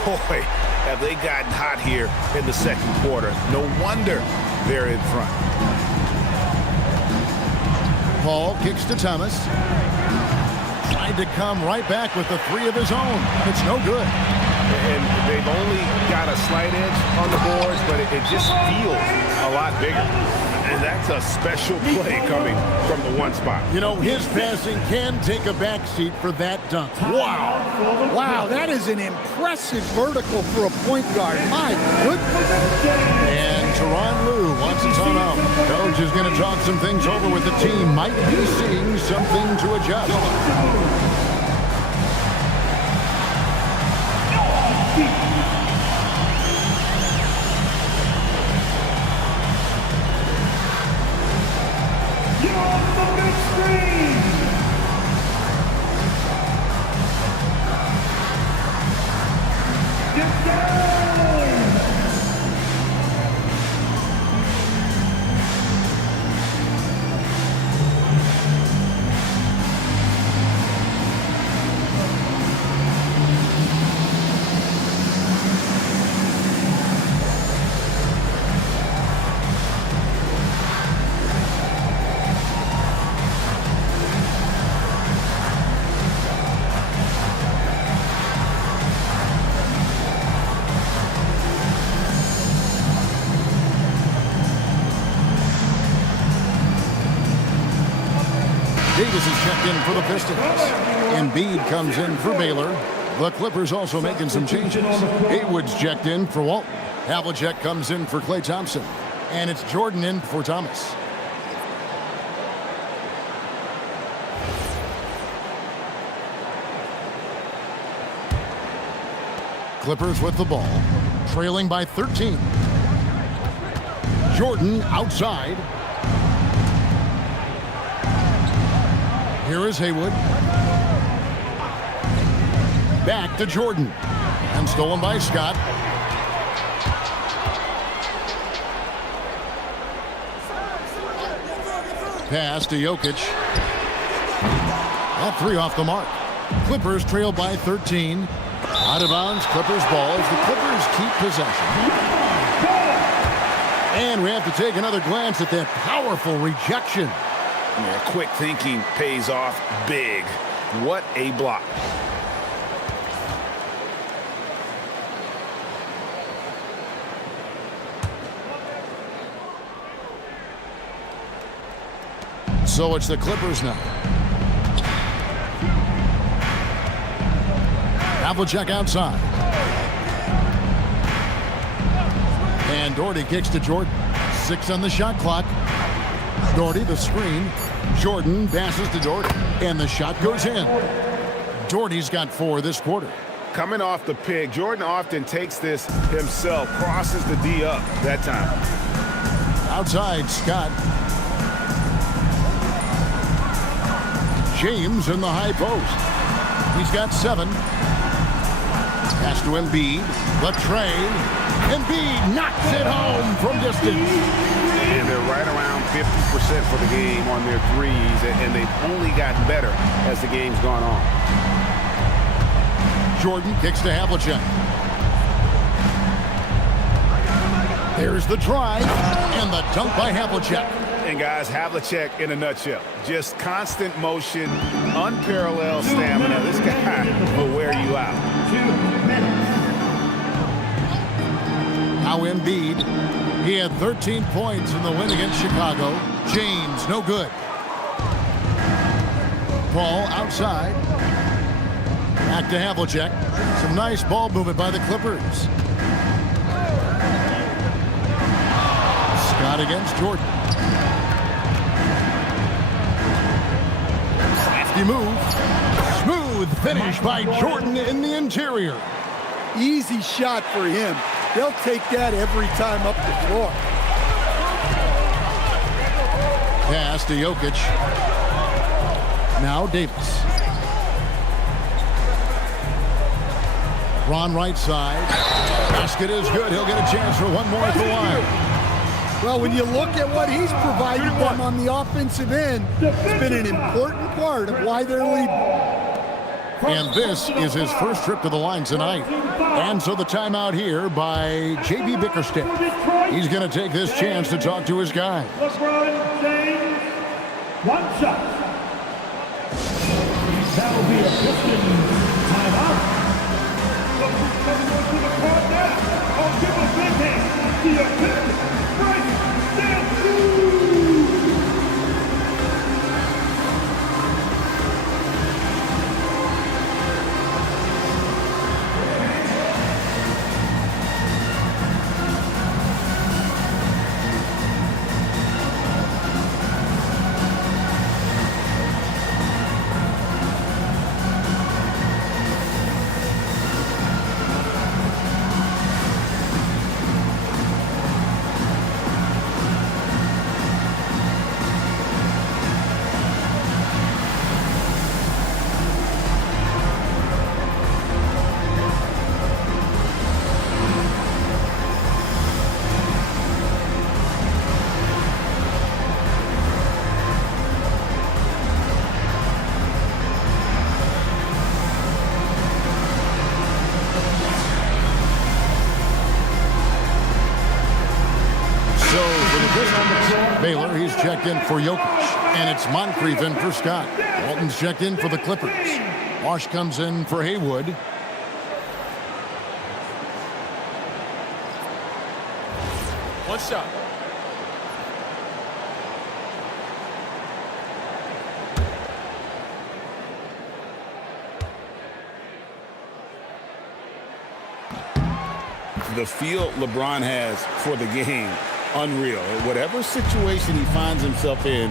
Boy, have they gotten hot here in the second quarter. No wonder they're in front. Paul kicks to Thomas. Tried to come right back with the 3 of his own. It's no good. And they've only got a slight edge on the boards, but it just feels a lot bigger. And that's a special play coming from the one spot. You know, his passing can take a backseat for that dunk. Wow. Wow, that is an impressive vertical for a point guard. My goodness. And Tyronn Lue wants a timeout. Coach is going to talk some things over with the team. Might be seeing something to adjust. Davis is checked in for the Pistons. Embiid comes in for Baylor. The Clippers also making some changes. Haywood's checked in for Walton. Havlicek comes in for Klay Thompson. And it's Jordan in for Thomas. Clippers with the ball, trailing by 13. Jordan outside. Here is Haywood. Back to Jordan. And stolen by Scott. Pass to Jokic. That three off the mark. Clippers trail by 13. Out of bounds, Clippers ball as the Clippers keep possession. And we have to take another glance at that powerful rejection. Yeah, quick thinking pays off big. What a block. So it's the Clippers now. Havlicek outside. And Doherty kicks to Jordan. 6 on the shot clock. Doherty the screen. Jordan passes to Doherty. And the shot goes in. Doherty's got 4 this quarter. Coming off the pick, Jordan often takes this himself. Crosses the D up that time. Outside, Scott. James in the high post. He's got 7. Pass to Embiid. The train. Embiid knocks it home from distance. And they're right around 50% for the game on their threes, and they've only gotten better as the game's gone on. Jordan kicks to Havlicek. There's the drive and the dunk by Havlicek. And guys, Havlicek in a nutshell. Just constant motion, unparalleled stamina. This guy will wear you out. Now Embiid. He had 13 points in the win against Chicago. James, no good. Ball outside. Back to Havlicek. Some nice ball movement by the Clippers. Scott against Jordan. Crafty move. Smooth finish by Jordan in the interior. Easy shot for him. They'll take that every time up the floor. Pass to Jokic. Now Davis. Ron right side. Basket is good. He'll get a chance for one more at the line. Well, when you look at what he's provided them on the offensive end, it's been an important part of why they're leading. And this is his first trip to the line tonight. And so the timeout here by J.B. Bickerstaff. He's going to take this chance to talk to his guy. LeBron James, 1 shot. That will be a Pistons timeout. Coming to the court now. Oh, give a big hand to your Pistons. Right, stand. Baylor, he's checked in for Jokic. And it's Moncrief in for Scott. Walton's checked in for the Clippers. Wash comes in for Haywood. One shot. The feel LeBron has for the game, unreal. Whatever situation he finds himself in,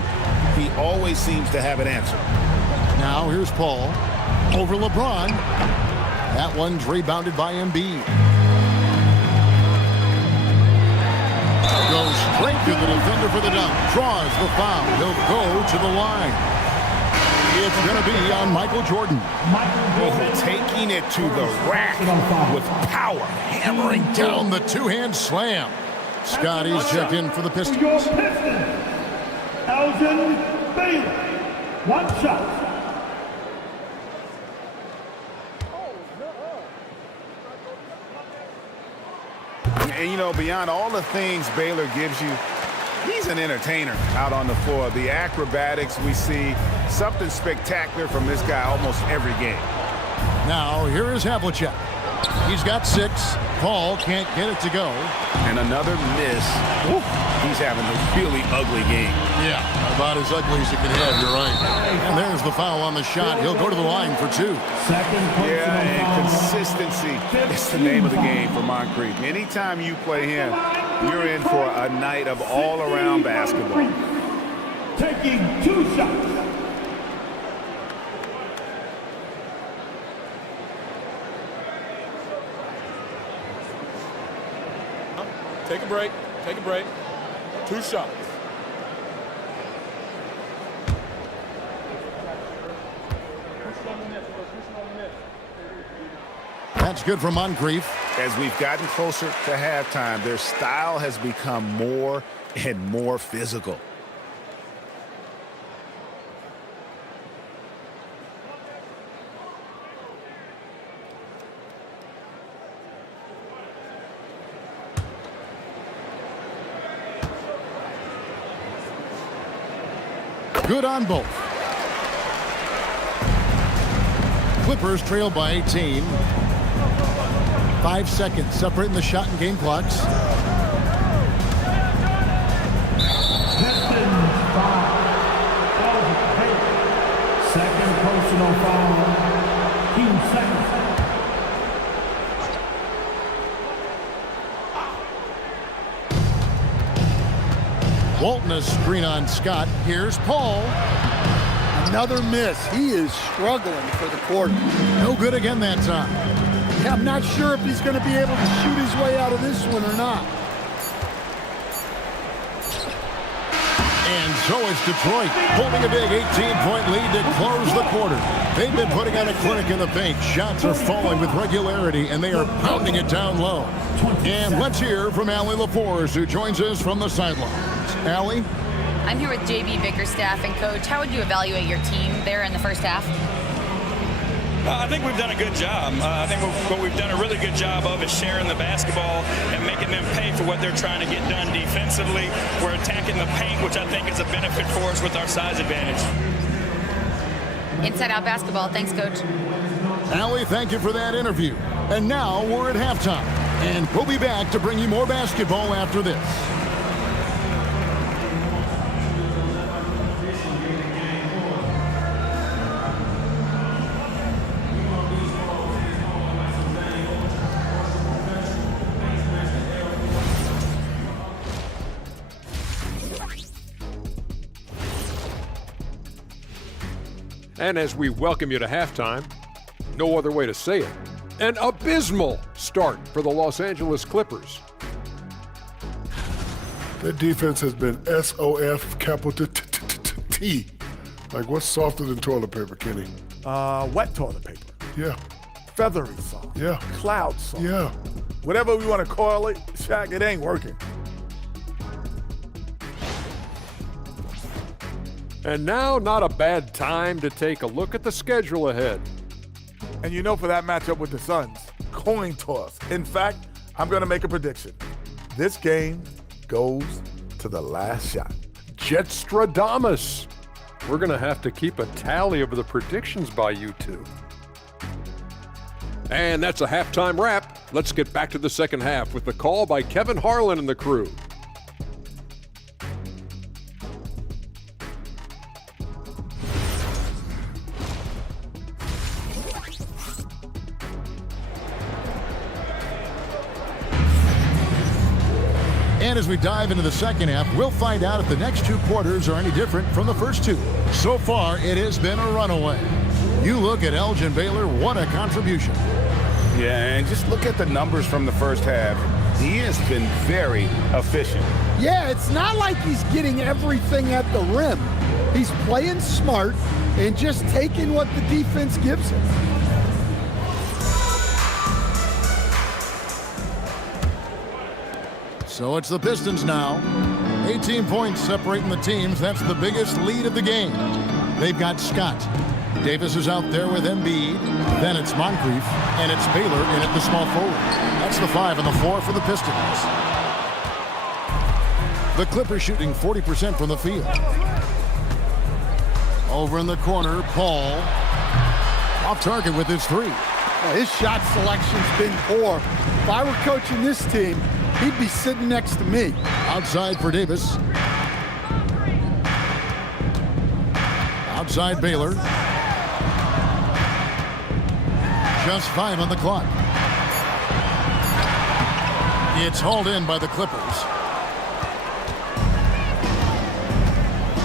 he always seems to have an answer. Now here's Paul over LeBron. That one's rebounded by Embiid. Goes straight to the defender for the dunk. Draws the foul. He'll go to the line. It's going to be on Michael Jordan. Taking it to the rack with power. Hammering down the two-hand slam. Scotty's checked in for the Pistons. Elgin Baylor. One shot. And, you know, beyond all the things Baylor gives you, he's an entertainer out on the floor. The acrobatics we see, something spectacular from this guy almost every game. Now, here is Havlicek. He's got 6. Paul can't get it to go. And another miss. Woo. He's having a really ugly game. Yeah, about as ugly as you can have, you're right. And there's the foul on the shot. He'll go to the line for 2. Yeah, and consistency is the name of the game for Moncrief. Anytime you play him, you're in for a night of all-around basketball. Taking 2 shots. Take a break. Take a break. 2 shots. That's good for Moncrief. As we've gotten closer to halftime, their style has become more and more physical. Good on both. Clippers trail by 18. 5 seconds separating the shot and game clocks. Pistons foul. Second personal foul. 2 seconds. Walton a screen on Scott. Here's Paul. Another miss. He is struggling for the quarter. No good again that time. Yeah, I'm not sure if he's going to be able to shoot his way out of this one or not. And so it's Detroit holding a big 18-point lead to close the quarter. They've been putting on a clinic in the paint. Shots are falling with regularity, and they are pounding it down low. And let's hear from Allie LaForce, who joins us from the sidelines. Allie? I'm here with JB Bickerstaff. And, Coach, how would you evaluate your team there in the first half? I think we've done a good job. I think what we've done a really good job of is sharing the basketball and making them pay for what they're trying to get done defensively. We're attacking the paint, which I think is a benefit for us with our size advantage. Inside-out basketball. Thanks, Coach. Allie, thank you for that interview. And now we're at halftime. And we'll be back to bring you more basketball after this. And as we welcome you to halftime, no other way to say it, an abysmal start for the Los Angeles Clippers. Their defense has been SOF capital T. Like, what's softer than toilet paper, Kenny? Wet toilet paper. Yeah. Feathery soft. Yeah. Cloud soft. Yeah. Whatever we want to call it, Shaq, it ain't working. And now, not a bad time to take a look at the schedule ahead. And you know, for that matchup with the Suns, coin toss. In fact, I'm going to make a prediction. This game goes to the last shot. Jetstradamus. We're going to have to keep a tally of the predictions by you two. And that's a halftime wrap. Let's get back to the second half with the call by Kevin Harlan and the crew. And as we dive into the second half, we'll find out if the next two quarters are any different from the first two. So far, it has been a runaway. You look at Elgin Baylor, what a contribution. Yeah, and just look at the numbers from the first half. He has been very efficient. Yeah, it's not like he's getting everything at the rim. He's playing smart and just taking what the defense gives him. So it's the Pistons now. 18 points separating the teams. That's the biggest lead of the game. They've got Scott. Davis is out there with Embiid. Then it's Moncrief. And it's Baylor in at the small forward. That's the 5 and the 4 for the Pistons. The Clippers shooting 40% from the field. Over in the corner, Paul. Off target with his 3. Well, his shot selection's been poor. If I were coaching this team, he'd be sitting next to me. Outside for Davis. Outside Baylor. Just 5 on the clock. It's hauled in by the Clippers.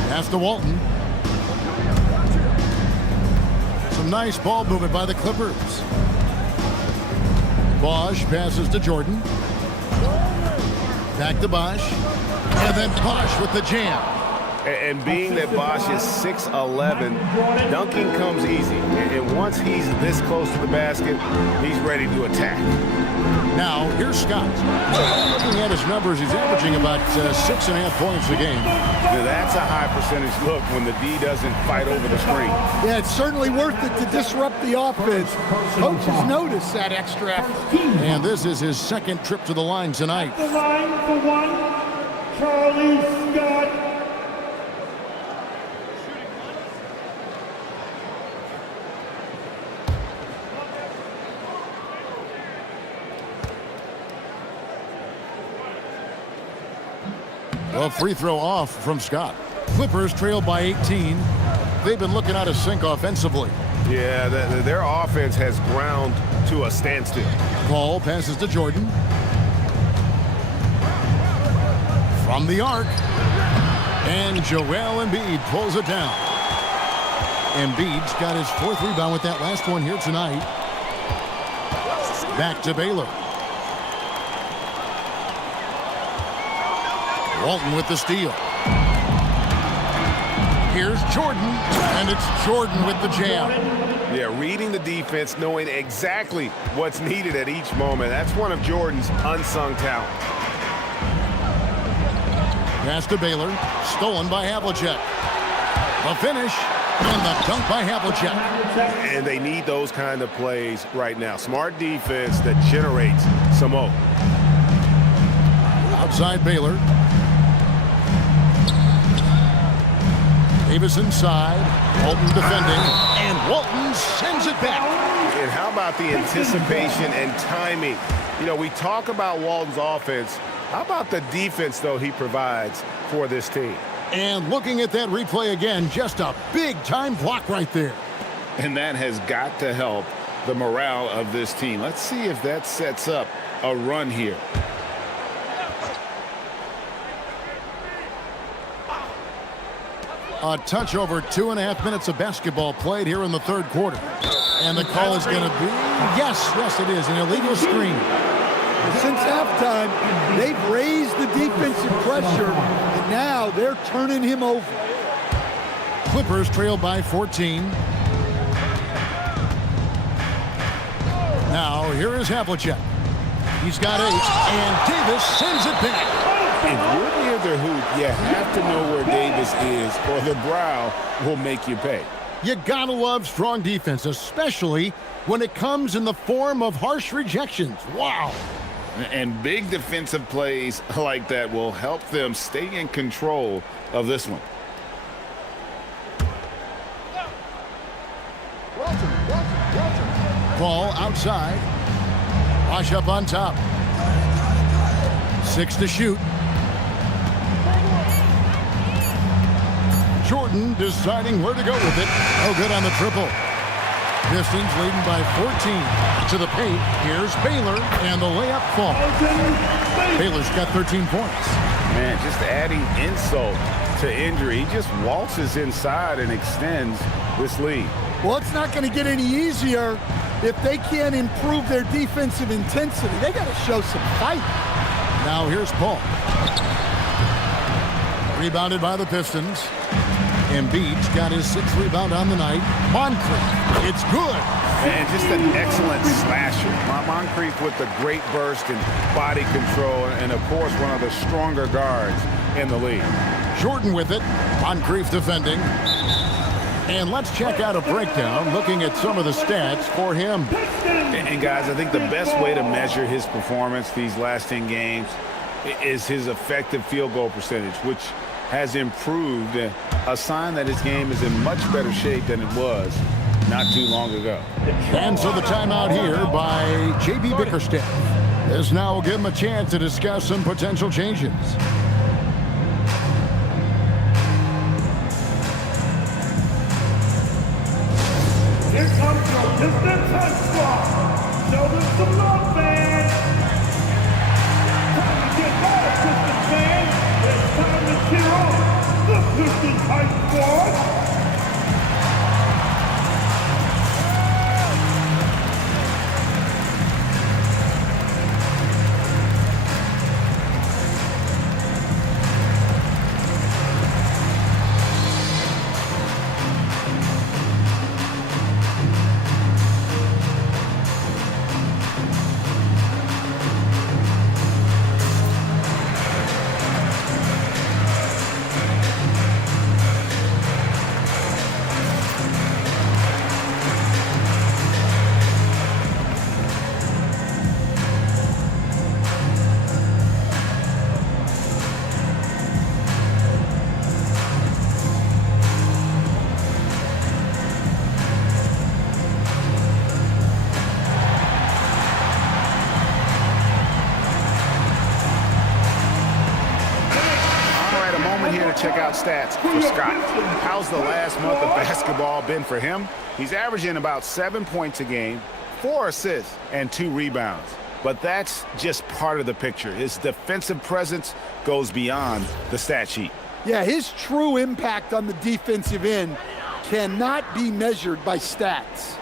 Pass to Walton. Some nice ball movement by the Clippers. Bosch passes to Jordan. Back to Bosch. And then Bosch with the jam. And being that Bosch is 6'11", dunking comes easy. And once he's this close to the basket, he's ready to attack. Now, here's Scott. Looking at his numbers, he's averaging about 6.5 points a game. Now, that's a high percentage look when the D doesn't fight over the screen. Yeah, it's certainly worth it to disrupt the offense. Coaches notice that extra effort. And this is his second trip to the line tonight. The line for 1, Charlie Scott. A free throw off from Scott. Clippers trail by 18. They've been looking out of sync offensively. Yeah, their offense has ground to a standstill. Paul passes to Jordan. From the arc. And Joel Embiid pulls it down. Embiid's got his 4th rebound with that last one here tonight. Back to Baylor. Walton with the steal. Here's Jordan, and it's Jordan with the jam. Yeah, reading the defense, knowing exactly what's needed at each moment. That's one of Jordan's unsung talents. Pass to Baylor, stolen by Havlicek. The finish, and the dunk by Havlicek. And they need those kind of plays right now. Smart defense that generates some more. Outside Baylor. Davis inside. Walton defending. And Walton sends it back. And how about the anticipation and timing? You know, we talk about Walton's offense. How about the defense, though, he provides for this team? And looking at that replay again, just a big-time block right there. And that has got to help the morale of this team. Let's see if that sets up a run here. A touch over 2.5 minutes of basketball played here in the third quarter. And the call is going to be, yes, it is, an illegal screen. Since halftime, they've raised the defensive pressure, and now they're turning him over. Clippers trail by 14. Now, here is Havlicek. He's got 8, and Davis sends it back. If you're near the hoop, you have to know where Davis is, or the brow will make you pay. You gotta love strong defense, especially when it comes in the form of harsh rejections. Wow. And big defensive plays like that will help them stay in control of this one. Ball outside. Wash up on top. 6 to shoot. Jordan deciding where to go with it. Oh, good on the triple. Pistons leading by 14 to the paint. Here's Baylor, and the layup falls. Baylor's got 13 points. Man, just adding insult to injury. He just waltzes inside and extends this lead. Well, it's not going to get any easier if they can't improve their defensive intensity. They got to show some fight. Now here's Paul. Rebounded by the Pistons. Embiid's got his 6th rebound on the night. Moncrief, it's good. And just an excellent slasher. Moncrief with the great burst and body control, and of course one of the stronger guards in the league. Jordan with it. Moncrief defending. And let's check out a breakdown looking at some of the stats for him. And guys, I think the best way to measure his performance these last 10 games is his effective field goal percentage, which has improved, a sign that his game is in much better shape than it was not too long ago. And so the timeout here by J.B. Bickerstaff. This now will give him a chance to discuss some potential changes. Here comes your Pistons high squad. Show them some love, fans. Time to get better, Pistons fans. It's time to cheer on the Pistons high squad. Check out stats for Scott. How's the last month of basketball been for him? He's averaging about 7 points a game, 4 assists, and 2 rebounds. But that's just part of the picture. His defensive presence goes beyond the stat sheet. Yeah, his true impact on the defensive end cannot be measured by stats.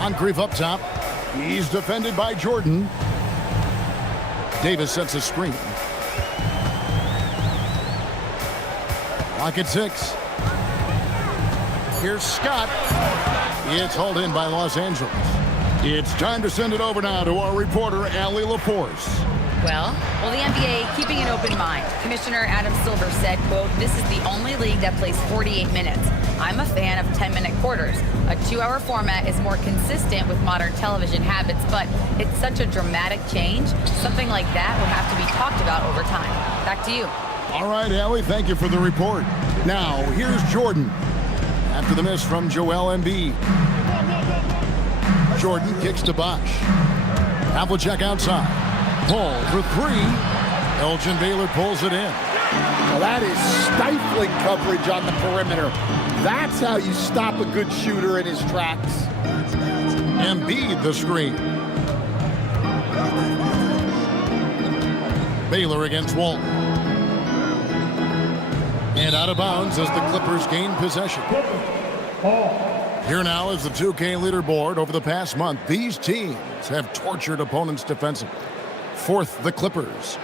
Moncrief up top. He's defended by Jordan. Davis sets a screen. Lock at 6. Here's Scott. It's hauled in by Los Angeles. It's time to send it over now to our reporter, Allie LaForce. Well, the NBA keeping an open mind. Commissioner Adam Silver said, quote, "This is the only league that plays 48 minutes. I'm a fan of 10-minute quarters. A 2-hour format is more consistent with modern television habits, but it's such a dramatic change. Something like that would have to be talked about over time." Back to you. All right, Allie, thank you for the report. Now, here's Jordan. After the miss from Joel Embiid. Jordan kicks to Bosch. Havlicek outside. Paul for 3. Elgin Baylor pulls it in. Well, that is stifling coverage on the perimeter. That's how you stop a good shooter in his tracks. Embiid the screen. Baylor against Walton. And out of bounds as the Clippers gain possession. Here now is the 2K leaderboard. Over the past month, these teams have tortured opponents defensively. 4th, the Clippers.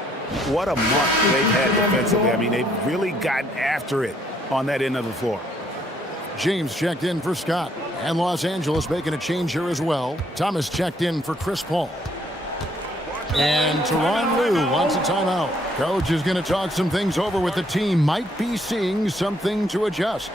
What a month they've had defensively. I mean, they've really gotten after it on that end of the floor. James checked in for Scott. And Los Angeles making a change here as well. Thomas checked in for Chris Paul. And Tyronn Lue wants a timeout. Coach is going to talk some things over with the team. Might be seeing something to adjust.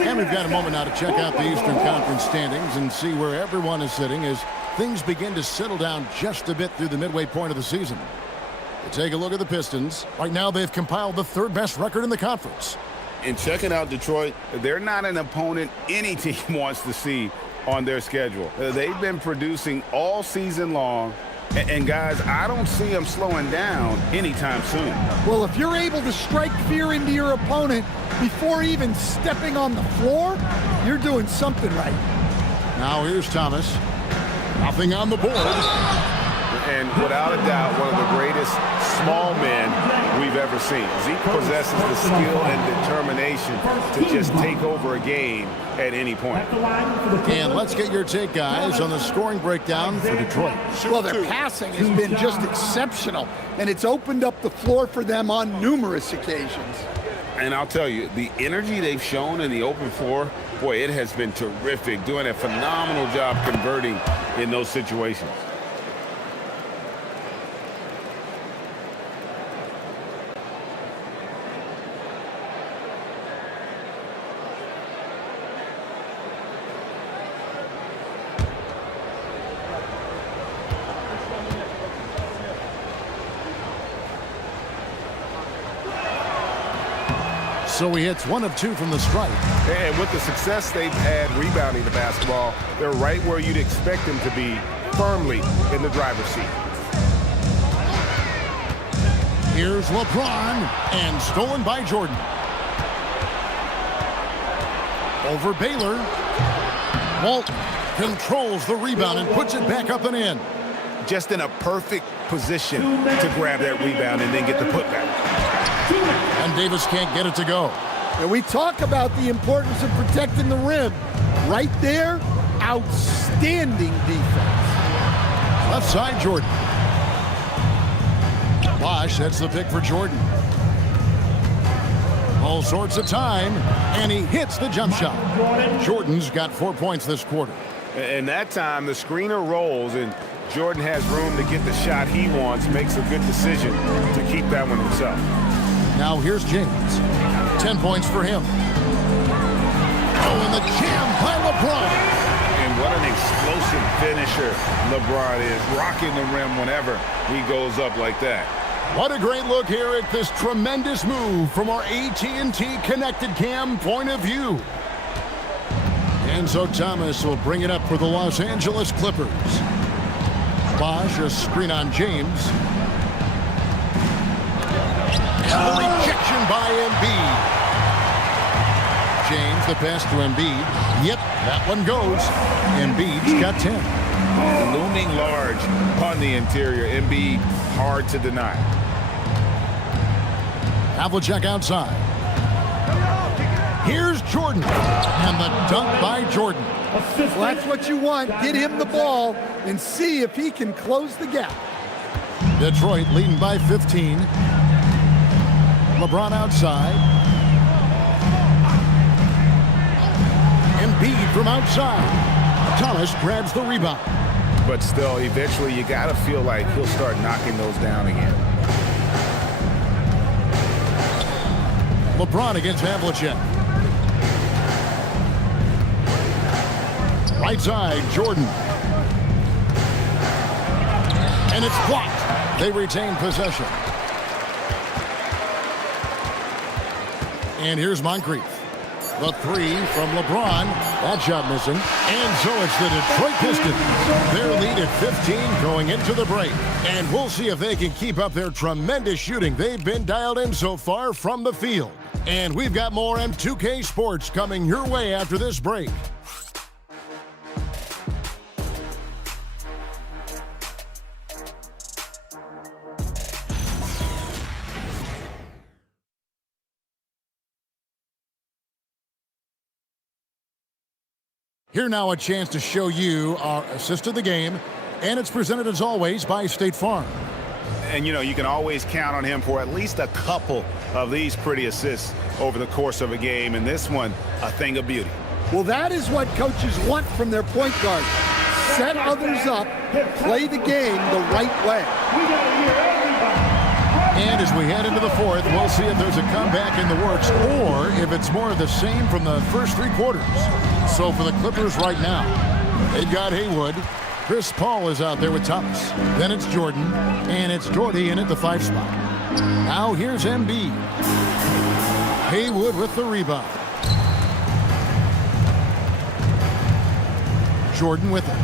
And we've got a moment now to check out the Eastern Conference standings and see where everyone is sitting as things begin to settle down just a bit through the midway point of the season. To take a look at the Pistons, right now they've compiled the third best record in the conference. And checking out Detroit, they're not an opponent any team wants to see on their schedule. They've been producing all season long. And guys, I don't see them slowing down anytime soon. Well, if you're able to strike fear into your opponent before even stepping on the floor, you're doing something right. Now here's Thomas. Nothing on the board. And without a doubt, one of the greatest small men we've ever seen. Zeke possesses the skill and determination to just take over a game at any point. And let's get your take, guys, on the scoring breakdown for Detroit. Well, their passing has been just exceptional, and it's opened up the floor for them on numerous occasions. And I'll tell you, the energy they've shown in the open floor, boy, it has been terrific, doing a phenomenal job converting in those situations. So he hits 1 of 2 from the stripe. And with the success they've had rebounding the basketball, they're right where you'd expect them to be, firmly in the driver's seat. Here's LeBron, and stolen by Jordan. Over Baylor. Walt controls the rebound and puts it back up and in. Just in a perfect position to grab that rebound and then get the putback. And Davis can't get it to go. And we talk about the importance of protecting the rim. Right there, outstanding defense. Left side, Jordan. Bosh sets the pick for Jordan. All sorts of time, and he hits the jump shot. Jordan's got 4 points this quarter. And that time, the screener rolls, and Jordan has room to get the shot he wants, makes a good decision to keep that one himself. Now here's James. 10 points for him. Oh, and the jam by LeBron. And what an explosive finisher LeBron is, rocking the rim whenever he goes up like that. What a great look here at this tremendous move from our AT&T Connected Cam point of view. And so Thomas will bring it up for the Los Angeles Clippers. Bosh, a screen on James. And the rejection by Embiid. James, the pass to Embiid. Yep, that one goes. Embiid's got 10. Looming large on the interior. Embiid, hard to deny. Havlicek outside. Here's Jordan. And the dunk by Jordan. Well, that's what you want. Get him the ball and see if he can close the gap. Detroit leading by 15. LeBron outside. Embiid from outside. Thomas grabs the rebound. But still, eventually you got to feel like he'll start knocking those down again. LeBron against Havlicek. Right side, Jordan. And it's blocked. They retain possession. And here's Moncrief. The 3 from LeBron. That shot missing. And so it's the Detroit Pistons. Their lead at 15 going into the break. And we'll see if they can keep up their tremendous shooting they've been dialed in so far from the field. And we've got more M2K Sports coming your way after this break. Here now a chance to show you our assist of the game, and it's presented as always by State Farm. And you know, you can always count on him for at least a couple of these pretty assists over the course of a game, and this one, a thing of beauty. Well, that is what coaches want from their point guard. Set others up, play the game the right way. And as we head into the fourth, we'll see if there's a comeback in the works or if it's more of the same from the first three quarters. So for the Clippers right now, they've got Haywood. Chris Paul is out there with Thomas. Then it's Jordan, and it's Jordy in at the 5 spot. Now here's Embiid. Haywood with the rebound. Jordan with it.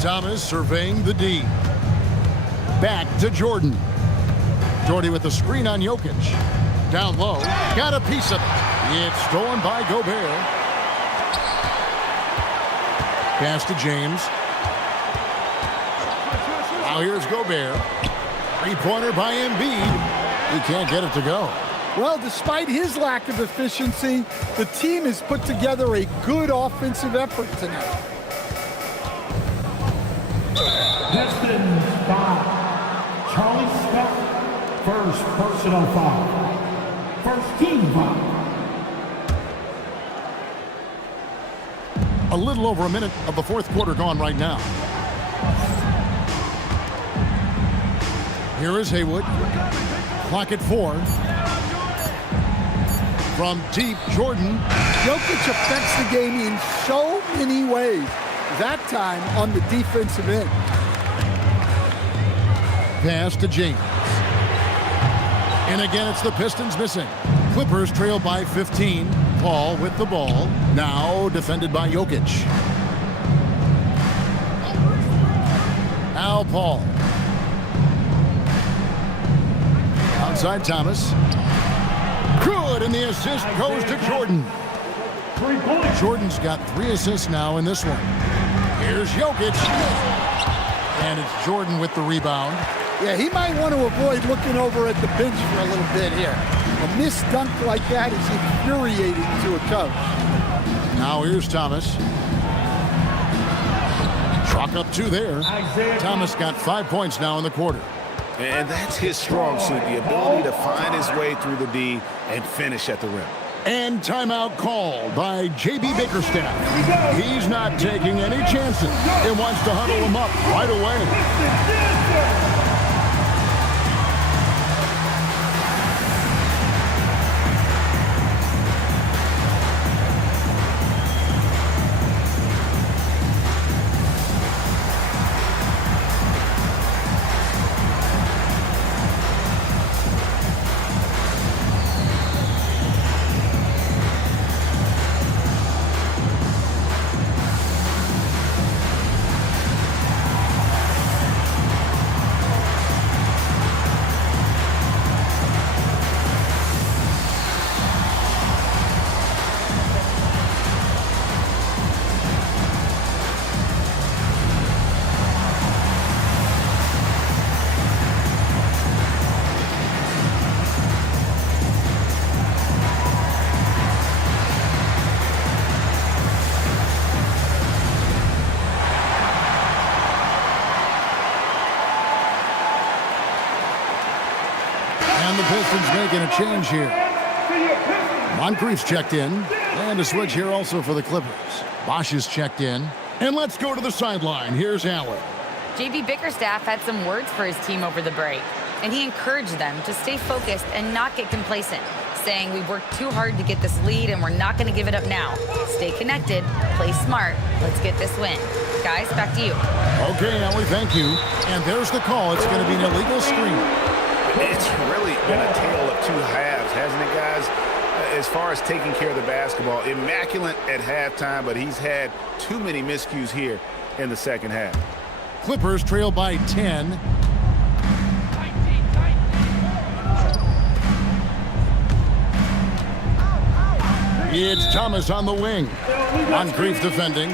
Thomas surveying the D. Back to Jordan. Jordy with the screen on Jokic. Down low. Got a piece of it. It's stolen by Gobert. Pass to James. Now here's Gobert. Three-pointer by Embiid. He can't get it to go. Well, despite his lack of efficiency, the team has put together a good offensive effort tonight. Pistons foul. Charlie Scott, first personal foul. First team foul. A little over a minute of the fourth quarter gone right now. Here is Haywood. Clock at 4. From deep, Jordan. Jokic affects the game in so many ways. That time on the defensive end. Pass to James. And again, it's the Pistons missing. Clippers trail by 15. Paul with the ball. Now defended by Jokic. Now Paul. Outside Thomas. Good, and the assist goes to Jordan. Jordan's got 3 assists now in this one. Here's Jokic. And it's Jordan with the rebound. Yeah, he might want to avoid looking over at the bench for a little bit here. A missed dunk like that is infuriating to a coach. Now here's Thomas. Chalk up 2 there. Thomas got 5 points now in the quarter. And that's his strong suit, the ability to find his way through the D and finish at the rim. And timeout called by J.B. Bickerstaff. He's not taking any chances and wants to huddle him up right away. And the Pistons making a change here. Moncrief's checked in. And a switch here also for the Clippers. Bosch is checked in. And let's go to the sideline. Here's Allen. J.B. Bickerstaff had some words for his team over the break. And he encouraged them to stay focused and not get complacent, saying we worked too hard to get this lead and we're not going to give it up now. Stay connected, play smart, let's get this win. Guys, back to you. Okay, Allie, thank you. And there's the call. It's going to be an illegal screen. It's really been a tale of 2 halves, hasn't it, guys? As far as taking care of the basketball, immaculate at halftime, but he's had too many miscues here in the second half. Clippers trail by 10. It's Thomas on the wing. Moncrief defending.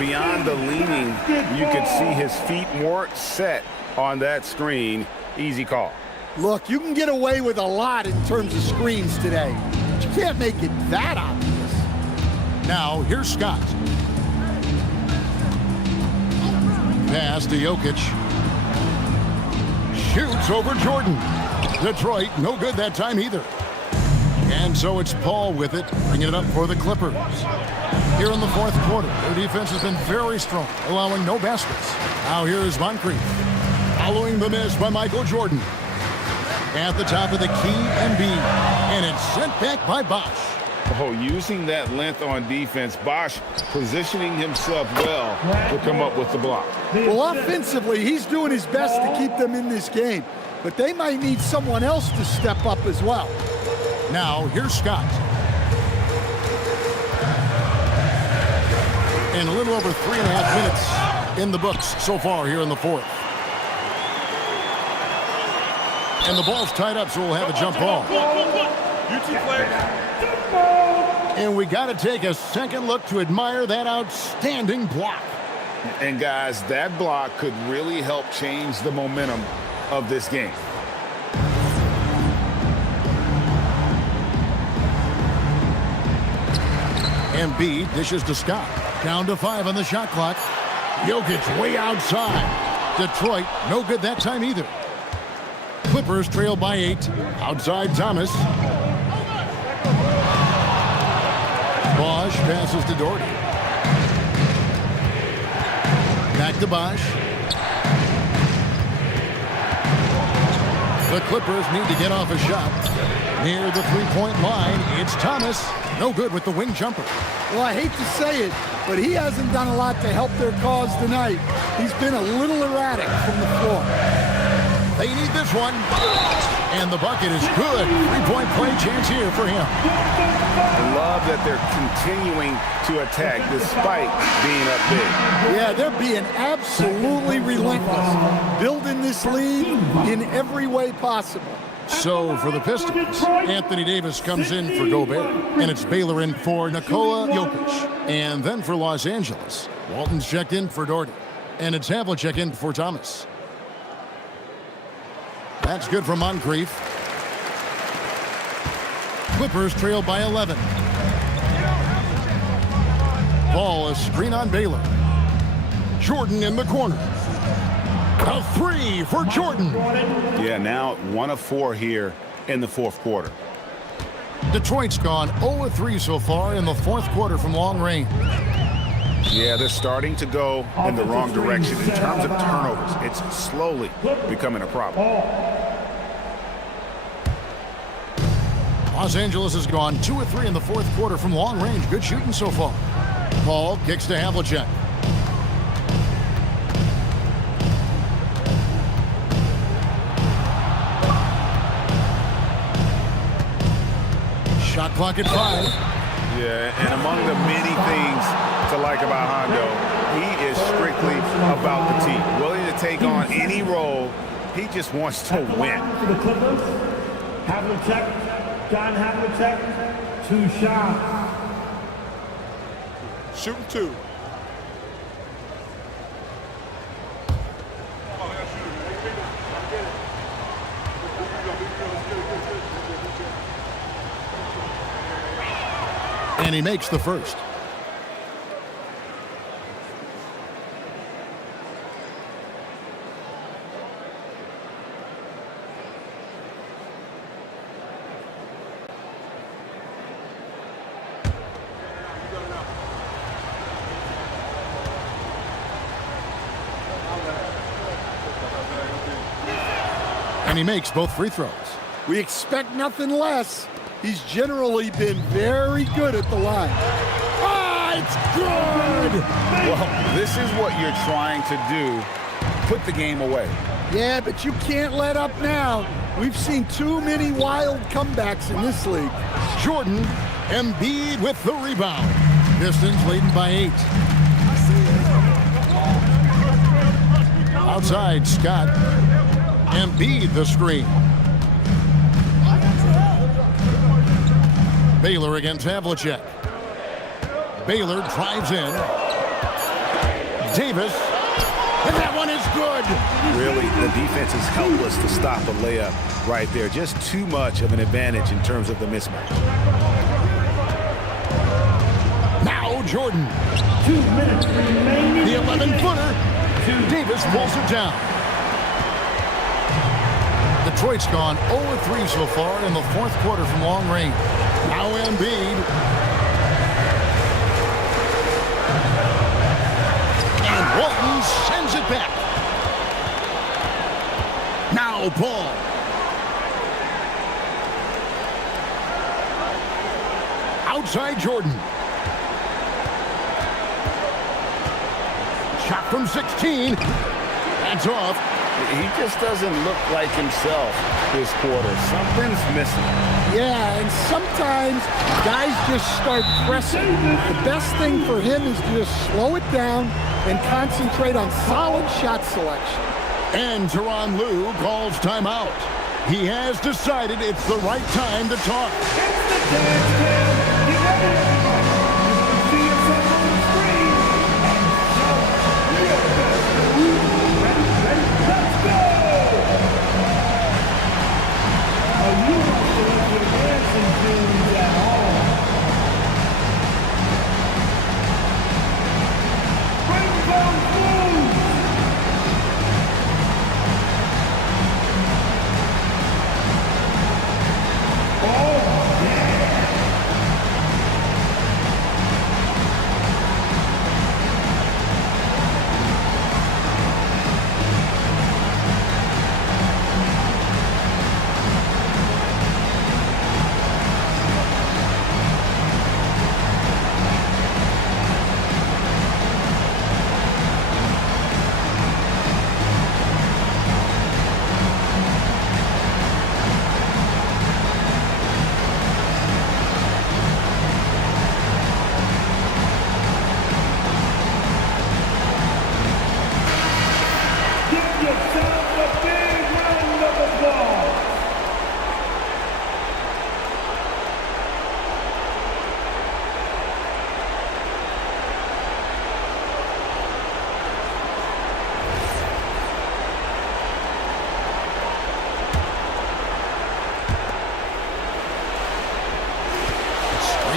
Beyond the leaning, you could see his feet more set on that screen. Easy call. Look, you can get away with a lot in terms of screens today. But you can't make it that obvious. Now, here's Scott. Pass to Jokic. Shoots over Jordan. Detroit, no good that time either. And so it's Paul with it, bringing it up for the Clippers. Here in the fourth quarter, their defense has been very strong, allowing no baskets. Now here's Moncrief. Following the miss by Michael Jordan. At the top of the key, Embiid. And it's sent back by Bosh. Oh, using that length on defense, Bosh positioning himself well to come up with the block. Well, offensively, he's doing his best to keep them in this game. But they might need someone else to step up as well. Now, here's Scott. And a little over 3.5 minutes in the books so far here in the fourth. And the ball's tied up, so we'll have a jump ball. And we got to take a second look to admire that outstanding block. And guys, that block could really help change the momentum of this game. Embiid dishes to Scott. Down to 5 on the shot clock. Jokic way outside. Detroit, no good that time either. Clippers trail by 8. Outside Thomas. Bosh passes to Doherty. Back to Bosh. The Clippers need to get off a shot. Near the three-point line, it's Thomas. No good with the wing jumper. Well, I hate to say it, but he hasn't done a lot to help their cause tonight. He's been a little erratic from the floor. They need this one. And the bucket is good. Three-point play chance here for him. I love that they're continuing to attack despite being up big. Yeah, they're being absolutely relentless. Building this lead in every way possible. So for the Pistons, Anthony Davis comes in for Gobert. And it's Baylor in for Nikola Jokic. And then for Los Angeles, Walton's checked in for Doherty. And it's Havlicek in for Thomas. That's good for Moncrief. Clippers trail by 11. Ball is screen on Baylor. Jordan in the corner. A 3 for Jordan. Yeah, now 1 of 4 here in the fourth quarter. Detroit's gone 0 of 3 so far in the fourth quarter from long range. Yeah, they're starting to go in the wrong direction in terms of turnovers. It's slowly becoming a problem. Los Angeles has gone 2 of 3 in the fourth quarter from long range. Good shooting so far. Paul kicks to Havlicek. Shot clock at 5. Yeah, and among the many things to like about Hondo, he is strictly about the team. Willing to take on any role. He just wants to win. For the Clippers, Havlicek, John Havlicek, 2 shots. Shooting 2. And he makes the first. And he makes both free throws. We expect nothing less. He's generally been very good at the line. Ah, it's good! Well, this is what you're trying to do. Put the game away. Yeah, but you can't let up now. We've seen too many wild comebacks in this league. Jordan, Embiid with the rebound. Pistons leading by 8. Outside, Scott. Embiid the screen. Baylor against Havlicek. Baylor drives in. Davis. And that one is good. Really, the defense is helpless to stop a layup right there. Just too much of an advantage in terms of the mismatch. Now Jordan. 2 minutes remaining. The 11-footer. Davis pulls it down. Detroit's gone 0-3 so far in the fourth quarter from long range. Now Embiid. And Walton sends it back. Foul ball. Outside Jordan. Shot from 16. That's off. He just doesn't look like himself this quarter. Something's missing. Yeah, and sometimes guys just start pressing. The best thing for him is to just slow it down and concentrate on solid shot selection. And Tyronn Lue calls timeout. He has decided it's the right time to talk.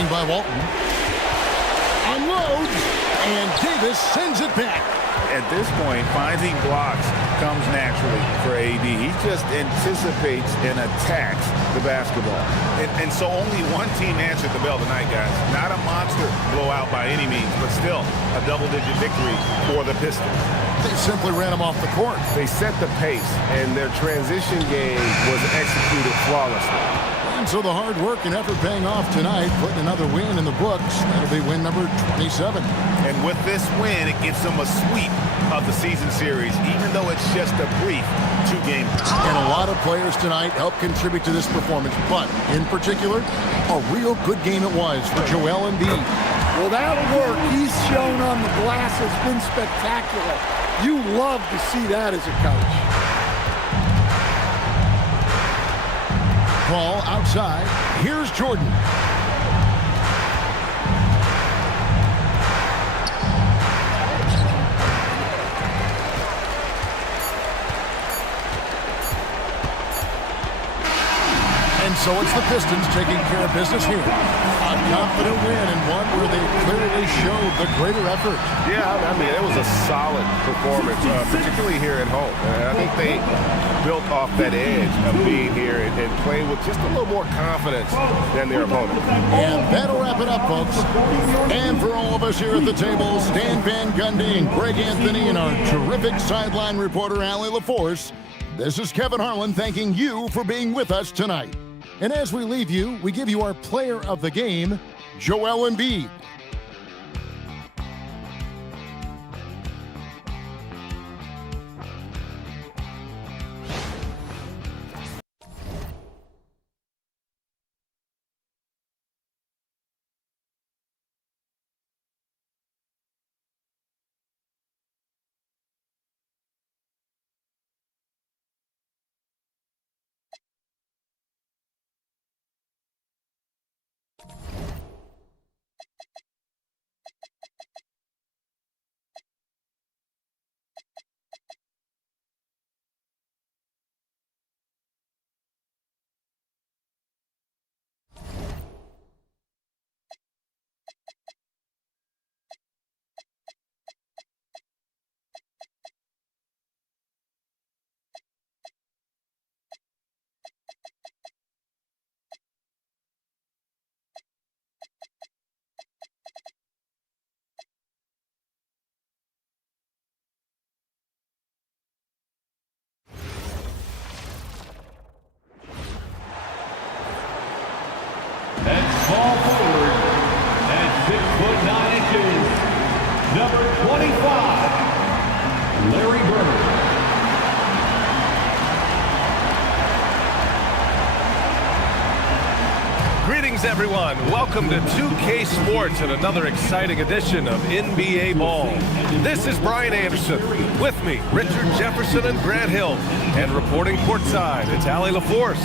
By Walton. Unloads, and Davis sends it back. At this point, finding blocks comes naturally for AD. He just anticipates and attacks the basketball. And so only one team answered the bell tonight, guys. Not a monster blowout by any means, but still a double-digit victory for the Pistons. They simply ran them off the court. They set the pace, and their transition game was executed flawlessly. And so the hard work and effort paying off tonight, putting another win in the books. That'll be win number 27. And with this win, it gives them a sweep of the season series, even though it's just a brief two-game. And a lot of players tonight helped contribute to this performance, but in particular, a real good game it was for Joel Embiid. Well, that work he's shown on the glass has been spectacular. You love to see that as a coach. Ball outside. Here's Jordan. And so it's the Pistons taking care of business here. A confident win and one where they clearly showed the greater effort. Yeah, I mean, it was a solid performance, particularly here at home. I think they built off that edge of being here and playing with just a little more confidence than their opponent. And that'll wrap it up, folks. And for all of us here at the table, Stan Van Gundy and Greg Anthony and our terrific sideline reporter, Allie LaForce, this is Kevin Harlan thanking you for being with us tonight. And as we leave you, we give you our player of the game, Joel Embiid. number 25, Larry Bird. Greetings, everyone. Welcome to 2K Sports and another exciting edition of NBA Ball. This is Brian Anderson. With me, Richard Jefferson and Grant Hill. And reporting courtside, it's Allie LaForce.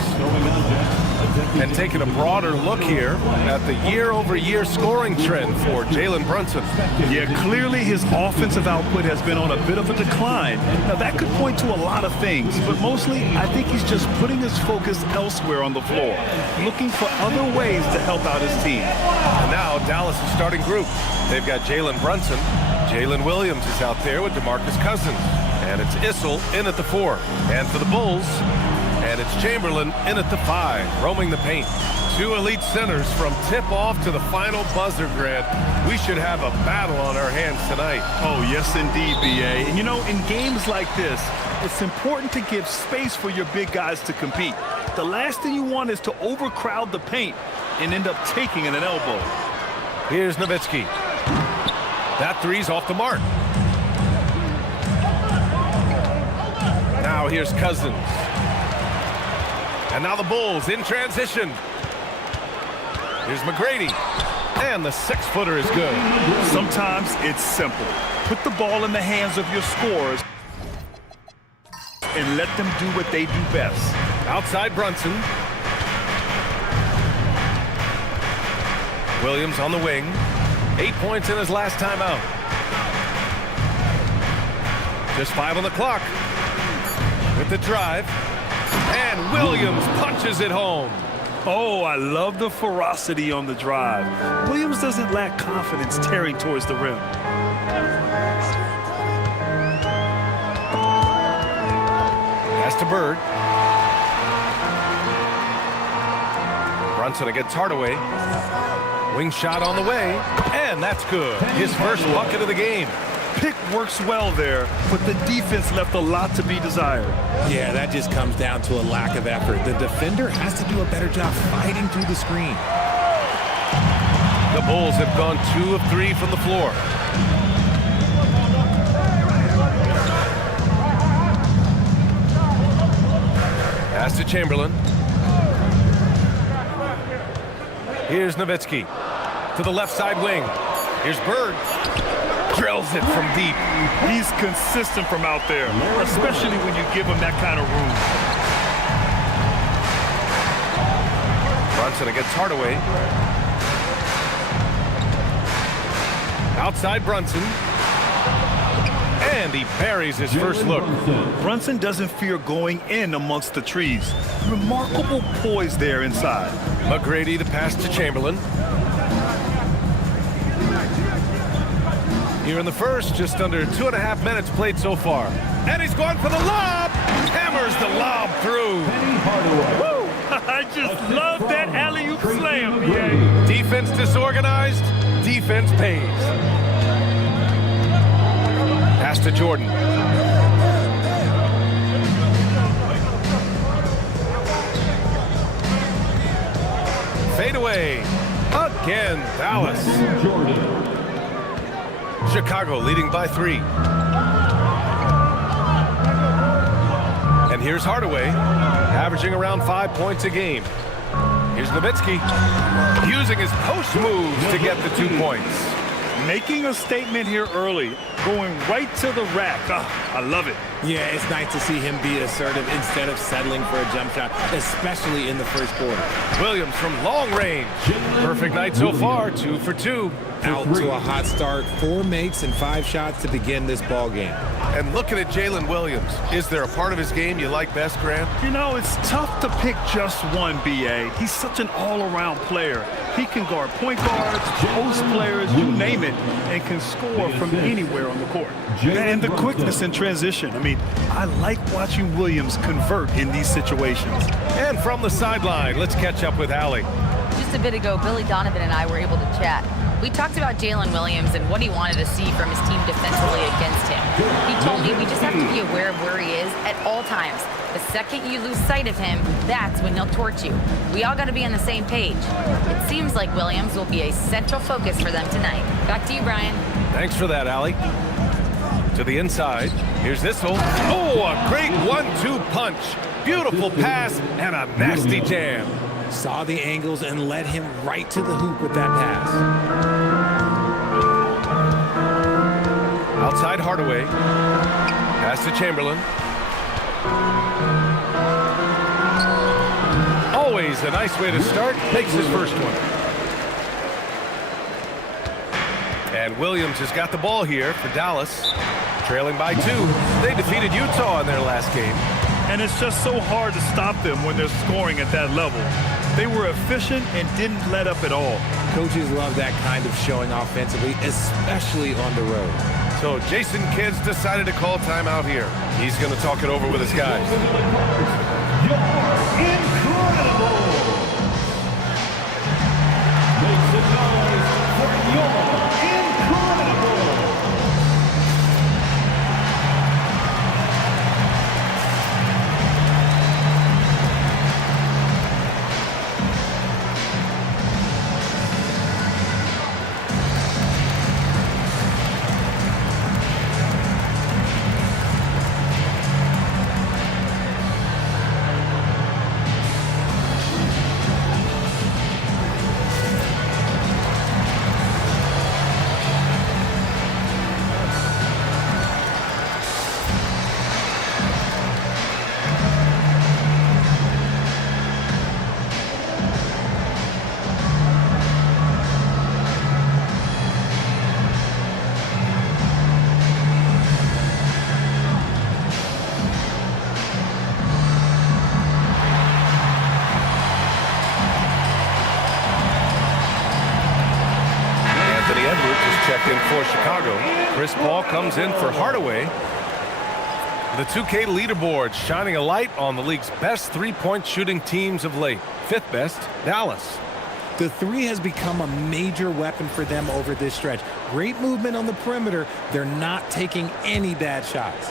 And taking a broader look here at the year-over-year scoring trend for Jalen Brunson. Yeah, clearly his offensive output has been on a bit of a decline. Now, that could point to a lot of things, but mostly I think he's just putting his focus elsewhere on the floor, looking for other ways to help out his team. And now Dallas' starting group. They've got Jalen Brunson. Jalen Williams is out there with DeMarcus Cousins. And it's Issel in at the 4. And for the Bulls, and it's Chamberlain in at the 5, roaming the paint. Two elite centers from tip-off to the final buzzer, Grant. We should have a battle on our hands tonight. Oh, yes, indeed, B.A. And, you know, in games like this, it's important to give space for your big guys to compete. The last thing you want is to overcrowd the paint and end up taking an elbow. Here's Nowitzki. That three's off the mark. Now here's Cousins. And now the Bulls in transition. Here's McGrady. And the 6-footer is good. Sometimes it's simple. Put the ball in the hands of your scorers and let them do what they do best. Outside Brunson. Williams on the wing. 8 points in his last time out. Just 5 on the clock. With the drive. And Williams punches it home. Oh, I love the ferocity on the drive. Williams doesn't lack confidence tearing towards the rim. Pass to Bird. Brunson against Hardaway. Wing shot on the way. And that's good. His first bucket of the game. Pick works well there, but the defense left a lot to be desired. Yeah, that just comes down to a lack of effort. The defender has to do a better job fighting through the screen. The Bulls have gone 2 of 3 from the floor. Pass to Chamberlain. Here's Nowitzki to the left side wing. Here's Bird. Drills it from deep. He's consistent from out there, especially when you give him that kind of room. Brunson against Hardaway. Outside Brunson. And he buries his first look. Brunson doesn't fear going in amongst the trees. Remarkable poise there inside. McGrady the pass to Chamberlain. Here in the first, just under 2.5 minutes played so far. And he's going for the lob. Hammers the lob through. Woo! I just love that alley-oop slam, yeah. Defense disorganized. Defense pays. Pass to Jordan. Fade away. Again, Dallas. Chicago leading by 3. And here's Hardaway, averaging around 5 points a game. Here's Nowitzki, using his post moves to get the 2 points. Making a statement here early, going right to the rack. I love it. Yeah, it's nice to see him be assertive instead of settling for a jump shot, especially in the first quarter. Williams from long range. Perfect night so far, 2 for 2. Out to a hot start, 4 makes and 5 shots to begin this ball game. And looking at Jalen Williams, is there a part of his game you like best, Grant? You know, it's tough to pick just one, B.A. He's such an all-around player. He can guard point guards, post players, you name it, and can score from anywhere on the court. And the quickness in transition. I mean, I like watching Williams convert in these situations. And from the sideline, let's catch up with Allie. Just a bit ago, Billy Donovan and I were able to chat. We talked about Jalen Williams and what he wanted to see from his team defensively against him. He told me we just have to be aware of where he is at all times. The second you lose sight of him, that's when he'll torch you. We all got to be on the same page. It seems like Williams will be a central focus for them tonight. Back to you, Brian. Thanks for that, Allie. To the inside. Here's this hole. Oh, a great 1-2 punch. Beautiful pass and a nasty jam. Saw the angles and led him right to the hoop with that pass. Outside Hardaway. Pass to Chamberlain. Always a nice way to start. Makes his first one. And Williams has got the ball here for Dallas. Trailing by 2. They defeated Utah in their last game. And it's just so hard to stop them when they're scoring at that level. They were efficient and didn't let up at all. Coaches love that kind of showing offensively, especially on the road. So Jason Kidd's decided to call timeout here. He's going to talk it over with his guys. Incredible! Make some noise for your incredible! For Chicago. Chris Paul comes in for Hardaway. The 2K leaderboard shining a light on the league's best three-point shooting teams of late. 5th best, Dallas. The 3 has become a major weapon for them over this stretch. Great movement on the perimeter. They're not taking any bad shots.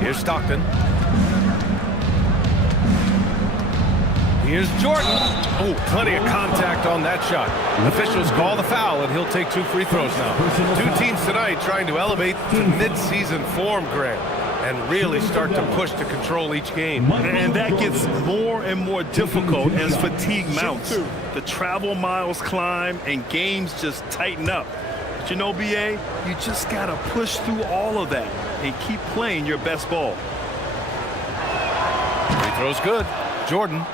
Here's Stockton. Here's Jordan. Oh, plenty of contact on that shot. Officials call the foul, and he'll take 2 free throws now. 2 teams tonight trying to elevate to mid-season form, Grant, and really start to push to control each game. And that gets more and more difficult as fatigue mounts. The travel miles climb, and games just tighten up. But you know, BA, you just got to push through all of that and keep playing your best ball. Free throw's good. Jordan.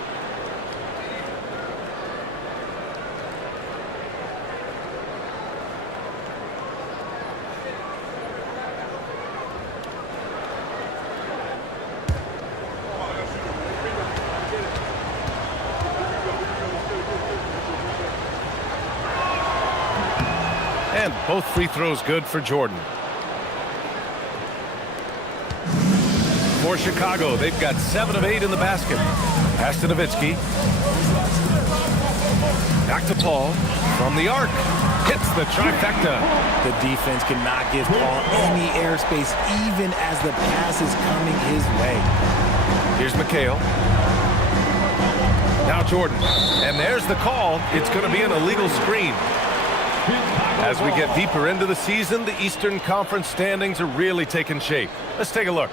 And both free throws good for Jordan. For Chicago, they've got 7 of 8 in the basket. Pass to Nowitzki. Back to Paul. From the arc. Hits the trifecta. The defense cannot give Paul any airspace, even as the pass is coming his way. Here's McHale. Now Jordan. And there's the call. It's going to be an illegal screen. As we get deeper into the season, the Eastern Conference standings are really taking shape. Let's take a look.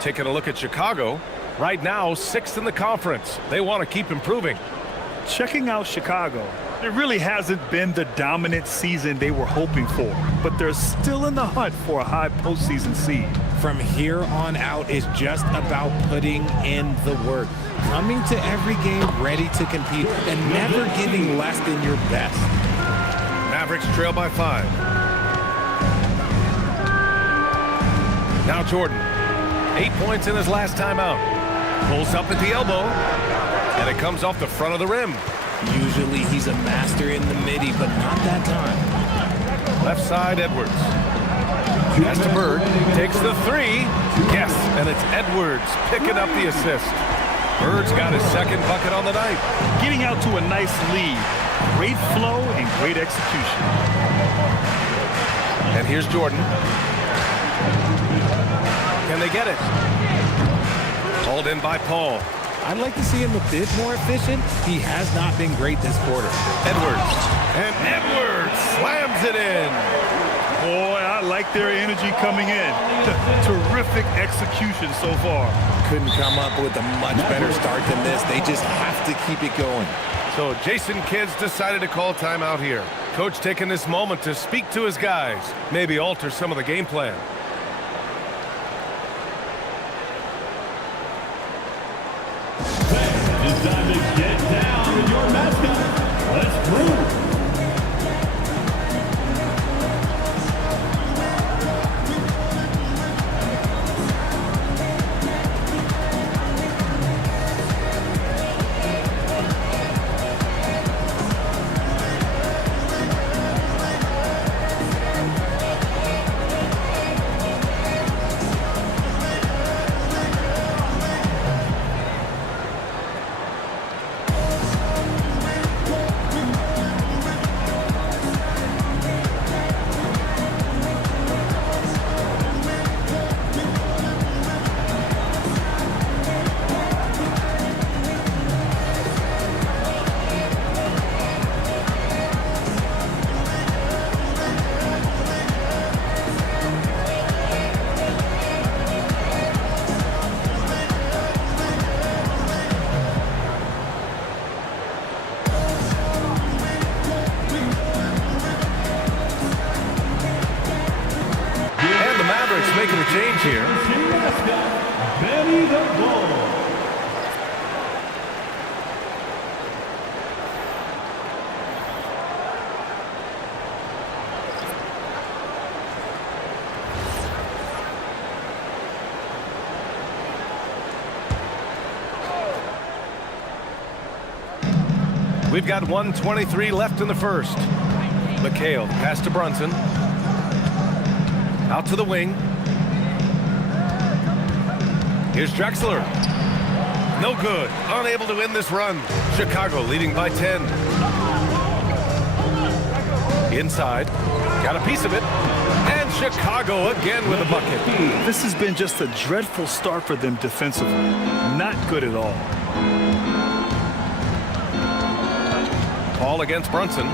Taking a look at Chicago. Right now, 6th in the conference. They want to keep improving. Checking out Chicago, it really hasn't been the dominant season they were hoping for, but they're still in the hunt for a high postseason seed. From here on out is just about putting in the work. Coming to every game ready to compete and never giving less than your best. Mavericks trail by 5. Now Jordan. 8 points in his last time out. Pulls up at the elbow. And it comes off the front of the rim. Usually he's a master in the midi, but not that time. Left side, Edwards. Pass to Bird. Takes the 3. Yes, and it's Edwards picking up the assist. Bird's got his 2nd bucket on the night. Getting out to a nice lead. Great flow and great execution. And here's Jordan. Can they get it? Hauled in by Paul. I'd like to see him a bit more efficient. He has not been great this quarter. Edwards. And Edwards slams it in. Boy, I like their energy coming in. Terrific execution so far. Couldn't come up with a much better start than this. They just have to keep it going. So Jason Kidd's decided to call timeout here. Coach taking this moment to speak to his guys, maybe alter some of the game plan. It's time to get down with your mascot. Let's groove. Making a change here. Benny the Bull. We've got 1:23 left in the first. McHale pass to Brunson. Out to the wing. Here's Drexler. No good. Unable to win this run. Chicago leading by 10. Inside. Got a piece of it. And Chicago again with a bucket. This has been just a dreadful start for them defensively. Not good at all. Paul against Brunson.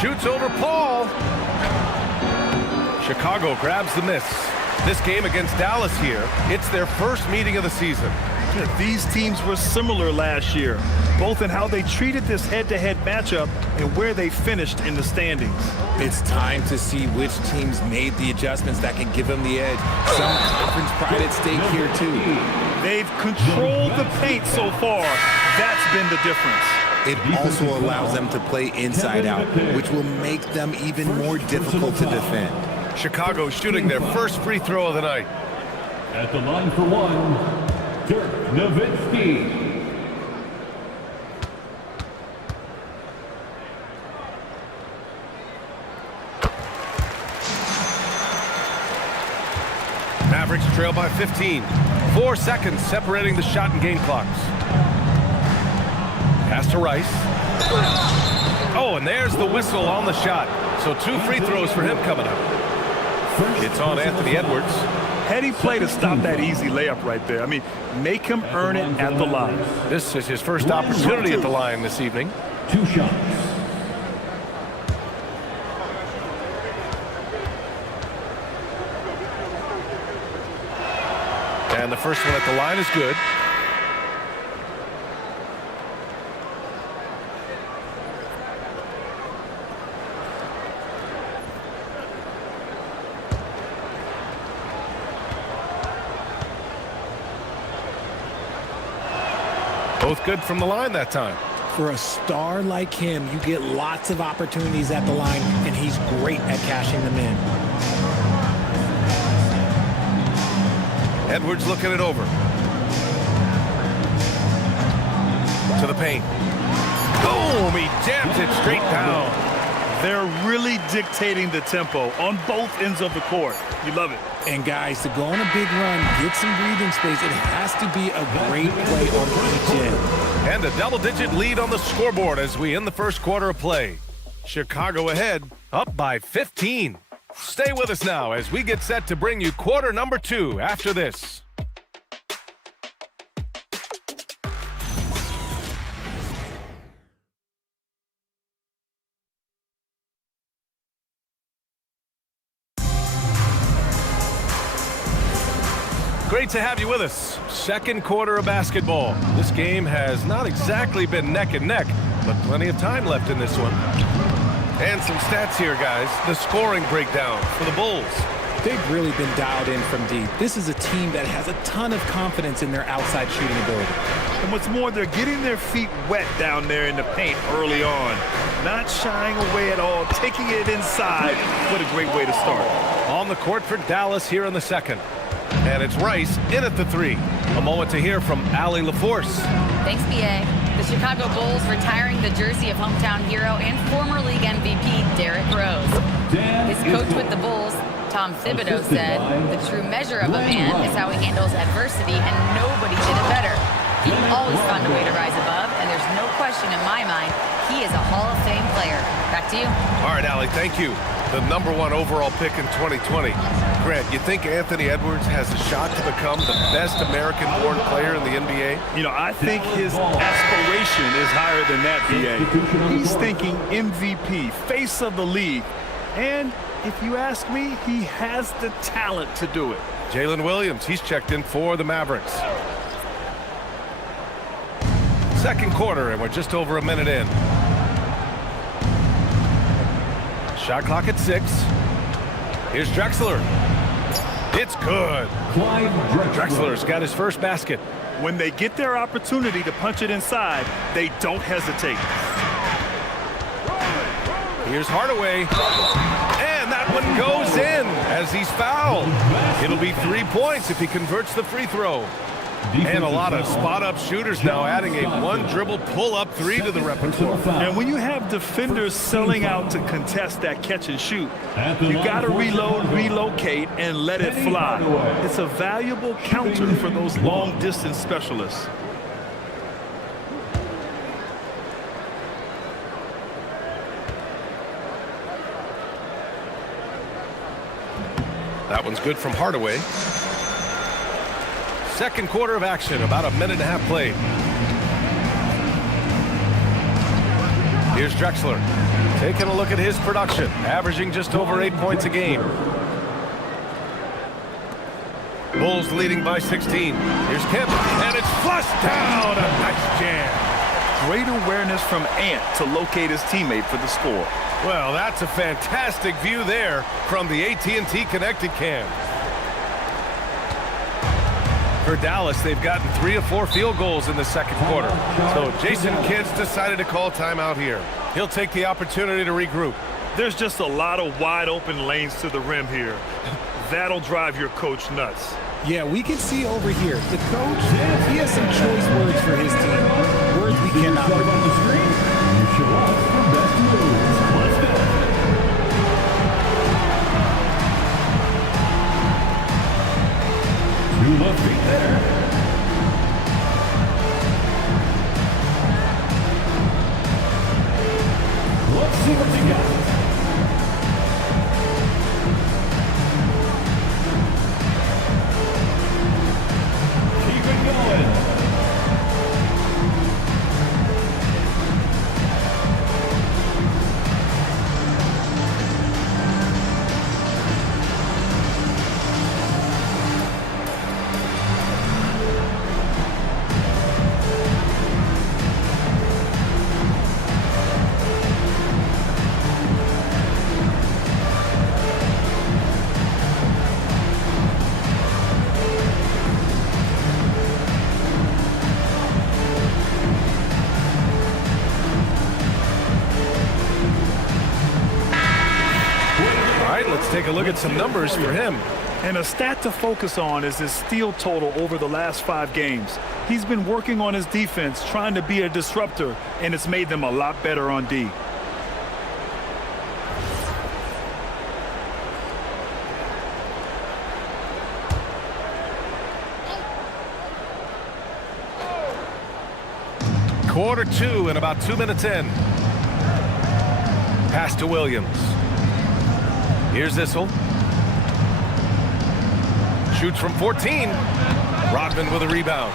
Shoots over Paul. Chicago grabs the miss. This game against Dallas here, it's their first meeting of the season. These teams were similar last year, both in how they treated this head-to-head matchup and where they finished in the standings. It's time to see which teams made the adjustments that can give them the edge. Some conference pride at stake here, too. They've controlled the paint so far. That's been the difference. It also allows them to play inside out, which will make them even more difficult to defend. Chicago shooting their first free throw of the night. At the line for one, Dirk Nowitzki. Mavericks trail by 15. 4 seconds separating the shot and game clocks. Pass to Rice. Oh, and there's the whistle on the shot. So 2 free throws for him coming up. It's on Anthony Edwards. Heady play to stop that easy layup right there. I mean, make him earn it at the line. This is his first opportunity at the line this evening. 2 shots. And the first one at the line is good. Both good from the line that time. For a star like him, you get lots of opportunities at the line, and he's great at cashing them in. Edwards looking it over. To the paint. Boom! He jams it straight down. They're really dictating the tempo on both ends of the court. You love it. And guys, to go on a big run, get some breathing space, it has to be a great play on each end. And a double-digit lead on the scoreboard as we end the first quarter of play. Chicago ahead, up by 15. Stay with us now as we get set to bring you quarter number 2 after this. Great to have you with us. Second quarter of basketball. This game has not exactly been neck and neck, but plenty of time left in this one. And some stats here, guys. The scoring breakdown for the Bulls. They've really been dialed in from deep. This is a team that has a ton of confidence in their outside shooting ability. And what's more, they're getting their feet wet down there in the paint early on. Not shying away at all, taking it inside. What a great way to start. On the court for Dallas here in the second. And it's Rice in at the three. A moment to hear from Allie LaForce. Thanks, BA. The Chicago Bulls retiring the jersey of hometown hero and former league MVP Derrick Rose. His coach with the Bulls, Tom Thibodeau, said, "The true measure of a man is how he handles adversity, and nobody did it better. He always found a way to rise above, and there's no question in my mind he is a Hall of Fame player." Back to you. All right, Allie, thank you. The #1 overall pick in 2020. Grant, you think Anthony Edwards has a shot to become the best American-born player in the NBA? You know, I think his aspiration is higher than that, BA. He's thinking MVP, face of the league. And if you ask me, he has the talent to do it. Jalen Williams, he's checked in for the Mavericks. Second quarter, and we're just over a minute in. Shot clock at 6. Here's Drexler. It's good. Drexler's got his first basket. When they get their opportunity to punch it inside, they don't hesitate. Here's Hardaway. And that one goes in as he's fouled. It'll be 3 points if he converts the free throw. And a lot of spot-up shooters now adding a one-dribble pull-up three to the repertoire. And when you have defenders selling out to contest that catch and shoot, you got to reload, relocate, and let it fly. It's a valuable counter for those long-distance specialists. That one's good from Hardaway. Second quarter of action, about a minute and a half played. Here's Drexler, taking a look at his production, averaging just over 8 points a game. Bulls leading by 16. Here's Kemp, and it's flushed down. A nice jam. Great awareness from Ant to locate his teammate for the score. Well, that's a fantastic view there from the AT&T Connected Cam. For Dallas, they've gotten 3 of 4 field goals in the second quarter. So Jason Kidd's decided to call timeout here. He'll take the opportunity to regroup. There's just a lot of wide open lanes to the rim here. That'll drive your coach nuts. Yeah, we can see over here. The coach, he has some choice words for his team. Words we cannot read on the screen. You should watch for best moves. Let's go. You love me there. Let's see what you got. Keep it going. Take a look at some numbers for him. And a stat to focus on is his steal total over the last 5 games. He's been working on his defense, trying to be a disruptor, and it's made them a lot better on D. Quarter 2 and about 2 minutes in. Pass to Williams. Here's Issel. Shoots from 14. Rodman with a rebound.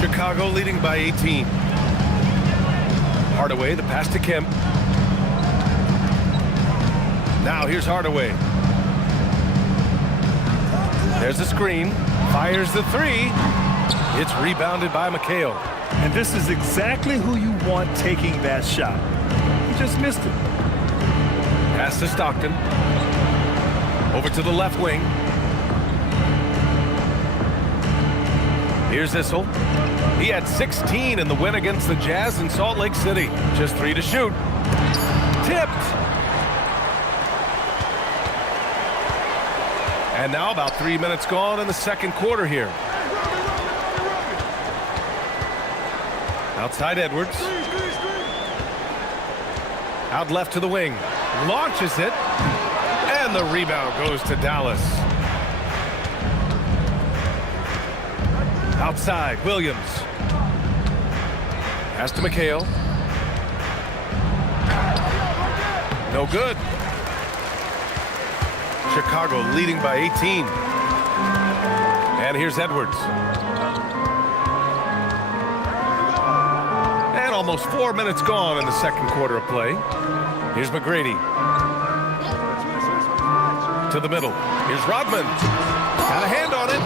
Chicago leading by 18. Hardaway, the pass to Kemp. Now here's Hardaway. There's a screen. Fires the three. It's rebounded by McHale. And this is exactly who you want taking that shot. He just missed it. Pass to Stockton. Over to the left wing. Here's Issel. He had 16 in the win against the Jazz in Salt Lake City. Just 3 to shoot. Tipped. And now about 3 minutes gone in the second quarter here. Outside Edwards. Out left to the wing. Launches it. And the rebound goes to Dallas. Outside, Williams. Pass to McHale. No good. Chicago leading by 18. And here's Edwards. And almost 4 minutes gone in the second quarter of play. Here's McGrady. To the middle. Here's Rodman. Got a hand on it.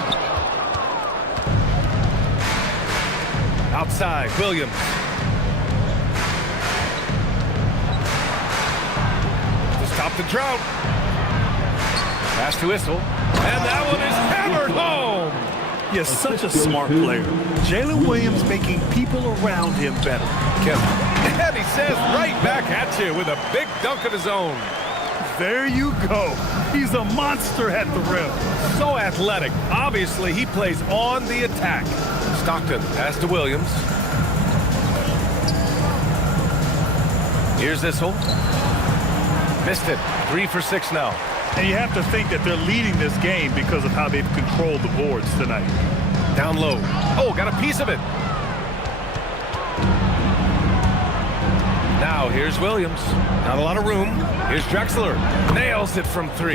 Outside, Williams. To stop the drought. Pass to Issel. And that one is hammered home. Yes, such a smart player. Jalen Williams making people around him better. And he says right back at you with a big dunk of his own. There you go. He's a monster at the rim. So athletic. Obviously, he plays on the attack. Stockton, pass to Williams. Here's Issel. Missed it. 3 for 6 now. And you have to think that they're leading this game because of how they've controlled the boards tonight. Down low. Oh, got a piece of it. Now here's Williams. Not a lot of room. Here's Drexler. Nails it from 3.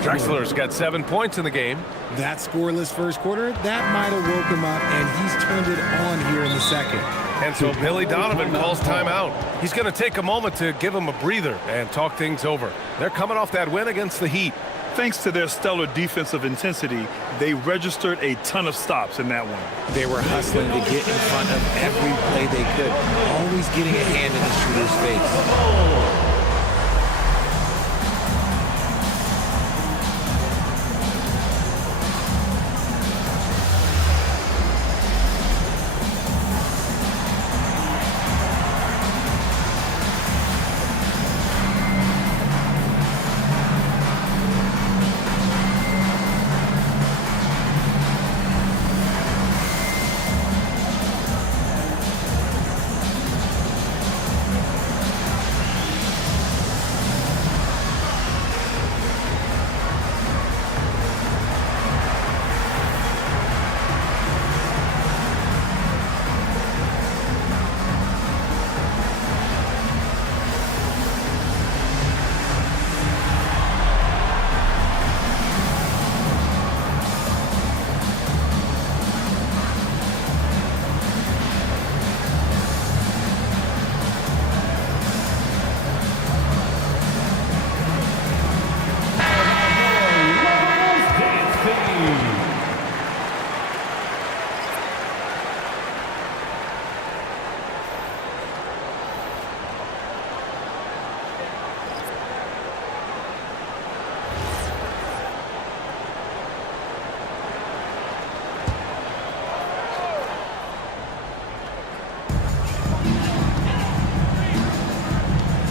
Drexler's got 7 points in the game. That scoreless first quarter, that might have woke him up, and he's turned it on here in the second. And so Billy Donovan calls timeout. He's going to take a moment to give him a breather and talk things over. They're coming off that win against the Heat. Thanks to their stellar defensive intensity, they registered a ton of stops in that one. They were hustling to get in front of every play they could, always getting a hand in the shooter's face.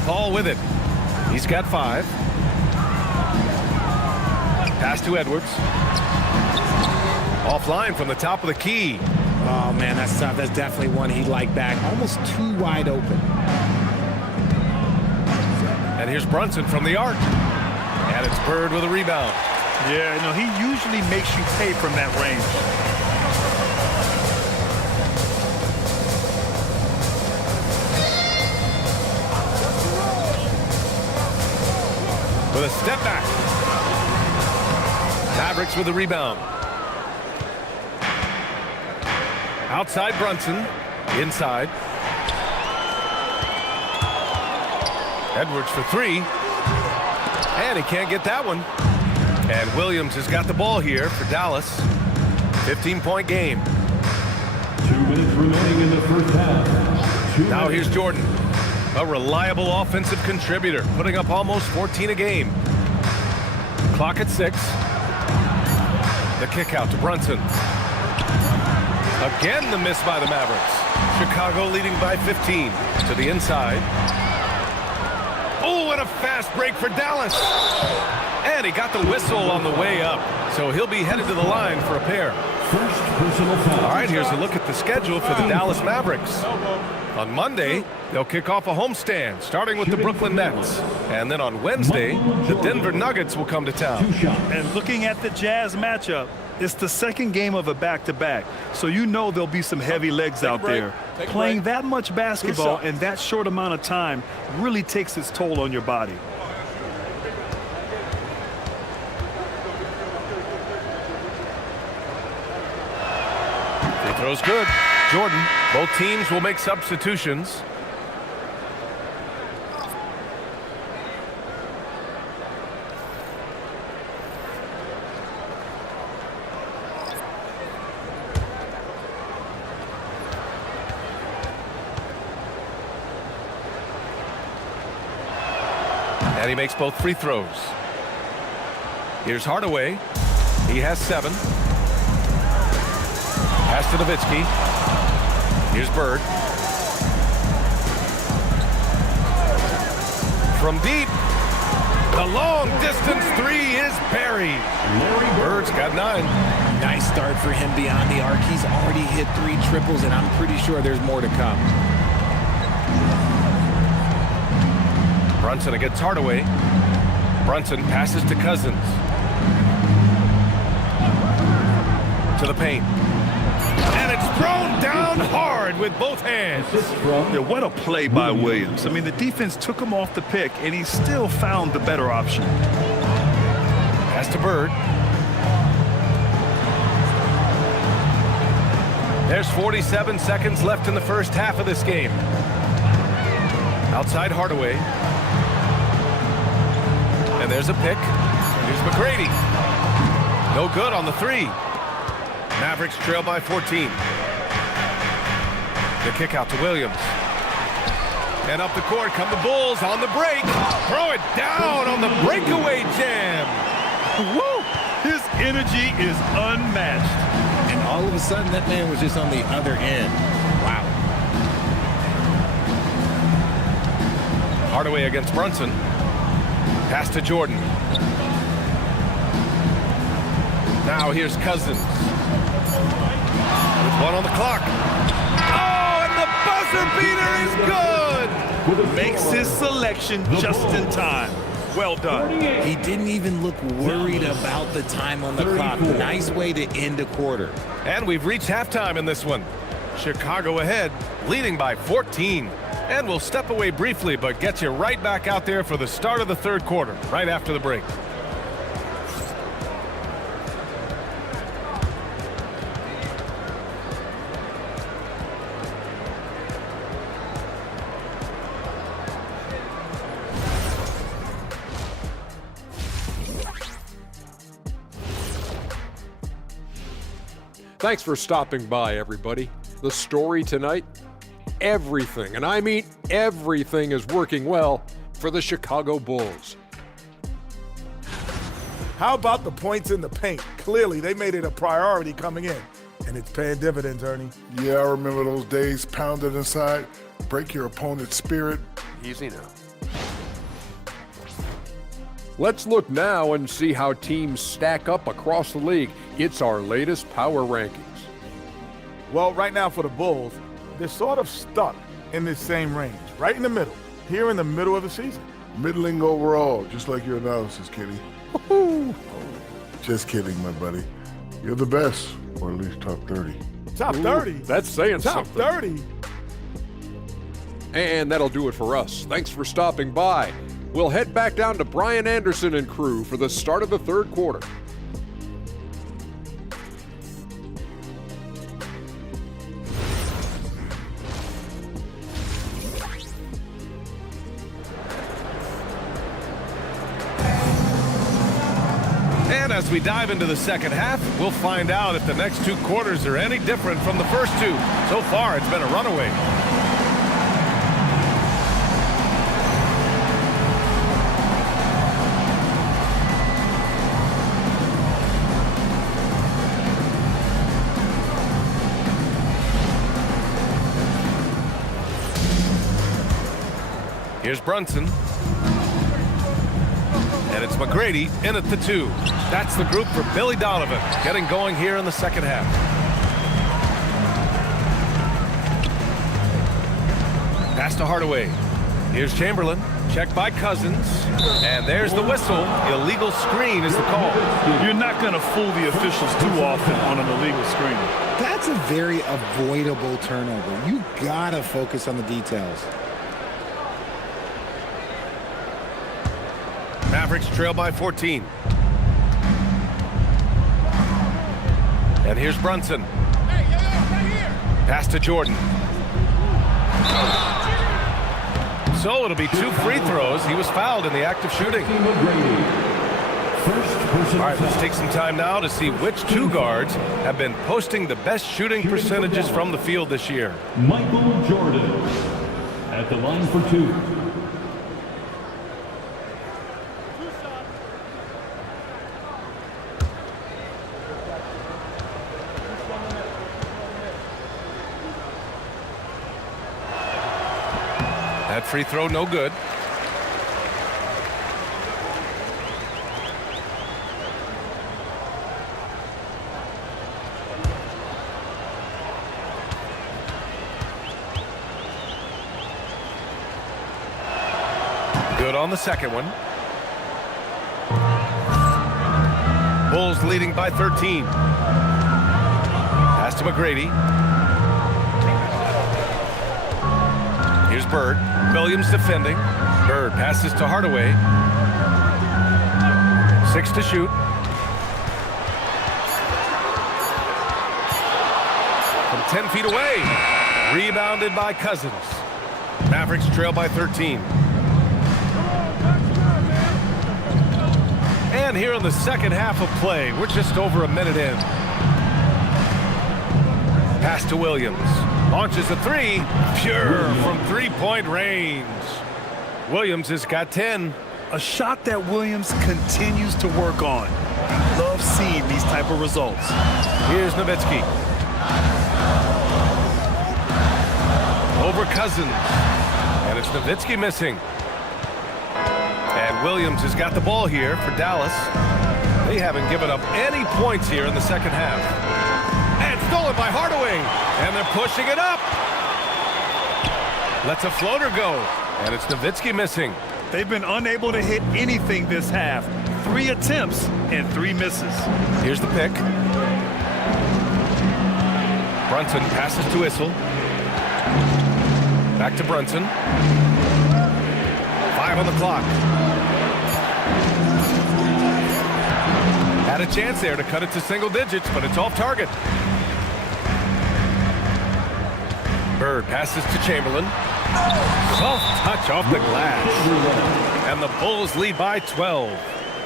Paul with it. He's got 5. Pass to Edwards. Offline from the top of the key. Oh, man, that's tough. That's definitely one he'd like back. Almost too wide open. And here's Brunson from the arc. And it's Bird with a rebound. Yeah, no, he usually makes you pay from that range. With a step back. Mavericks with the rebound. Outside Brunson. Inside. Edwards for 3. And he can't get that one. And Williams has got the ball here for Dallas. 15-point game. 2 minutes remaining in the first half. Now here's Jordan, a reliable offensive contributor, putting up almost 14 a game. Clock at 6. The kick out to Brunson. Again, the miss by the Mavericks. Chicago leading by 15 to the inside. Oh, and a fast break for Dallas. And he got the whistle on the way up, so he'll be headed to the line for a pair. First personal foul. All right, here's a look at the schedule for the Dallas Mavericks. On Monday, they'll kick off a homestand, starting with the Brooklyn Nets. And then on Wednesday, the Denver Nuggets will come to town. And looking at the Jazz matchup, it's the second game of a back-to-back, so you know there'll be some heavy legs out there. Playing that much basketball in that short amount of time really takes its toll on your body. Free throw's good. Jordan, both teams will make substitutions. And he makes both free throws. Here's Hardaway. He has 7. Pass to Nowitzki. Here's Bird. From deep. The long distance 3 is buried. Bird's got 9. Nice start for him beyond the arc. He's already hit 3 triples, and I'm pretty sure there's more to come. Brunson against Hardaway. Brunson passes to Cousins. To the paint. And it's thrown down hard with both hands. Yeah, what a play by Williams. I mean, the defense took him off the pick, and he still found the better option. Pass to Bird. There's 47 seconds left in the first half of this game. Outside Hardaway. And there's a pick. Here's McGrady. No good on the 3. Mavericks trail by 14. The kick out to Williams. And up the court come the Bulls on the break. Throw it down on the breakaway jam. Woo! His energy is unmatched. And all of a sudden, that man was just on the other end. Wow. Hardaway against Brunson. Pass to Jordan. Now here's Cousins. With 1 on the clock. Oh, and the buzzer beater is good! Makes his selection just in time. Well done. He didn't even look worried about the time on the clock. Nice way to end a quarter. And we've reached halftime in this one. Chicago ahead, leading by 14. And we'll step away briefly, but get you right back out there for the start of the third quarter, right after the break. Thanks for stopping by, everybody. The story tonight, everything, and I mean everything, is working well for the Chicago Bulls. How about the points in the paint? Clearly, they made it a priority coming in, and it's paying dividends, Ernie. Yeah, I remember those days pounded inside. Break your opponent's spirit. Easy now. Let's look now and see how teams stack up across the league. It's our latest power rankings. Well, right now for the Bulls, they're sort of stuck in this same range, right in the middle, here in the middle of the season. Middling overall, just like your analysis, Kenny. Woo-hoo. Just kidding, my buddy. You're the best, or at least top 30. Top 30? That's saying top something. Top 30? And that'll do it for us. Thanks for stopping by. We'll head back down to Brian Anderson and crew for the start of the third quarter. And as we dive into the second half, we'll find out if the next 2 quarters are any different from the first 2. So far, it's been a runaway. Here's Brunson. And it's McGrady in at the 2. That's the group for Billy Donovan, getting going here in the second half. Pass to Hardaway. Here's Chamberlain. Checked by Cousins. And there's the whistle. Illegal screen is the call. You're not going to fool the officials too often on an illegal screen. That's a very avoidable turnover. You gotta focus on the details. Mavericks trail by 14. And here's Brunson. Pass to Jordan. So it'll be 2 free throws. He was fouled in the act of shooting. All right, let's take some time now to see which 2 guards have been posting the best shooting percentages from the field this year. Michael Jordan at the line for 2. That free throw no good. Good on the second one. Bulls leading by 13. Pass to McGrady. Here's Bird. Williams defending. Bird passes to Hardaway. 6 to shoot. From 10 feet away. Rebounded by Cousins. Mavericks trail by 13. And here in the second half of play, we're just over a minute in. Pass to Williams. Launches a 3. Pure from 3-point range. Williams has got 10. A shot that Williams continues to work on. Love seeing these type of results. Here's Nowitzki. Over Cousins. And it's Nowitzki missing. And Williams has got the ball here for Dallas. They haven't given up any points here in the second half. And stolen by Hardaway. And they're pushing it up. Lets a floater go. And it's Nowitzki missing. They've been unable to hit anything this half. 3 attempts and 3 misses. Here's the pick. Brunson passes to Issel. Back to Brunson. 5 on the clock. Had a chance there to cut it to single digits, but it's off target. Bird passes to Chamberlain. Soft touch off the glass. And the Bulls lead by 12.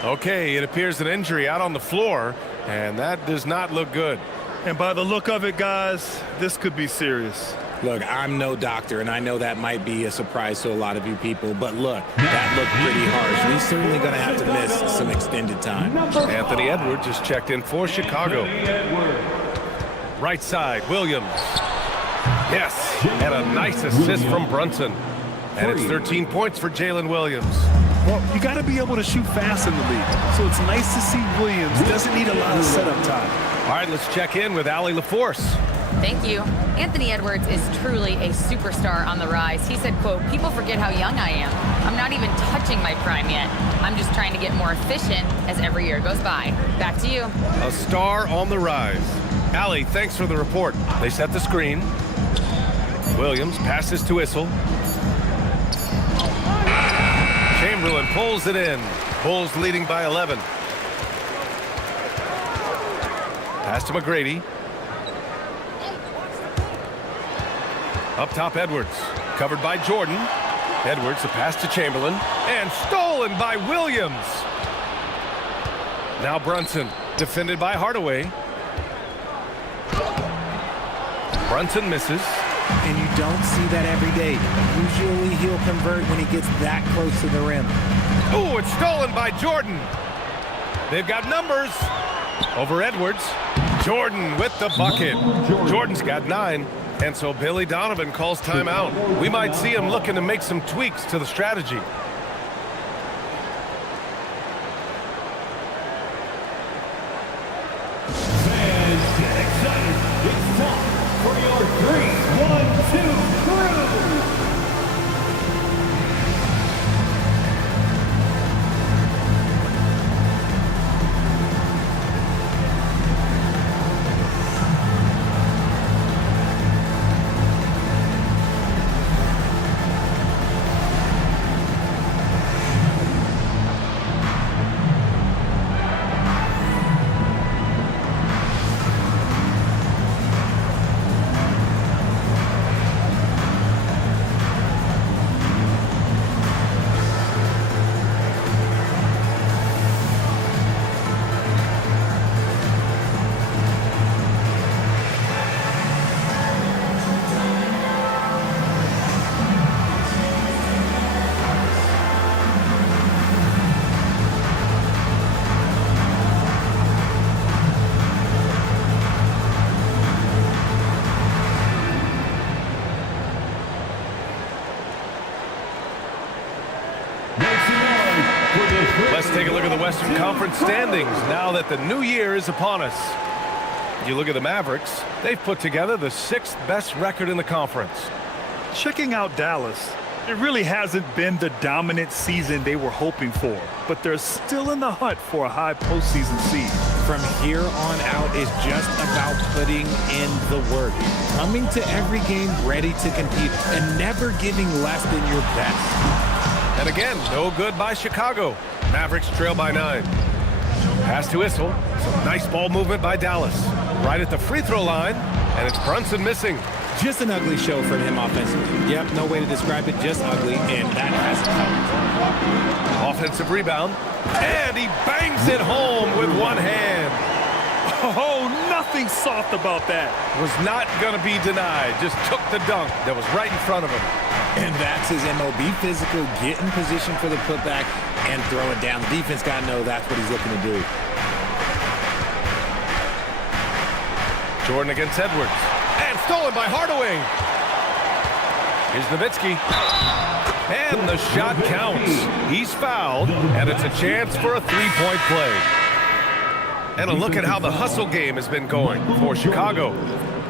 Okay, it appears an injury out on the floor, and that does not look good. And by the look of it, guys, this could be serious. Look, I'm no doctor, and I know that might be a surprise to a lot of you people, but look, that looked pretty harsh. He's certainly going to have to miss some extended time. Anthony Edwards is checked in for Chicago. Right side, Williams. Yes, and a nice assist from Brunson. And it's 13 points for Jalen Williams. Well, you got to be able to shoot fast in the league. So it's nice to see Williams doesn't need a lot of setup time. All right, let's check in with Allie LaForce. Thank you. Anthony Edwards is truly a superstar on the rise. He said, quote, "People forget how young I am. I'm not even touching my prime yet. I'm just trying to get more efficient as every year goes by." Back to you. A star on the rise. Allie, thanks for the report. They set the screen. Williams passes to Issel. Chamberlain pulls it in. Bulls leading by 11. Pass to McGrady. Up top, Edwards. Covered by Jordan. Edwards, a pass to Chamberlain. And stolen by Williams. Now Brunson, defended by Hardaway. Brunson misses. And you don't see that every day. Usually he'll convert when he gets that close to the rim. Ooh, it's stolen by Jordan. They've got numbers over Edwards. Jordan with the bucket. Jordan's got 9. And so Billy Donovan calls timeout. We might see him looking to make some tweaks to the strategy. Fans, get excited. It's time for your 3-1-2 crew. Let's take a look at the Western Conference standings now that the new year is upon us. You look at the Mavericks, they've put together the 6th best record in the conference. Checking out Dallas, it really hasn't been the dominant season they were hoping for, but they're still in the hunt for a high postseason seed. From here on out is just about putting in the work. Coming to every game ready to compete and never giving less than your best. And again, no good by Chicago. Mavericks trail by 9. Pass to Issel. Some nice ball movement by Dallas. Right at the free throw line, and it's Brunson missing. Just an ugly show from him offensively. Yep, no way to describe it, just ugly, and that hasn't helped. Offensive rebound, and he bangs it home with one hand. Oh, nothing soft about that. Was not going to be denied. Just took the dunk that was right in front of him. And that's his MO. Be physical, get in position for the putback, and throw it down. The defense got to know that's what he's looking to do. Jordan against Edwards. And stolen by Hardaway. Here's Nowitzki. And the shot counts. He's fouled, and it's a chance for a three-point play. And a look at how the hustle game has been going for Chicago.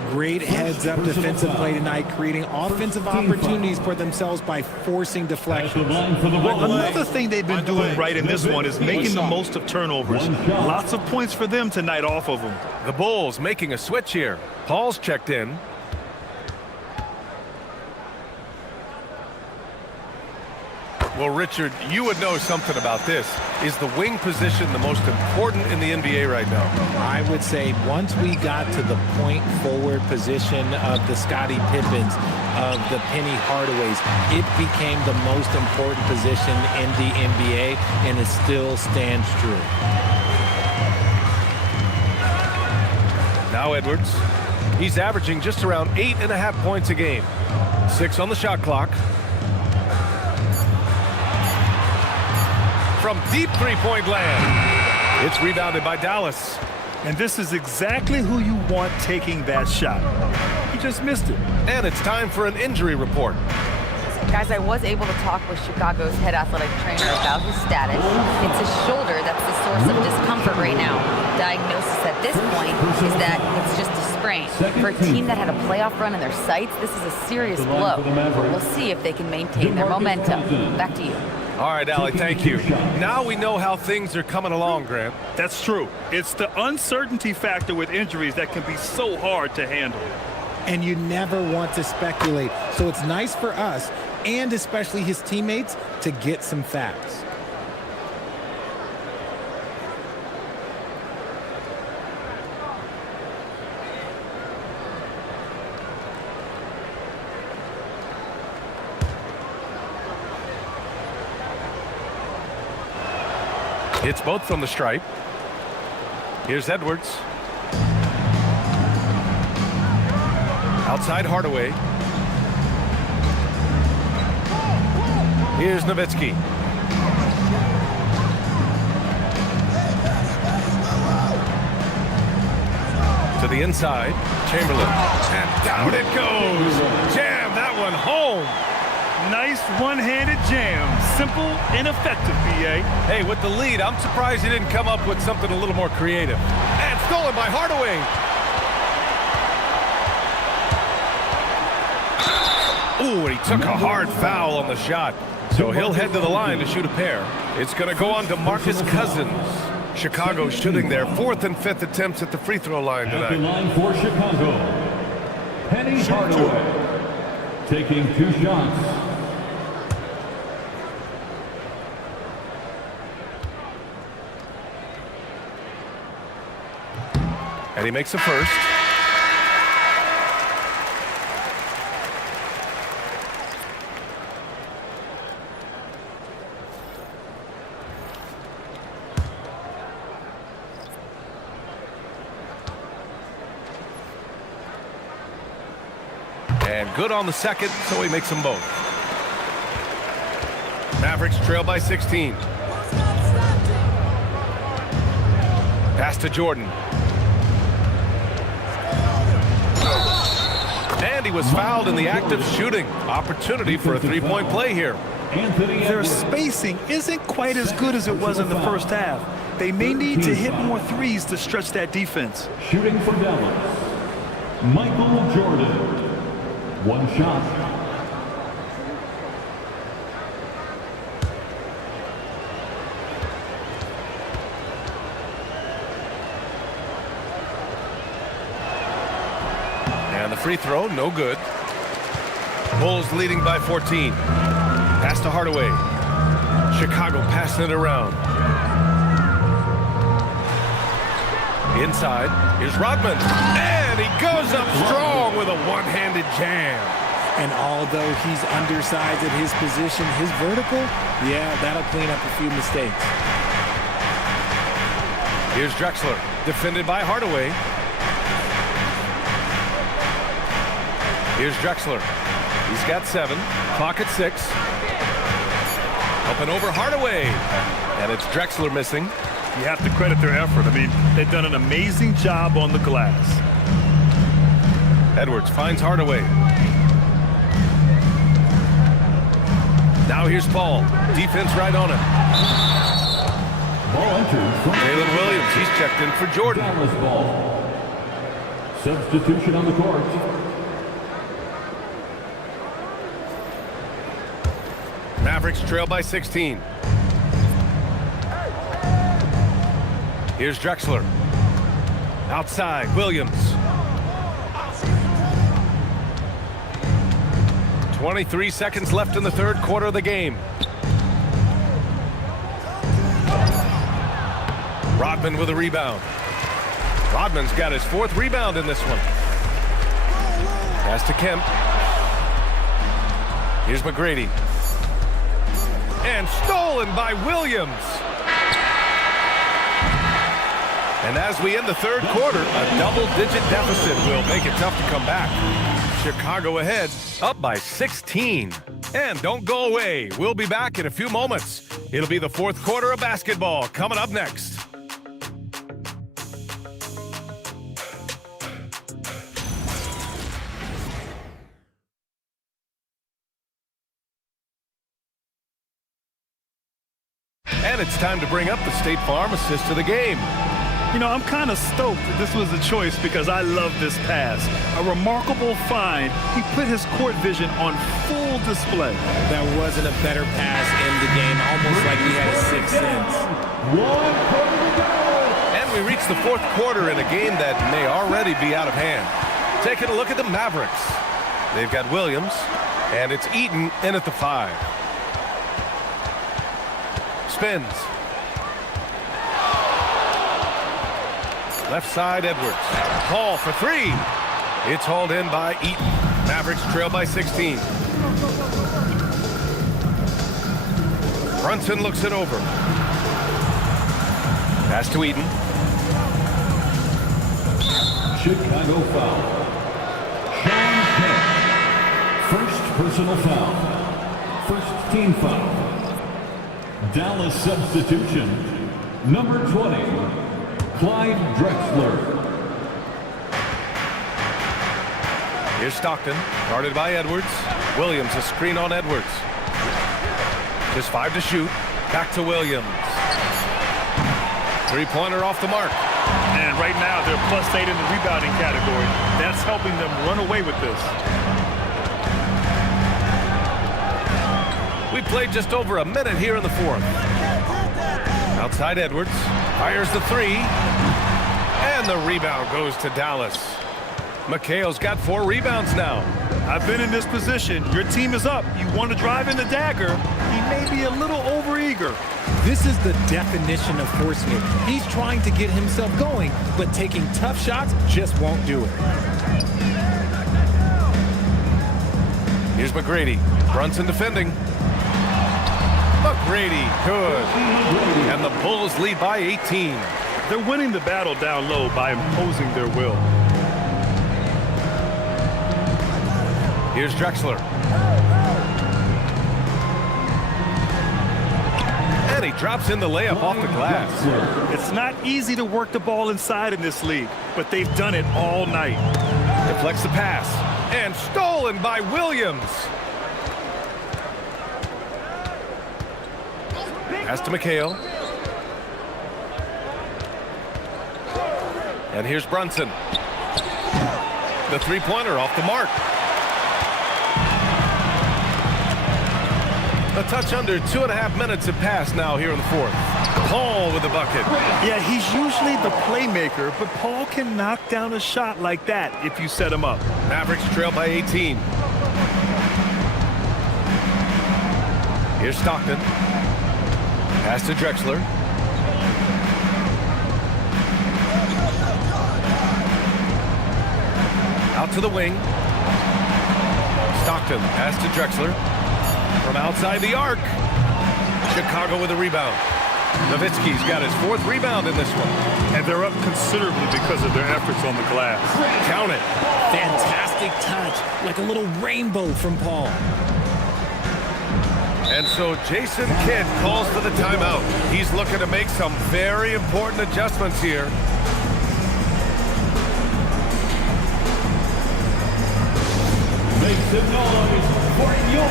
Great heads-up defensive play tonight, creating offensive opportunities for themselves by forcing deflections. Well, another thing they've been doing right in this one is making the most of turnovers. Lots of points for them tonight off of them. The Bulls making a switch here. Paul's checked in. Well, Richard, you would know something about this. Is the wing position the most important in the NBA right now? I would say once we got to the point forward position of the Scottie Pippens, of the Penny Hardaways, it became the most important position in the NBA, and it still stands true. Now Edwards. He's averaging just around 8.5 points a game. 6 on the shot clock. From deep three-point land. It's rebounded by Dallas. And this is exactly who you want taking that shot. He just missed it. And it's time for an injury report. Guys, I was able to talk with Chicago's head athletic trainer about his status. It's his shoulder that's the source of discomfort right now. Diagnosis at this point is that it's just a sprain. For a team that had a playoff run in their sights, this is a serious blow. We'll see if they can maintain their momentum. Back to you. All right, Allie, thank you. Now we know how things are coming along, Grant. That's true. It's the uncertainty factor with injuries that can be so hard to handle. And you never want to speculate. So it's nice for us, and especially his teammates, to get some facts. It's both from the stripe. Here's Edwards. Outside Hardaway. Here's Nowitzki. To the inside, Chamberlain. And down it goes. Jam that one home. Nice one-handed jam. Simple and effective, B.A. Hey, with the lead, I'm surprised he didn't come up with something a little more creative. And stolen by Hardaway. Ooh, and he took a hard foul on the shot. So he'll head to the line to shoot a pair. It's going to go on to Marcus Cousins. Chicago shooting their 4th and 5th attempts at the free throw line tonight. At the line for Chicago, Penny Hardaway taking 2 shots. And he makes the first. And good on the second, so he makes them both. Mavericks trail by 16. Pass to Jordan. And he was fouled in the act of shooting. Opportunity for a three-point play here. Their spacing isn't quite as good as it was in the first half. They may need to hit more threes to stretch that defense. Shooting for Dallas, Michael Jordan. 1 shot. And the free throw, no good. Bulls leading by 14. Pass to Hardaway. Chicago passing it around. Inside, here's Rodman. And he goes up strong with a one-handed jam. And although he's undersized at his position, his vertical, yeah, that'll clean up a few mistakes. Here's Drexler, defended by Hardaway. Here's Drexler. He's got 7. Clock at 6. Up and over Hardaway. And it's Drexler missing. You have to credit their effort. I mean, they've done an amazing job on the glass. Edwards finds Hardaway. Now here's Paul. Defense right on him. Ball entered from Jalen Williams. He's checked in for Jordan. Dallas ball. Substitution on the court. Mavericks trail by 16. Here's Drexler. Outside, Williams. 23 seconds left in the third quarter of the game. Rodman with a rebound. Rodman's got his 4th rebound in this one. Pass to Kemp. Here's McGrady. And stolen by Williams. And as we end the third quarter, a double-digit deficit will make it tough to come back. Chicago ahead, up by 16. And don't go away. We'll be back in a few moments. It'll be the 4th quarter of basketball coming up next. And it's time to bring up the State Farm assist of the game. You know, I'm kind of stoked that this was a choice because I love this pass. A remarkable find. He put his court vision on full display. That wasn't a better pass in the game, almost like he had a 6th sense. And we reach the 4th quarter in a game that may already be out of hand. Taking a look at the Mavericks. They've got Williams, and it's Eaton in at the 5. Spins. Left side, Edwards. Paul for 3. It's hauled in by Eaton. Mavericks trail by 16. Brunson looks it over. Pass to Eaton. Chicago foul. Sean Kemp. First personal foul. First team foul. Dallas substitution. Number 20, Clyde Drexler. Here's Stockton, guarded by Edwards. Williams, a screen on Edwards. Just 5 to shoot. Back to Williams. Three-pointer off the mark. And right now, they're +8 in the rebounding category. That's helping them run away with this. We played just over a minute here in the fourth. Outside Edwards. Fires the three. And the rebound goes to Dallas. McHale's got 4 rebounds now. I've been in this position. Your team is up. You want to drive in the dagger. He may be a little overeager. This is the definition of forcing it. He's trying to get himself going, but taking tough shots just won't do it. Here's McGrady. Brunson defending. McGrady, good. And the Bulls lead by 18. They're winning the battle down low by imposing their will. Here's Drexler. And he drops in the layup off the glass. It's not easy to work the ball inside in this league, but they've done it all night. Deflects the pass. And stolen by Williams. Pass to McHale. And here's Brunson. The three-pointer off the mark. A touch under 2.5 minutes have passed now here in the fourth. Paul with the bucket. Yeah, he's usually the playmaker, but Paul can knock down a shot like that if you set him up. Mavericks trail by 18. Here's Stockton. Pass to Drexler. Out to the wing. Stockton, pass to Drexler. From outside the arc. Chicago with a rebound. Nowitzki's got his 4th rebound in this one. And they're up considerably because of their efforts on the glass. Count it. Fantastic touch, like a little rainbow from Paul. And so Jason Kidd calls for the timeout. He's looking to make some very important adjustments here. Make some noise for your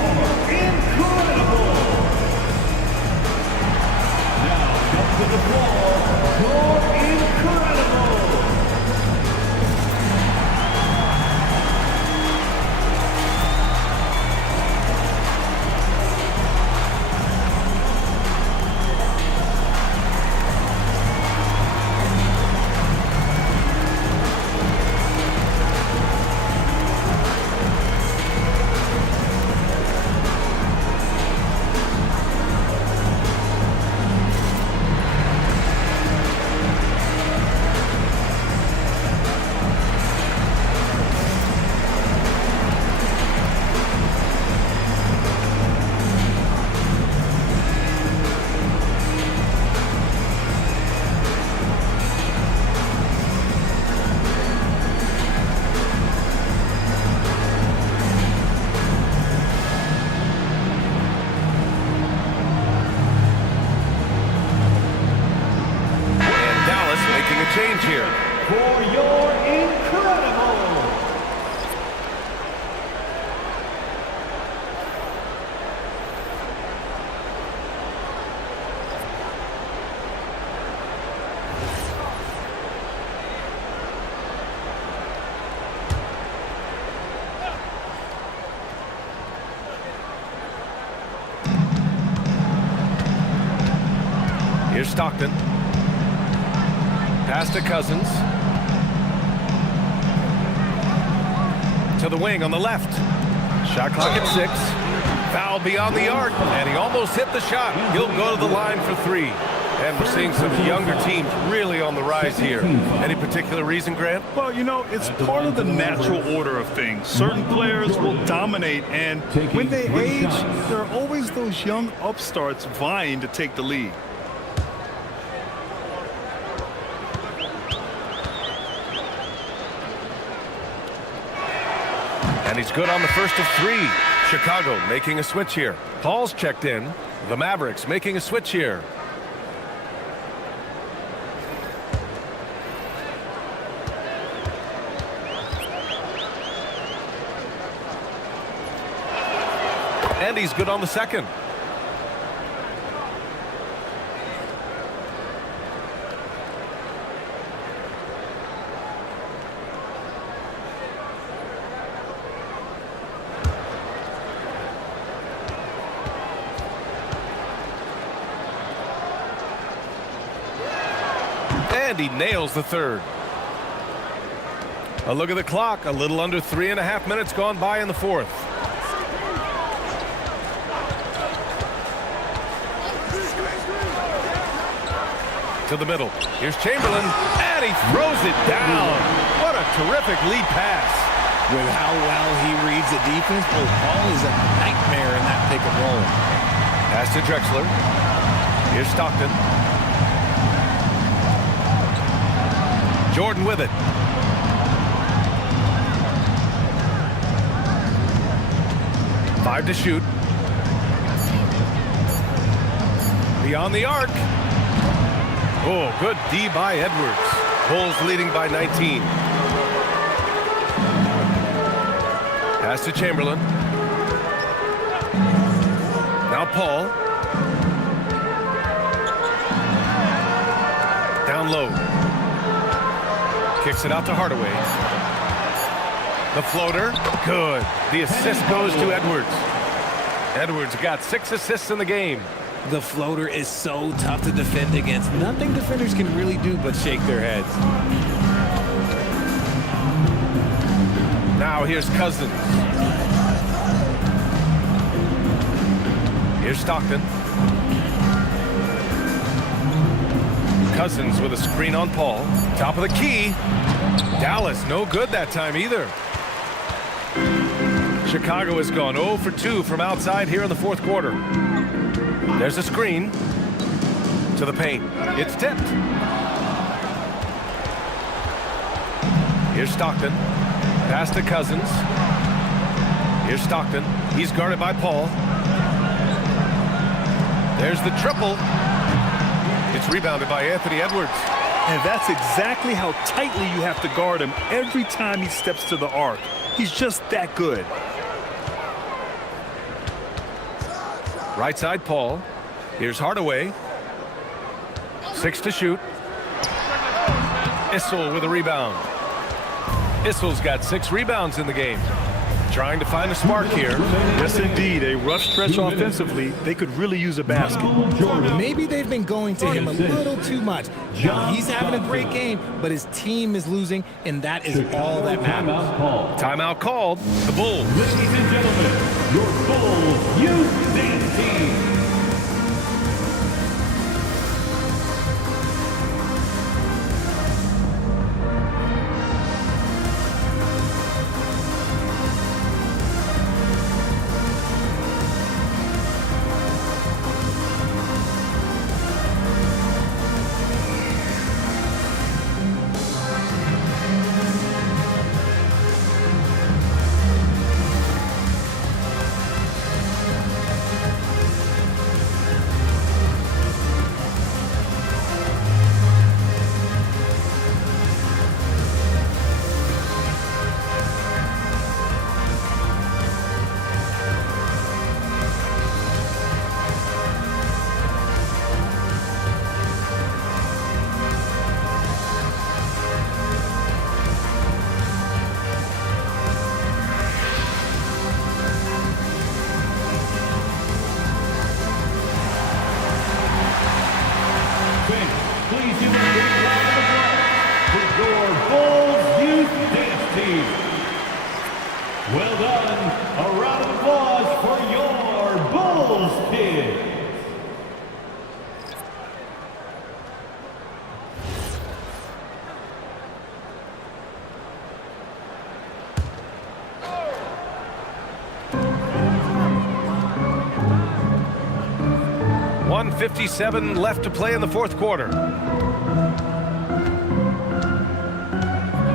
incredible. Now come to the ball, your incredible. Change here. For your incredible. Here's Stockton. Pass to Cousins. To the wing on the left. Shot clock at 6. Foul beyond the arc. And he almost hit the shot. He'll go to the line for 3. And we're seeing some younger teams really on the rise here. Any particular reason, Grant? Well, you know, it's part of the natural order of things. Certain players will dominate, and when they age, there are always those young upstarts vying to take the lead. And he's good on the first of 3. Chicago making a switch here. Paul's checked in. The Mavericks making a switch here. And he's good on the second. And he nails the third. A look at the clock. A little under 3.5 minutes gone by in the fourth. To the middle. Here's Chamberlain, and he throws it down. What a terrific lead pass. With how well he reads the defense, Paul is a nightmare in that pick and roll. Pass to Drexler. Here's Stockton. Jordan with it. Five to shoot. Beyond the arc. Oh, good D by Edwards. Bulls leading by 19. Pass to Chamberlain. Now Paul. Down low. Kicks it out to Hardaway. The floater. Good. The assist goes to Edwards. Edwards got 6 assists in the game. The floater is so tough to defend against. Nothing defenders can really do but shake their heads. Now here's Cousins. Here's Stockton. Cousins with a screen on Paul. Top of the key. Dallas no good that time either. Chicago has gone 0 for 2 from outside here in the fourth quarter. There's a screen to the paint. It's tipped. Here's Stockton. Pass to Cousins. Here's Stockton. He's guarded by Paul. There's the triple. It's rebounded by Anthony Edwards. And that's exactly how tightly you have to guard him every time he steps to the arc. He's just that good. Right side, Paul. Here's Hardaway. 6 to shoot. Issel with a rebound. Issel's got 6 rebounds in the game. Trying to find a spark here. Yes, indeed. A rough stretch offensively. They could really use a basket. Maybe they've been going to him a little too much. He's having a great game, but his team is losing, and that is all that matters. Timeout called. The Bulls. Ladies and gentlemen, your Bulls Youth Dance Team. Please give a big round of applause for your Bulls Youth Dance Team. Well done. A round of applause for your Bulls kids. .157 left to play in the fourth quarter.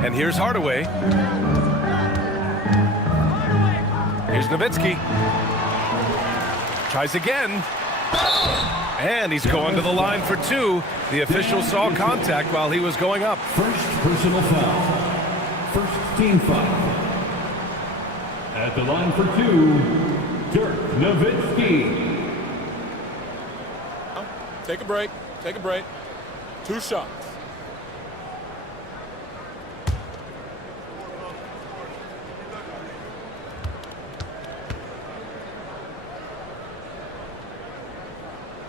And here's Hardaway. Here's Nowitzki. Tries again. And he's going to the line for two. The official saw contact while he was going up. First personal foul. First team foul. At the line for two, Dirk Nowitzki. Take a break. Take a break. 2 shots.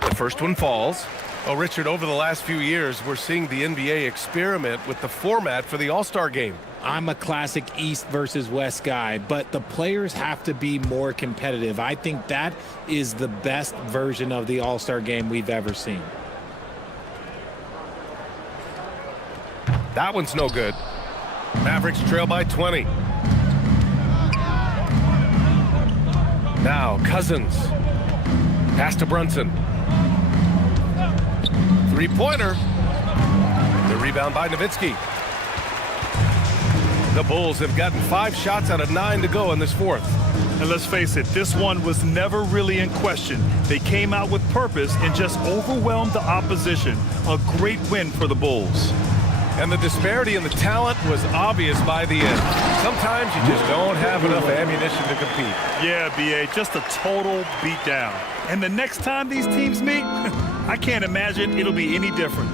The first one falls. Oh, Richard, over the last few years, we're seeing the NBA experiment with the format for the All-Star game. I'm a classic East versus West guy, but the players have to be more competitive. I think that is the best version of the All-Star game we've ever seen. That one's no good. Mavericks trail by 20. Now Cousins. Pass to Brunson. Three-pointer. The rebound by Nowitzki. The Bulls have gotten 5 shots out of 9 to go in this fourth. And let's face it, this one was never really in question. They came out with purpose and just overwhelmed the opposition. A great win for the Bulls. And the disparity in the talent was obvious by the end. Sometimes you just don't have enough ammunition to compete. Yeah, B.A., just a total beatdown. And the next time these teams meet, I can't imagine it'll be any different.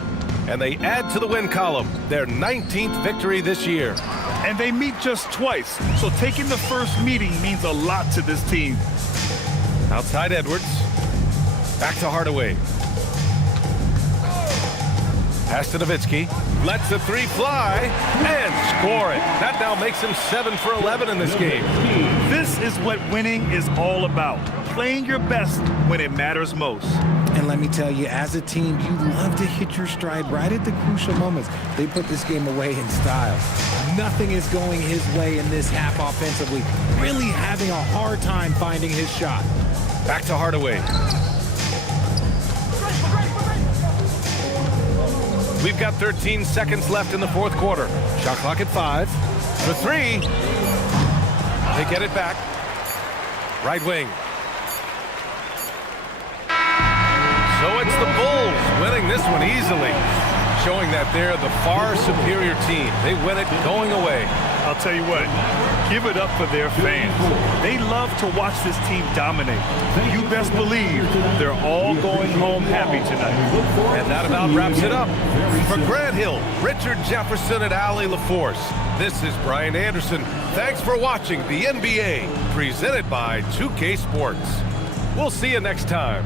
And they add to the win column, their 19th victory this year. And they meet just twice, so taking the first meeting means a lot to this team. Outside Edwards. Back to Hardaway. Pass to Nowitzki. Lets the three fly and score it. That now makes him 7 for 11 in this game. This is what winning is all about. Playing your best when it matters most. And let me tell you, as a team, you love to hit your stride right at the crucial moments. They put this game away in style. Nothing is going his way in this half offensively. Really having a hard time finding his shot. Back to Hardaway. We've got 13 seconds left in the fourth quarter. Shot clock at 5. For 3. They get it back. Right wing. So it's the Bulls winning this one easily, showing that they're the far superior team. They win it going away. I'll tell you what, give it up for their fans. They love to watch this team dominate. You best believe they're all going home happy tonight. And that about wraps it up. For Grant Hill, Richard Jefferson, and Allie LaForce, this is Brian Anderson. Thanks for watching the NBA, presented by 2K Sports. We'll see you next time.